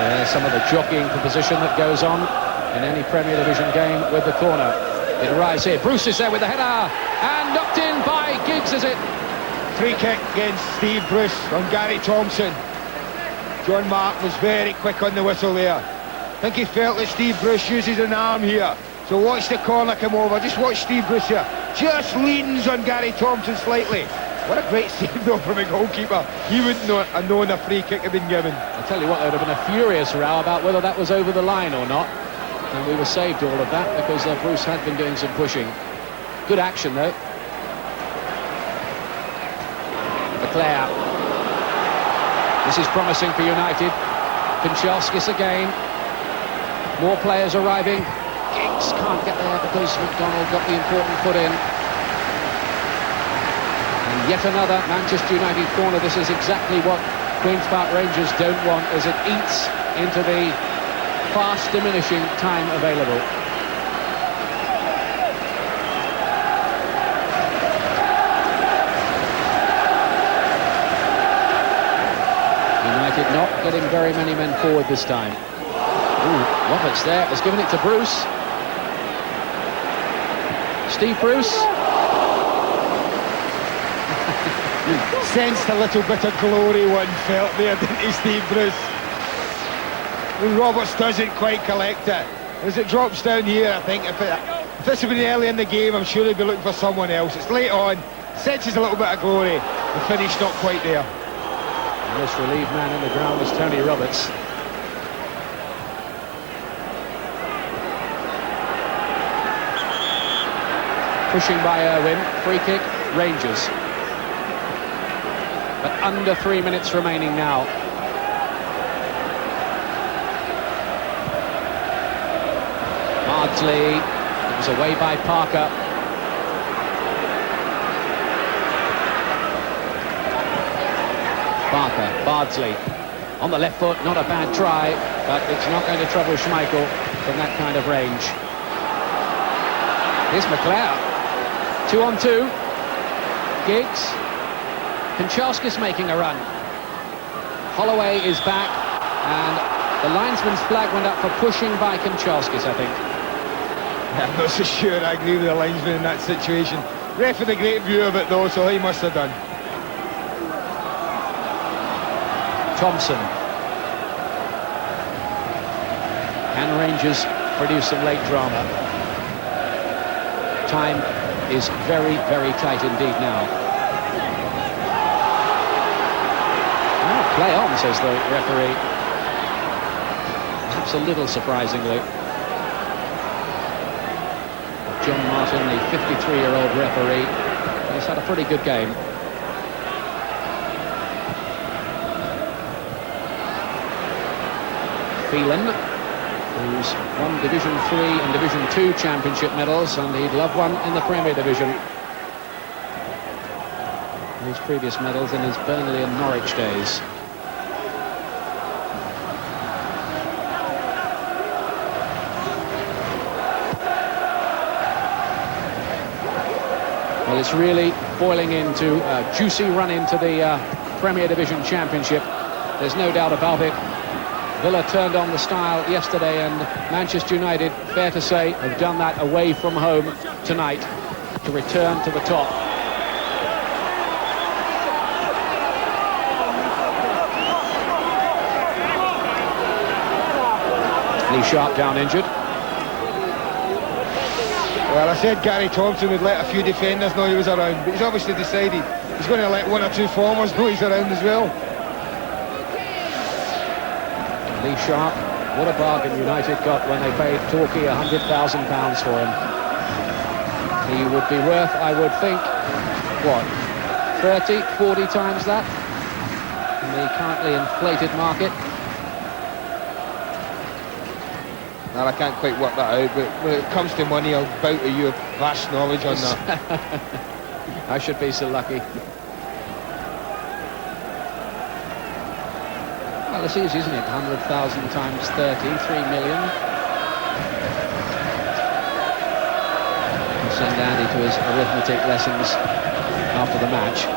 There's some of the jockeying for position that goes on in any Premier Division game with the corner. It arrives here. Bruce is there with the header and knocked in by Giggs, is it? Free kick against Steve Bruce on Gary Thompson. John Martin was very quick on the whistle there. I think he felt that Steve Bruce uses an arm here. So watch the corner come over. Just watch Steve Bruce here. Just leans on Gary Thompson slightly. What a great save though from a goalkeeper. He wouldn't have known a free kick had been given. I'll tell you what, there would have been a furious row about whether that was over the line or not. And we were saved all of that because Bruce had been doing some pushing. Good action though. Leclerc. This is promising for United. Kanchelskis again. More players arriving. Giggs can't get there because McDonald got the important foot in. And yet another Manchester United corner. This is exactly what Queen's Park Rangers don't want, as it eats into the fast diminishing time available. United not getting very many men forward this time. Ooh, Roberts there has given it to Bruce. Steve Bruce. Sensed a little bit of glory one felt there, didn't he, Steve Bruce? And Roberts doesn't quite collect it. As it drops down here, I think if this had been early in the game, I'm sure he'd be looking for someone else. It's late on, senses a little bit of glory. The finish not quite there. And this relieved man in the ground was Tony Roberts. Pushing by Irwin, free kick, Rangers. But under 3 minutes remaining now. Bardsley, it was away by Parker. Parker, Bardsley, on the left foot, not a bad try, but it's not going to trouble Schmeichel from that kind of range. Here's McLeod. 2-on-2. Giggs. Kanchelskis making a run. Holloway is back, and the linesman's flag went up for pushing by Kanchelskis, I think. I'm not so sure I agree with the linesman in that situation. Ref had a great view of it though, so he must have done. Thompson. Can Rangers produce some late drama? Time is very, very tight indeed now. Oh, play on, says the referee. Perhaps a little surprisingly. John Martin, the 53-year-old referee, has had a pretty good game. Phelan, who's won Division 3 and Division 2 championship medals, and he'd love one in the Premier Division. His previous medals in his Burnley and Norwich days. Well, it's really boiling into a juicy run into the Premier Division Championship. There's no doubt about it. Villa turned on the style yesterday, and Manchester United, fair to say, have done that away from home tonight to return to the top. Lee Sharp down injured. Well, I said Gary Thompson would let a few defenders know he was around, but he's obviously decided he's going to let 1 or 2 formers know he's around as well. Lee Sharp, what a bargain United got when they paid Torquay £100,000 for him. He would be worth, I would think, what, 30, 40 times that in the currently inflated market. Well, I can't quite work that out, but when it comes to money, I'll bow to your vast knowledge on that. I should be so lucky. Well, it's easy, isn't it? 100,000 times 30, 3 million. I'll send Andy to his arithmetic lessons after the match.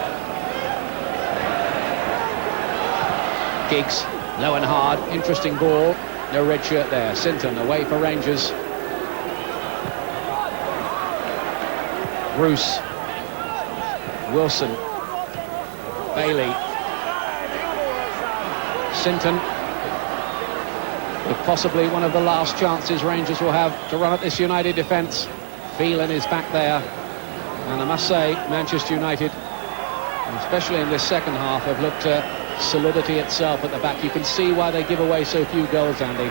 Giggs, low and hard, interesting ball. No red shirt there. Sinton away for Rangers. Bruce. Wilson. Bailey. Sinton. With possibly one of the last chances Rangers will have to run at this United defence. Phelan is back there. And I must say, Manchester United, especially in this second half, have looked solidity itself at the back. You can see why they give away so few goals, Andy.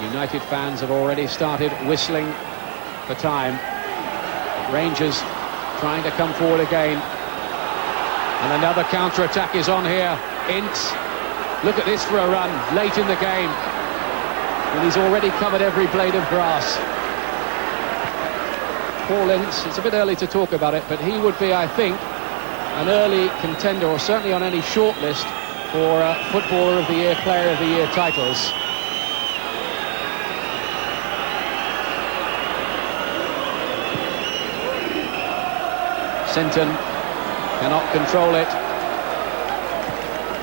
United fans have already started whistling for time. Rangers trying to come forward again. And another counter-attack is on here. Ince, look at this for a run late in the game. And he's already covered every blade of grass. Paul Ince, it's a bit early to talk about it, but he would be, I think, an early contender, or certainly on any shortlist for Footballer of the Year, Player of the Year titles. Sinton cannot control it.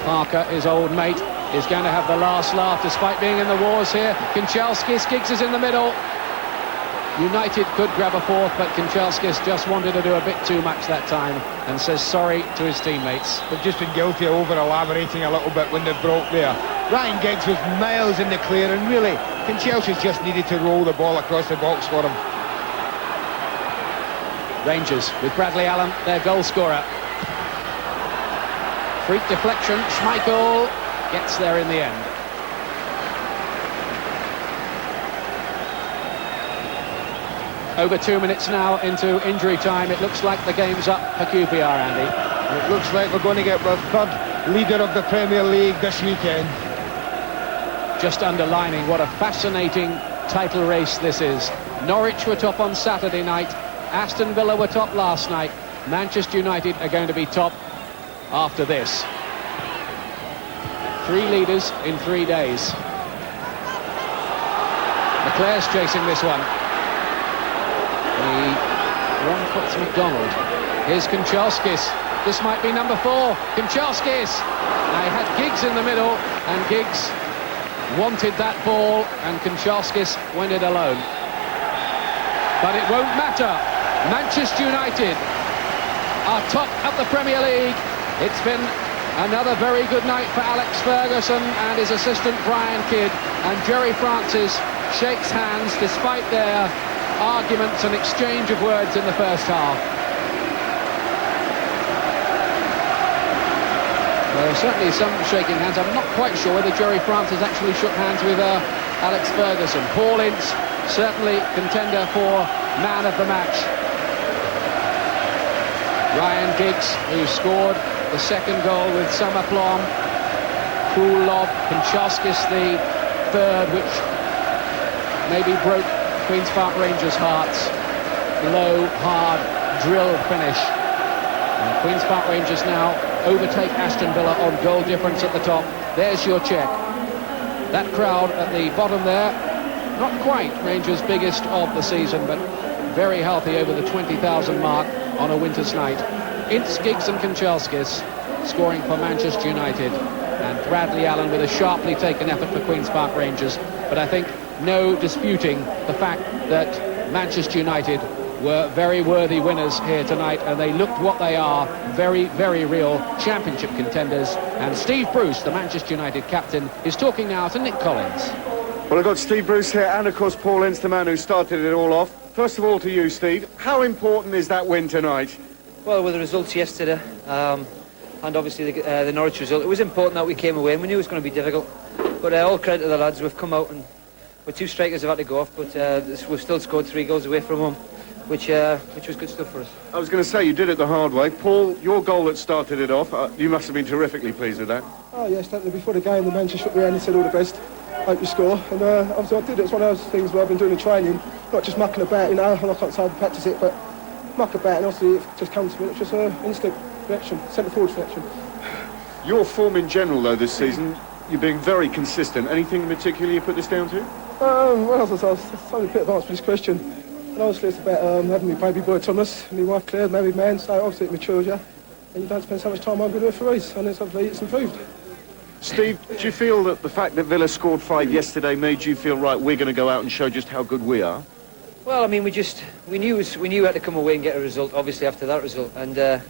Parker, his old mate, is going to have the last laugh despite being in the wars here. Kanchelskis, Giggs is in the middle. United could grab a fourth, but Kanchelskis just wanted to do a bit too much that time and says sorry to his teammates. They've just been guilty of over-elaborating a little bit when they broke there. Ryan Giggs was miles in the clear, and really, Kanchelskis just needed to roll the ball across the box for him. Rangers with Bradley Allen, their goal scorer. Freak deflection, Schmeichel gets there in the end. Over 2 minutes now into injury time. It looks like the game's up for QPR, Andy. And it looks like we're going to get the third leader of the Premier League this weekend. Just underlining what a fascinating title race this is. Norwich were top on Saturday night. Aston Villa were top last night. Manchester United are going to be top after this. 3 leaders in 3 days. Leclerc's chasing this one. The one-foot's McDonald. Here's Kanchelskis. This might be number 4. Kanchelskis. Now he had Giggs in the middle, and Giggs wanted that ball, and Kanchelskis went it alone. But it won't matter. Manchester United are top of the Premier League. It's been another very good night for Alex Ferguson and his assistant Brian Kidd, and Jerry Francis shakes hands despite their arguments and exchange of words in the first half. There are certainly some shaking hands. I'm not quite sure whether Jerry Francis actually shook hands with Alex Ferguson. Paul Ince, certainly contender for man of the match. Ryan Giggs, who scored the second goal with some aplomb. Cool lob. Kanchelskis, the third, which maybe broke Queen's Park Rangers' hearts. Low, hard, drilled finish. And Queen's Park Rangers now overtake Aston Villa on goal difference at the top. There's your check. That crowd at the bottom there, not quite Rangers' biggest of the season, but very healthy over the 20,000 mark on a winter's night. Ince, Giggs and Kanchelskis scoring for Manchester United, and Bradley Allen with a sharply taken effort for Queen's Park Rangers. But I think no disputing the fact that Manchester United were very worthy winners here tonight, and they looked what they are, very, very real championship contenders. And Steve Bruce, the Manchester United captain, is talking now to Nick Collins. Well, I've got Steve Bruce here and, of course, Paul Ince, the man who started it all off. First of all to you, Steve, how important is that win tonight? Well, with the results yesterday, and obviously the Norwich result, it was important that we came away, and we knew it was going to be difficult. But all credit to the lads. We've come out and with 2 strikers have had to go off, but we've still scored 3 goals away from home, which was good stuff for us. I was going to say, you did it the hard way. Paul, your goal that started it off, you must have been terrifically pleased with that. Oh yes, definitely. Before the game, the manager shook me hand and said all the best. Hope you score. And obviously I did it. It's one of those things where I've been doing in training, not just mucking about, you know, and I can't say I practice it, but muck about, and obviously it just comes to me. It's just an instant reaction, centre-forward reaction. Your form in general, though, this season, you're being very consistent. Anything in particular you put this down to? Well, I was only a bit of answer for this question. And obviously it's about having my baby boy Thomas, and my wife Claire, married man, so obviously it matures you, and you don't spend so much time arguing with referees, and it's obviously it's improved. Steve, do you feel that the fact that Villa scored 5 yesterday made you feel, right, we're going to go out and show just how good we are? Well, I mean, we knew we had to come away and get a result, obviously, after that result. And as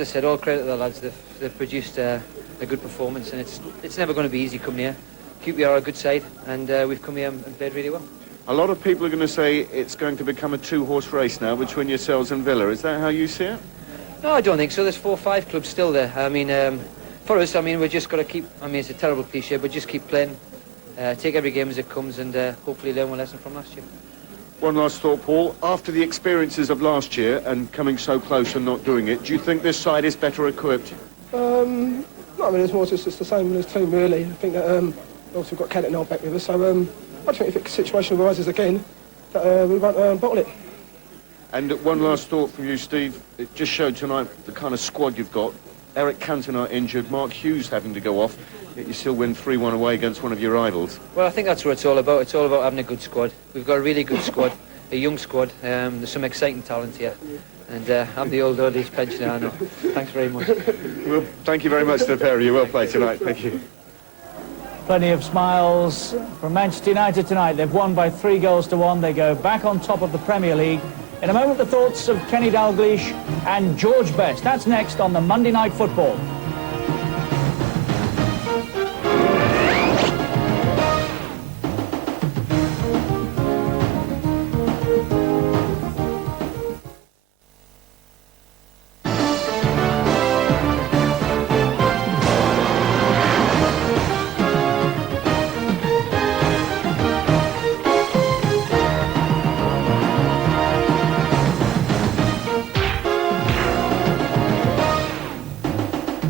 I said, all credit to the lads. They've produced a good performance, and it's never going to be easy coming here. QPR are a good side, and we've come here and played really well. A lot of people are going to say it's going to become a 2-horse race now between yourselves and Villa. Is that how you see it? No, I don't think so. There's 4 or 5 clubs still there. I mean, for us, I mean, we're just got to keep, I mean, it's a terrible cliche, but just keep playing, take every game as it comes, and hopefully learn one lesson from last year. One last thought, Paul. After the experiences of last year and coming so close and not doing it, do you think this side is better equipped? No, I mean, it's more just the same as team, really. I think that obviously we've got Cannon now back with us, so I think if the situation arises again, that we won't bottle it. And one last thought from you, Steve. It just showed tonight the kind of squad you've got. Eric Cantona injured, Mark Hughes having to go off, yet you still win 3-1 away against one of your rivals. Well, I think that's what it's all about. It's all about having a good squad. We've got a really good squad, a young squad. There's some exciting talent here. And I'm the old age pensioner, I know. Thanks very much. Well, thank you very much to the pair of you. Well played tonight. Thank you. Plenty of smiles from Manchester United tonight. They've won by 3 goals to 1. They go back on top of the Premier League. In a moment, the thoughts of Kenny Dalglish and George Best. That's next on the Monday Night Football.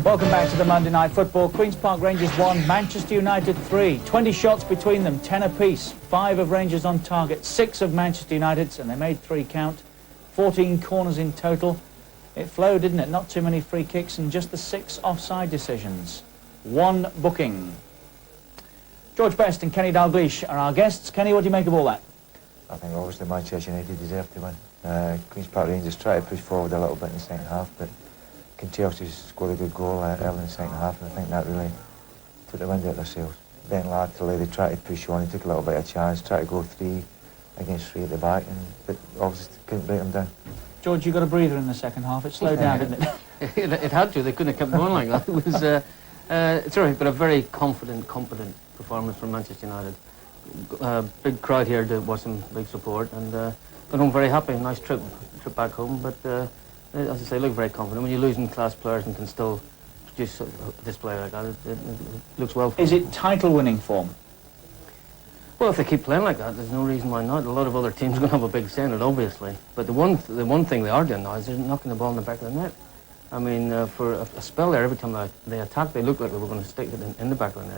Welcome back to the Monday Night Football. Queen's Park Rangers 1, Manchester United 3. 20 shots between them, 10 apiece. 5 of Rangers on target, 6 of Manchester United's, and they made 3 count. 14 corners in total. It flowed, didn't it? Not too many free kicks and just the 6 offside decisions. 1 booking. George Best and Kenny Dalglish are our guests. Kenny, what do you make of all that? I think obviously Manchester United deserve to win. Queen's Park Rangers try to push forward a little bit in the second half, but Chelsea scored a good goal early in the second half, and I think that really took the wind out of themselves. Then latterly they tried to push on, he took a little bit of chance, tried to go 3 against 3 at the back, but obviously couldn't break them down. George, you got a breather in the second half. It slowed down, didn't it? It had to. They couldn't have kept going like that. It was it's all right, but a very confident, competent performance from Manchester United. Big crowd here to watch some big support, and got home very happy. Nice trip back home, but as I say, look very confident. When you're losing class players and can still produce a display like that, it looks well. Is it title-winning form? Well, if they keep playing like that, there's no reason why not. A lot of other teams are going to have a big say in it, obviously. But the one thing they are doing now is they're knocking the ball in the back of the net. I mean, for a spell there, every time they attacked, they looked like they were going to stick it in the back of the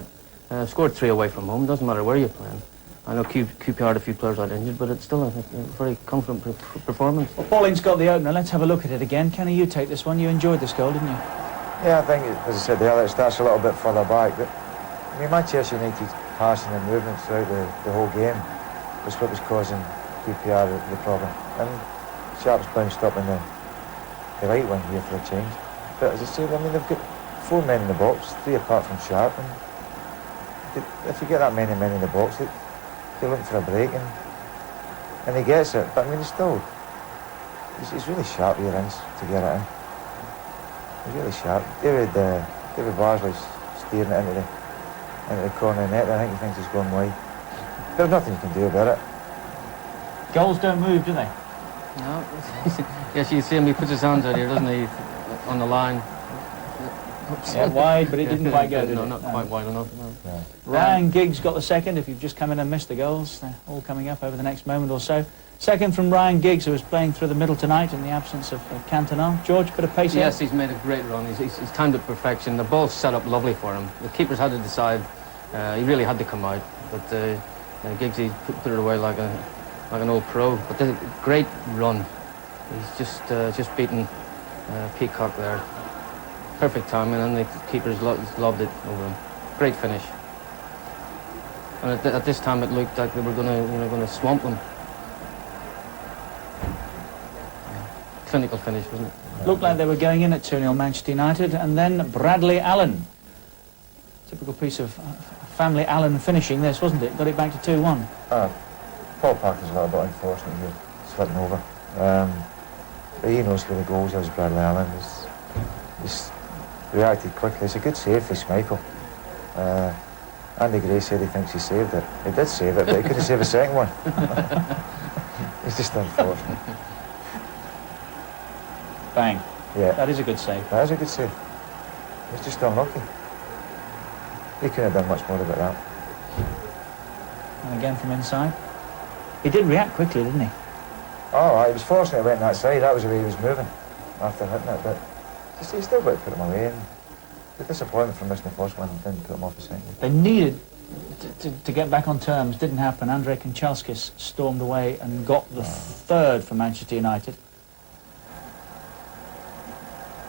net. Scored 3 away from home. Doesn't matter where you're playing. I know QPR had a few players out injured, but it's still a very confident performance. Well, Pauline's got the opener. Let's have a look at it again. Kenny, you take this one. You enjoyed this goal, didn't you? Yeah, I think, as I said earlier, it starts a little bit further back, but I mean, Manchester United's passing and movement throughout the whole game was what was causing QPR the problem. And Sharp's bounced up in the right wing here for a change. But as I said, I mean, they've got 4 men in the box, 3 apart from Sharp, and if you get that many men in the box, they're looking for a break, and he gets it. But I mean, he's really sharp here to get it in. He's really sharp. David Barsley's steering it into the corner of the net. I think he thinks he's gone wide. There's nothing you can do about it. Goals don't move, do they? No. Yes, you see him, he puts his hands out here, doesn't he, on the line. Oops. Yeah, wide, but it didn't quite go, did no, it? not quite wide enough. No. Yeah. Ryan Giggs got the second. If you've just come in and missed the goals, they're all coming up over the next moment or so. Second from Ryan Giggs, who was playing through the middle tonight in the absence of Cantona. George, bit of pace here? Yes, he's made a great run. He's timed it perfection. The ball's set up lovely for him. The keepers had to decide. He really had to come out. But Giggs, he put it away like an old pro. But this great run. He's just beaten Peacock there. Perfect timing, and the keepers loved it over him. Great finish. And at this time, it looked like they were going to swamp them. Clinical finish, wasn't it? Looked like they were going in at 2-0 Manchester United, and then Bradley Allen. Typical piece of family Allen finishing this, wasn't it? Got it back to 2-1. Paul Parker's a little bit unfortunate here, slipping over. But he knows where the goals is, Bradley Allen. He's reacted quickly. It's a good save for Schmeichel. Andy Gray said he thinks he saved it. He did save it, but he could have saved a second one. It's just unfortunate. Bang. Yeah. That is a good save. That is a good save. He's just unlucky. He couldn't have done much more about that. And again from inside. He did react quickly, didn't he? Oh, he was fortunate he went that side. That was the way he was moving after hitting it, but he still got to put him away. And the disappointment from missing the first one didn't put him off the second. They needed to get back on terms. Didn't happen. Andrei Kanchelskis stormed away and got the third for Manchester United.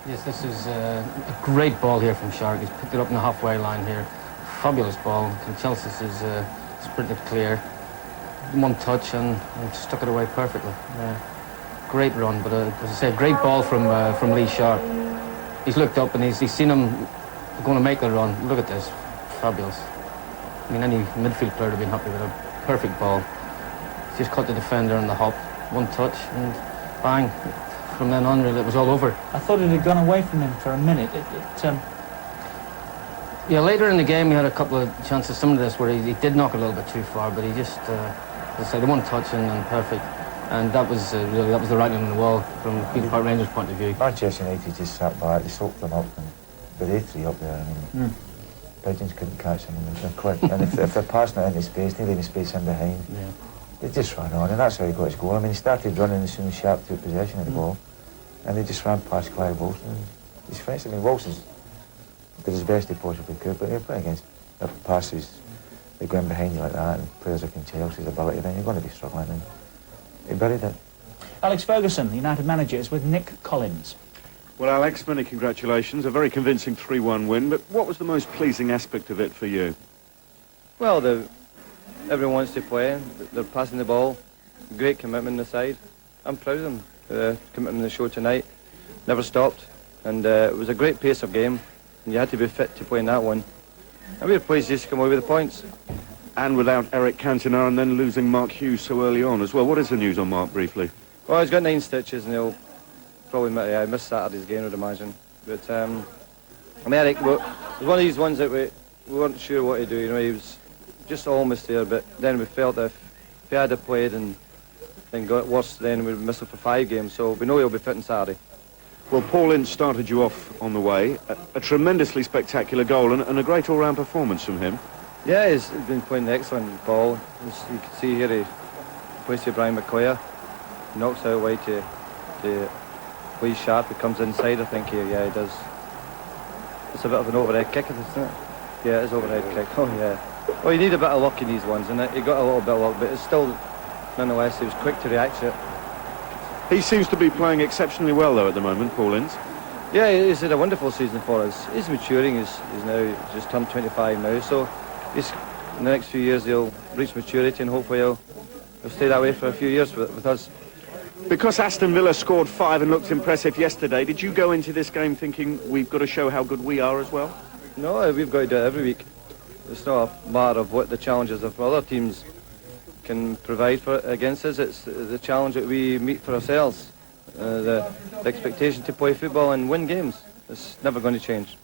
Yes, this is a great ball here from Shark. He's picked it up in the halfway line here. Fabulous ball. Kanchelskis is sprinted clear. One touch and stuck it away perfectly. Great run, but as I say, a great ball from Lee Sharp. He's looked up and he's seen him going to make the run. Look at this, fabulous. I mean, any midfield player would have been happy with a perfect ball. He's just caught the defender on the hop, one touch, and bang. From then on, really, it was all over. I thought it had gone away from him for a minute. Yeah, later in the game, he had a couple of chances, some of this, where he did knock it a little bit too far, but he just, as I say, the one touch and perfect. And that was really, that was the writing on the wall from Queen's Park Rangers' point of view. Manchester United just sat back, they soaked them up, and but they three up there, I mean, Pigeons couldn't catch them, and they're quick. And if they're passing it into space, they leave space in behind. Yeah. They just ran on, and that's how he got his goal. I mean, he started running as soon as Sharp took possession of the ball, and they just ran past Clive Wilson. And he's finished. I mean, Wilson did his best he possibly could, but you're playing against passes that go in behind you like that, and players like Chelsea's ability, then you're going to be struggling, and he buried it. Alex Ferguson, the United manager, is with Nick Collins. Well, Alex, many congratulations. A very convincing 3-1 win, but what was the most pleasing aspect of it for you? Well, everyone wants to play. They're passing the ball. Great commitment on the side. I'm proud of them. The commitment they showed tonight never stopped, and it was a great pace of game. And you had to be fit to play in that one. And we were pleased just to come away with the points. And without Eric Cantona and then losing Mark Hughes so early on as well. What is the news on Mark, briefly? Well, he's got 9 stitches, and he'll probably miss Saturday's game, I'd imagine. But and Eric was one of these ones that we weren't sure what to do. You know, he was just almost there, but then we felt that if he had played and got worse, then we'd miss him for 5 games. So we know he'll be fit on Saturday. Well, Paul Ince started you off on the way. A tremendously spectacular goal and a great all-round performance from him. Yeah, he's been playing an excellent ball. As you can see here, he plays to Brian McClare, knocks out away to Lee Sharp. He comes inside, I think. He does. It's a bit of an overhead kick, isn't it? Yeah, it's overhead kick. Oh, yeah. Well, you need a bit of luck in these ones, and he got a little bit of luck, but it's still, nonetheless, he was quick to react to it. He seems to be playing exceptionally well, though, at the moment, Paul Ince. Yeah, he's had a wonderful season for us. He's maturing. He's now just turned 25 now, so in the next few years he'll reach maturity, and hopefully he'll stay that way for a few years with us. Because Aston Villa scored 5 and looked impressive yesterday, did you go into this game thinking we've got to show how good we are as well? No, we've got to do it every week. It's not a matter of what the challenges of other teams can provide against us. It's the challenge that we meet for ourselves. The expectation to play football and win games. It's never going to change.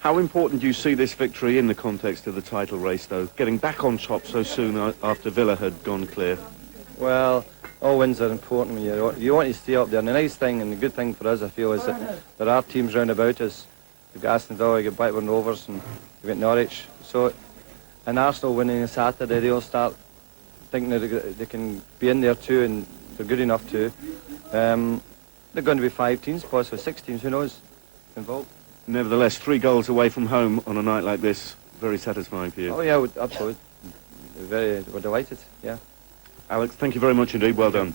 How important do you see this victory in the context of the title race, though? Getting back on top so soon after Villa had gone clear. Well, all wins are important when you want to stay up there. And the nice thing and the good thing for us, I feel, is that there are teams round about us. We've got Aston Villa, we've got Blackburn Rovers, and we've got Norwich. So, and Arsenal winning on Saturday, they'll start thinking that they can be in there too, and they're good enough too. They're going to be 5 teams, possibly 6 teams, who knows, involved. Nevertheless, 3 goals away from home on a night like this, very satisfying for you. Oh yeah, absolutely. We're delighted, yeah. Alex, thank you very much indeed, well done.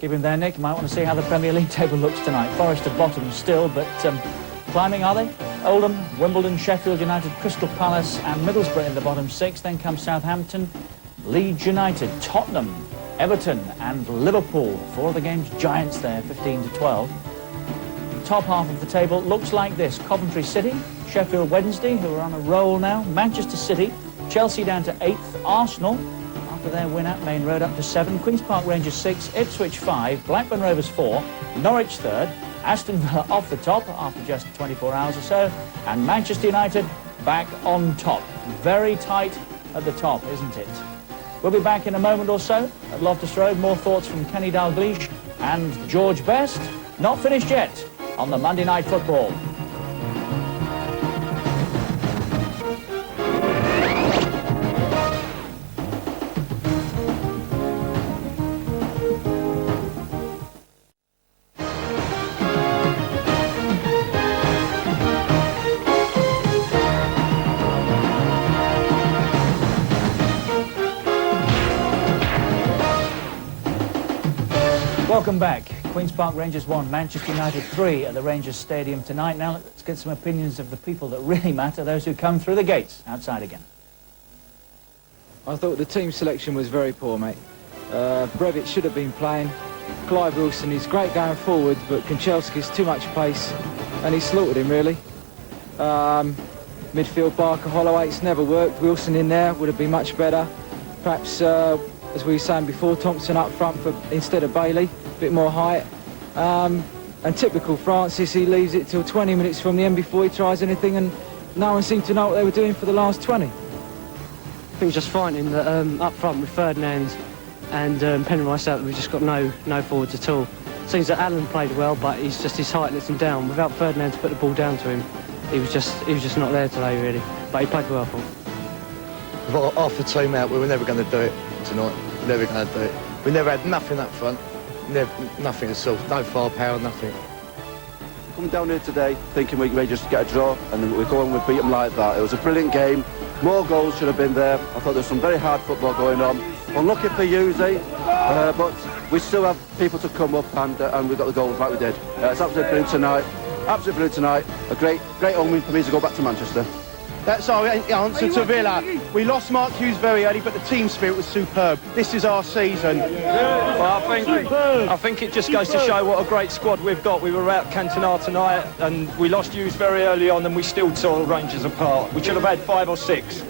Keep him there, Nick. You might want to see how the Premier League table looks tonight. Forest are bottom still, but climbing, are they? Oldham, Wimbledon, Sheffield United, Crystal Palace and Middlesbrough in the bottom 6. Then comes Southampton, Leeds United, Tottenham, Everton and Liverpool. 4 of the games giants there, 15 to 12. Top half of the table looks like this. Coventry City, Sheffield Wednesday, who are on a roll now, Manchester City, Chelsea down to 8th, Arsenal, after their win at Main Road, up to 7, Queen's Park Rangers 6, Ipswich 5, Blackburn Rovers 4, Norwich 3rd, Aston Villa off the top after just 24 hours or so, and Manchester United back on top. Very tight at the top, isn't it? We'll be back in a moment or so at Loftus Road. More thoughts from Kenny Dalglish and George Best. Not finished yet on the Monday Night Football. Welcome back. Queen's Park Rangers 1, Manchester United 3 at the Rangers Stadium tonight. Now let's get some opinions of the people that really matter, those who come through the gates outside again. I thought the team selection was very poor, mate. Brevitt should have been playing. Clive Wilson is great going forward, but Kanchelski's too much pace, and he slaughtered him, really. Midfield, Barker, Holloway, never worked. Wilson in there would have been much better. Perhaps, as we were saying before, Thompson up front instead of Bailey, a bit more height. And typical Francis, he leaves it till 20 minutes from the end before he tries anything, and no one seemed to know what they were doing for the last 20. I think it was just frightening that up front with Ferdinand and Penrice out, we've just got no forwards at all. Seems that Allen played well, but he's just his height lets him down. Without Ferdinand to put the ball down to him, he was just not there today, really. But he played well, I thought. Well, half the team out, we were never going to do it tonight. Never going to do it. We never had nothing up front. Nothing at all. No firepower, nothing. Coming down here today thinking we may just get a draw, and then we go and we beat them like that. It was a brilliant game. More goals should have been there. I thought there was some very hard football going on. Unlucky for Uzi, but we still have people to come up, and we got the goals like we did. It's absolutely brilliant tonight. Absolutely brilliant tonight. A great omen for me to go back to Manchester. That's our answer to Villa. We lost Mark Hughes very early, but the team spirit was superb. This is our season. Well, I think it just goes to show what a great squad we've got. We were out Cantona tonight, and we lost Hughes very early on, and we still tore the Rangers apart. We should have had 5 or 6.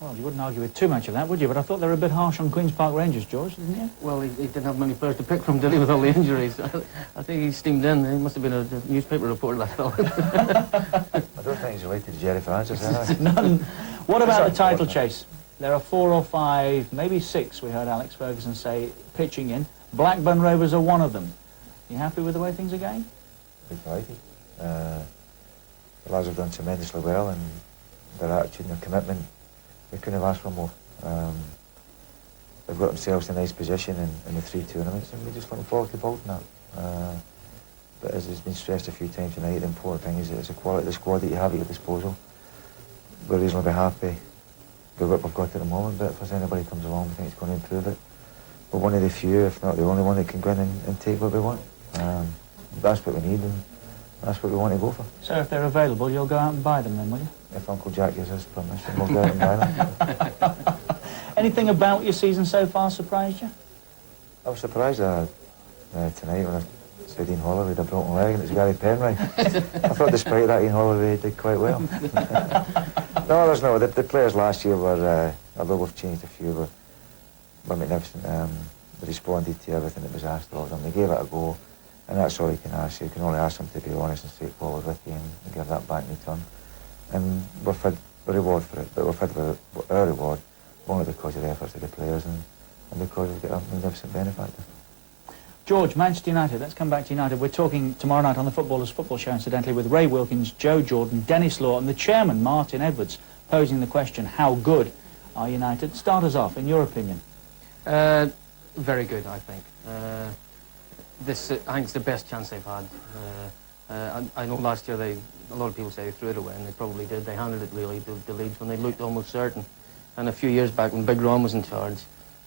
Well, you wouldn't argue with too much of that, would you? But I thought they were a bit harsh on Queen's Park Rangers, George, didn't you? Well, he didn't have many players to pick from, did he, with all the injuries? I think he steamed in. He must have been a newspaper reporter, that fellow. I don't think he's related to Jerry Francis, anyway. None. What about the title chase? There are 4 or 5, maybe 6, we heard Alex Ferguson say, pitching in. Blackburn Rovers are one of them. You happy with the way things are going? Delighted. The lads have done tremendously well, and their attitude and their commitment, we couldn't have asked for more. They've got themselves in a nice position in the 3 tournaments, and we're just looking forward to building that. But as has been stressed a few times tonight, the important thing is that it's the quality of the squad that you have at your disposal. We're reasonably happy with what we've got at the moment, but if there's anybody comes along, we think it's going to improve it. We're one of the few, if not the only one, that can go in and take what we want. That's what we need, and that's what we want to go for. So if they're available, you'll go out and buy them then, will you? If Uncle Jack gives us permission, we'll go out and buy them. Anything about your season so far surprised you? I was surprised tonight when I said Ian Holloway had a broken leg and it's Gary Penrice. I thought despite that Ian Holloway did quite well. No, there's no. The players last year were, although we've changed a few, were magnificent. They responded to everything that was asked of them. They gave it a go, and that's all you can ask. You can only ask them to be honest and straightforward with you and give that back in return. And we've had a reward for it, but we've had our reward only because of the efforts of the players, and and because we've got a magnificent benefactor. George, Manchester United, let's come back to United. We're talking tomorrow night on the Footballers' Football Show, incidentally, with Ray Wilkins, Joe Jordan, Dennis Law and the chairman, Martin Edwards, posing the question, how good are United? Start us off, in your opinion. Very good, I think. I think it's the best chance they've had. I know last year a lot of people say they threw it away, and they probably did. They handed it really to Leeds when they looked almost certain. And a few years back when Big Ron was in charge,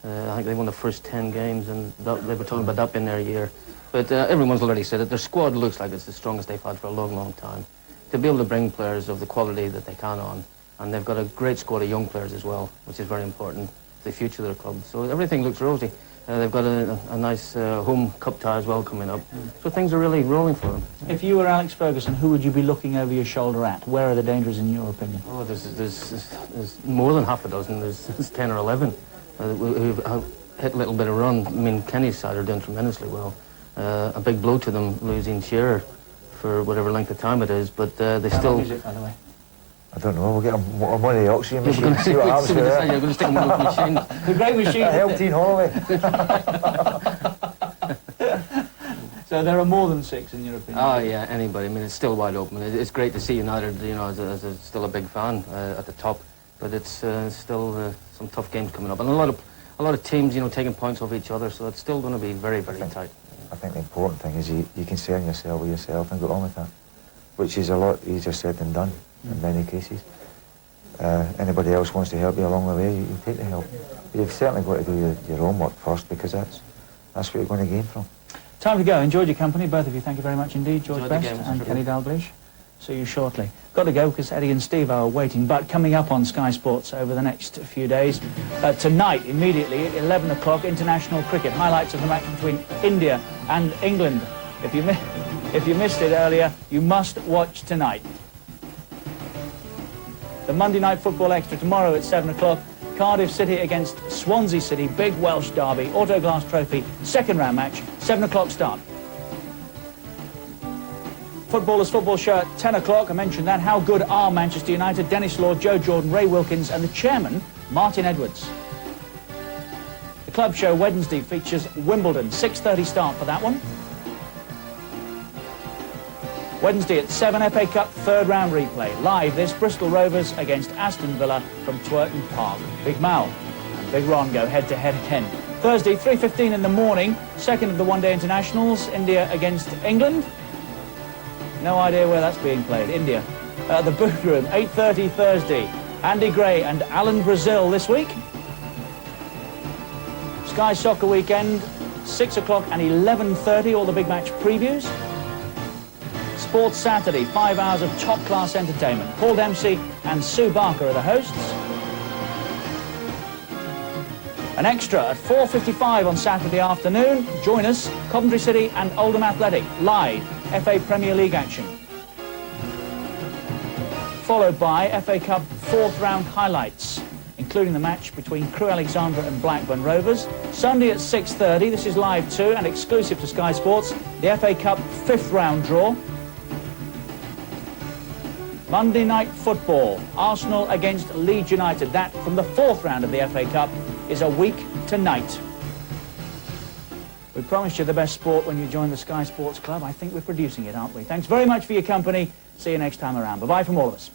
I think they won the first 10 games, and they were talking about that being their year. But everyone's already said it. Their squad looks like it's the strongest they've had for a long, long time. To be able to bring players of the quality that they can on, and they've got a great squad of young players as well, which is very important for the future of their club. So everything looks rosy. They've got a nice home cup tie as well coming up. So things are really rolling for them. If you were Alex Ferguson, who would you be looking over your shoulder at? Where are the dangers in your opinion? Oh, there's more than half a dozen. There's 10 or 11 who've hit a little bit of run. I mean, Kenny's side are doing tremendously well. A big blow to them losing Shearer for whatever length of time it is, but they still... How it, by the way? I don't know, we'll get one of the oxygen machines, see what happens with that. You're going to stick them with the machine. The great machine. Helped Holloway. So there are more than 6 in your opinion? Oh yeah, anybody. I mean, it's still wide open. It's great to see United, you know, as still a big fan at the top, but it's still some tough games coming up, and a lot of teams, you know, taking points off each other. So it's still going to be very, very tight. I think the important thing is you concern yourself with yourself and go on with that, which is a lot easier said than done in many cases. Anybody else wants to help you along the way, you take the help. But you've certainly got to do your homework first, because that's what you're going to gain from. Time to go. Enjoyed your company, both of you. Thank you very much indeed, George Enjoyed Best the and Kenny Dalglish. See you shortly. Got to go because Eddie and Steve are waiting, but coming up on Sky Sports over the next few days. Tonight, immediately at 11 o'clock, international cricket. Highlights of the match between India and England. If you missed it earlier, you must watch tonight. The Monday Night Football Extra tomorrow at 7 o'clock. Cardiff City against Swansea City, big Welsh derby, Autoglass Trophy, second round match, 7 o'clock start. Footballers' Football Show at 10 o'clock, I mentioned that. How good are Manchester United? Dennis Law, Joe Jordan, Ray Wilkins and the chairman, Martin Edwards. The Club Show Wednesday features Wimbledon, 6:30 start for that one. Wednesday at 7, FA Cup third round replay. Live this, Bristol Rovers against Aston Villa from Twerton Park. Big Mal and Big Ron go head to head again. Thursday, 3:15 in the morning, second of the one-day internationals, India against England. No idea where that's being played, India. The Boot Room, 8:30 Thursday. Andy Gray and Alan Brazil this week. Sky Soccer Weekend, 6 o'clock and 11:30, all the big match previews. Sports Saturday, 5 hours of top-class entertainment. Paul Dempsey and Sue Barker are the hosts. An extra at 4:55 on Saturday afternoon. Join us, Coventry City and Oldham Athletic, live, FA Premier League action. Followed by FA Cup fourth round highlights, including the match between Crewe Alexandra and Blackburn Rovers. Sunday at 6:30, this is live too and exclusive to Sky Sports, the FA Cup fifth round draw. Monday Night Football, Arsenal against Leeds United. That from the fourth round of the FA Cup is a week tonight. We promised you the best sport when you join the Sky Sports Club. I think we're producing it, aren't we? Thanks very much for your company. See you next time around. Bye-bye from all of us.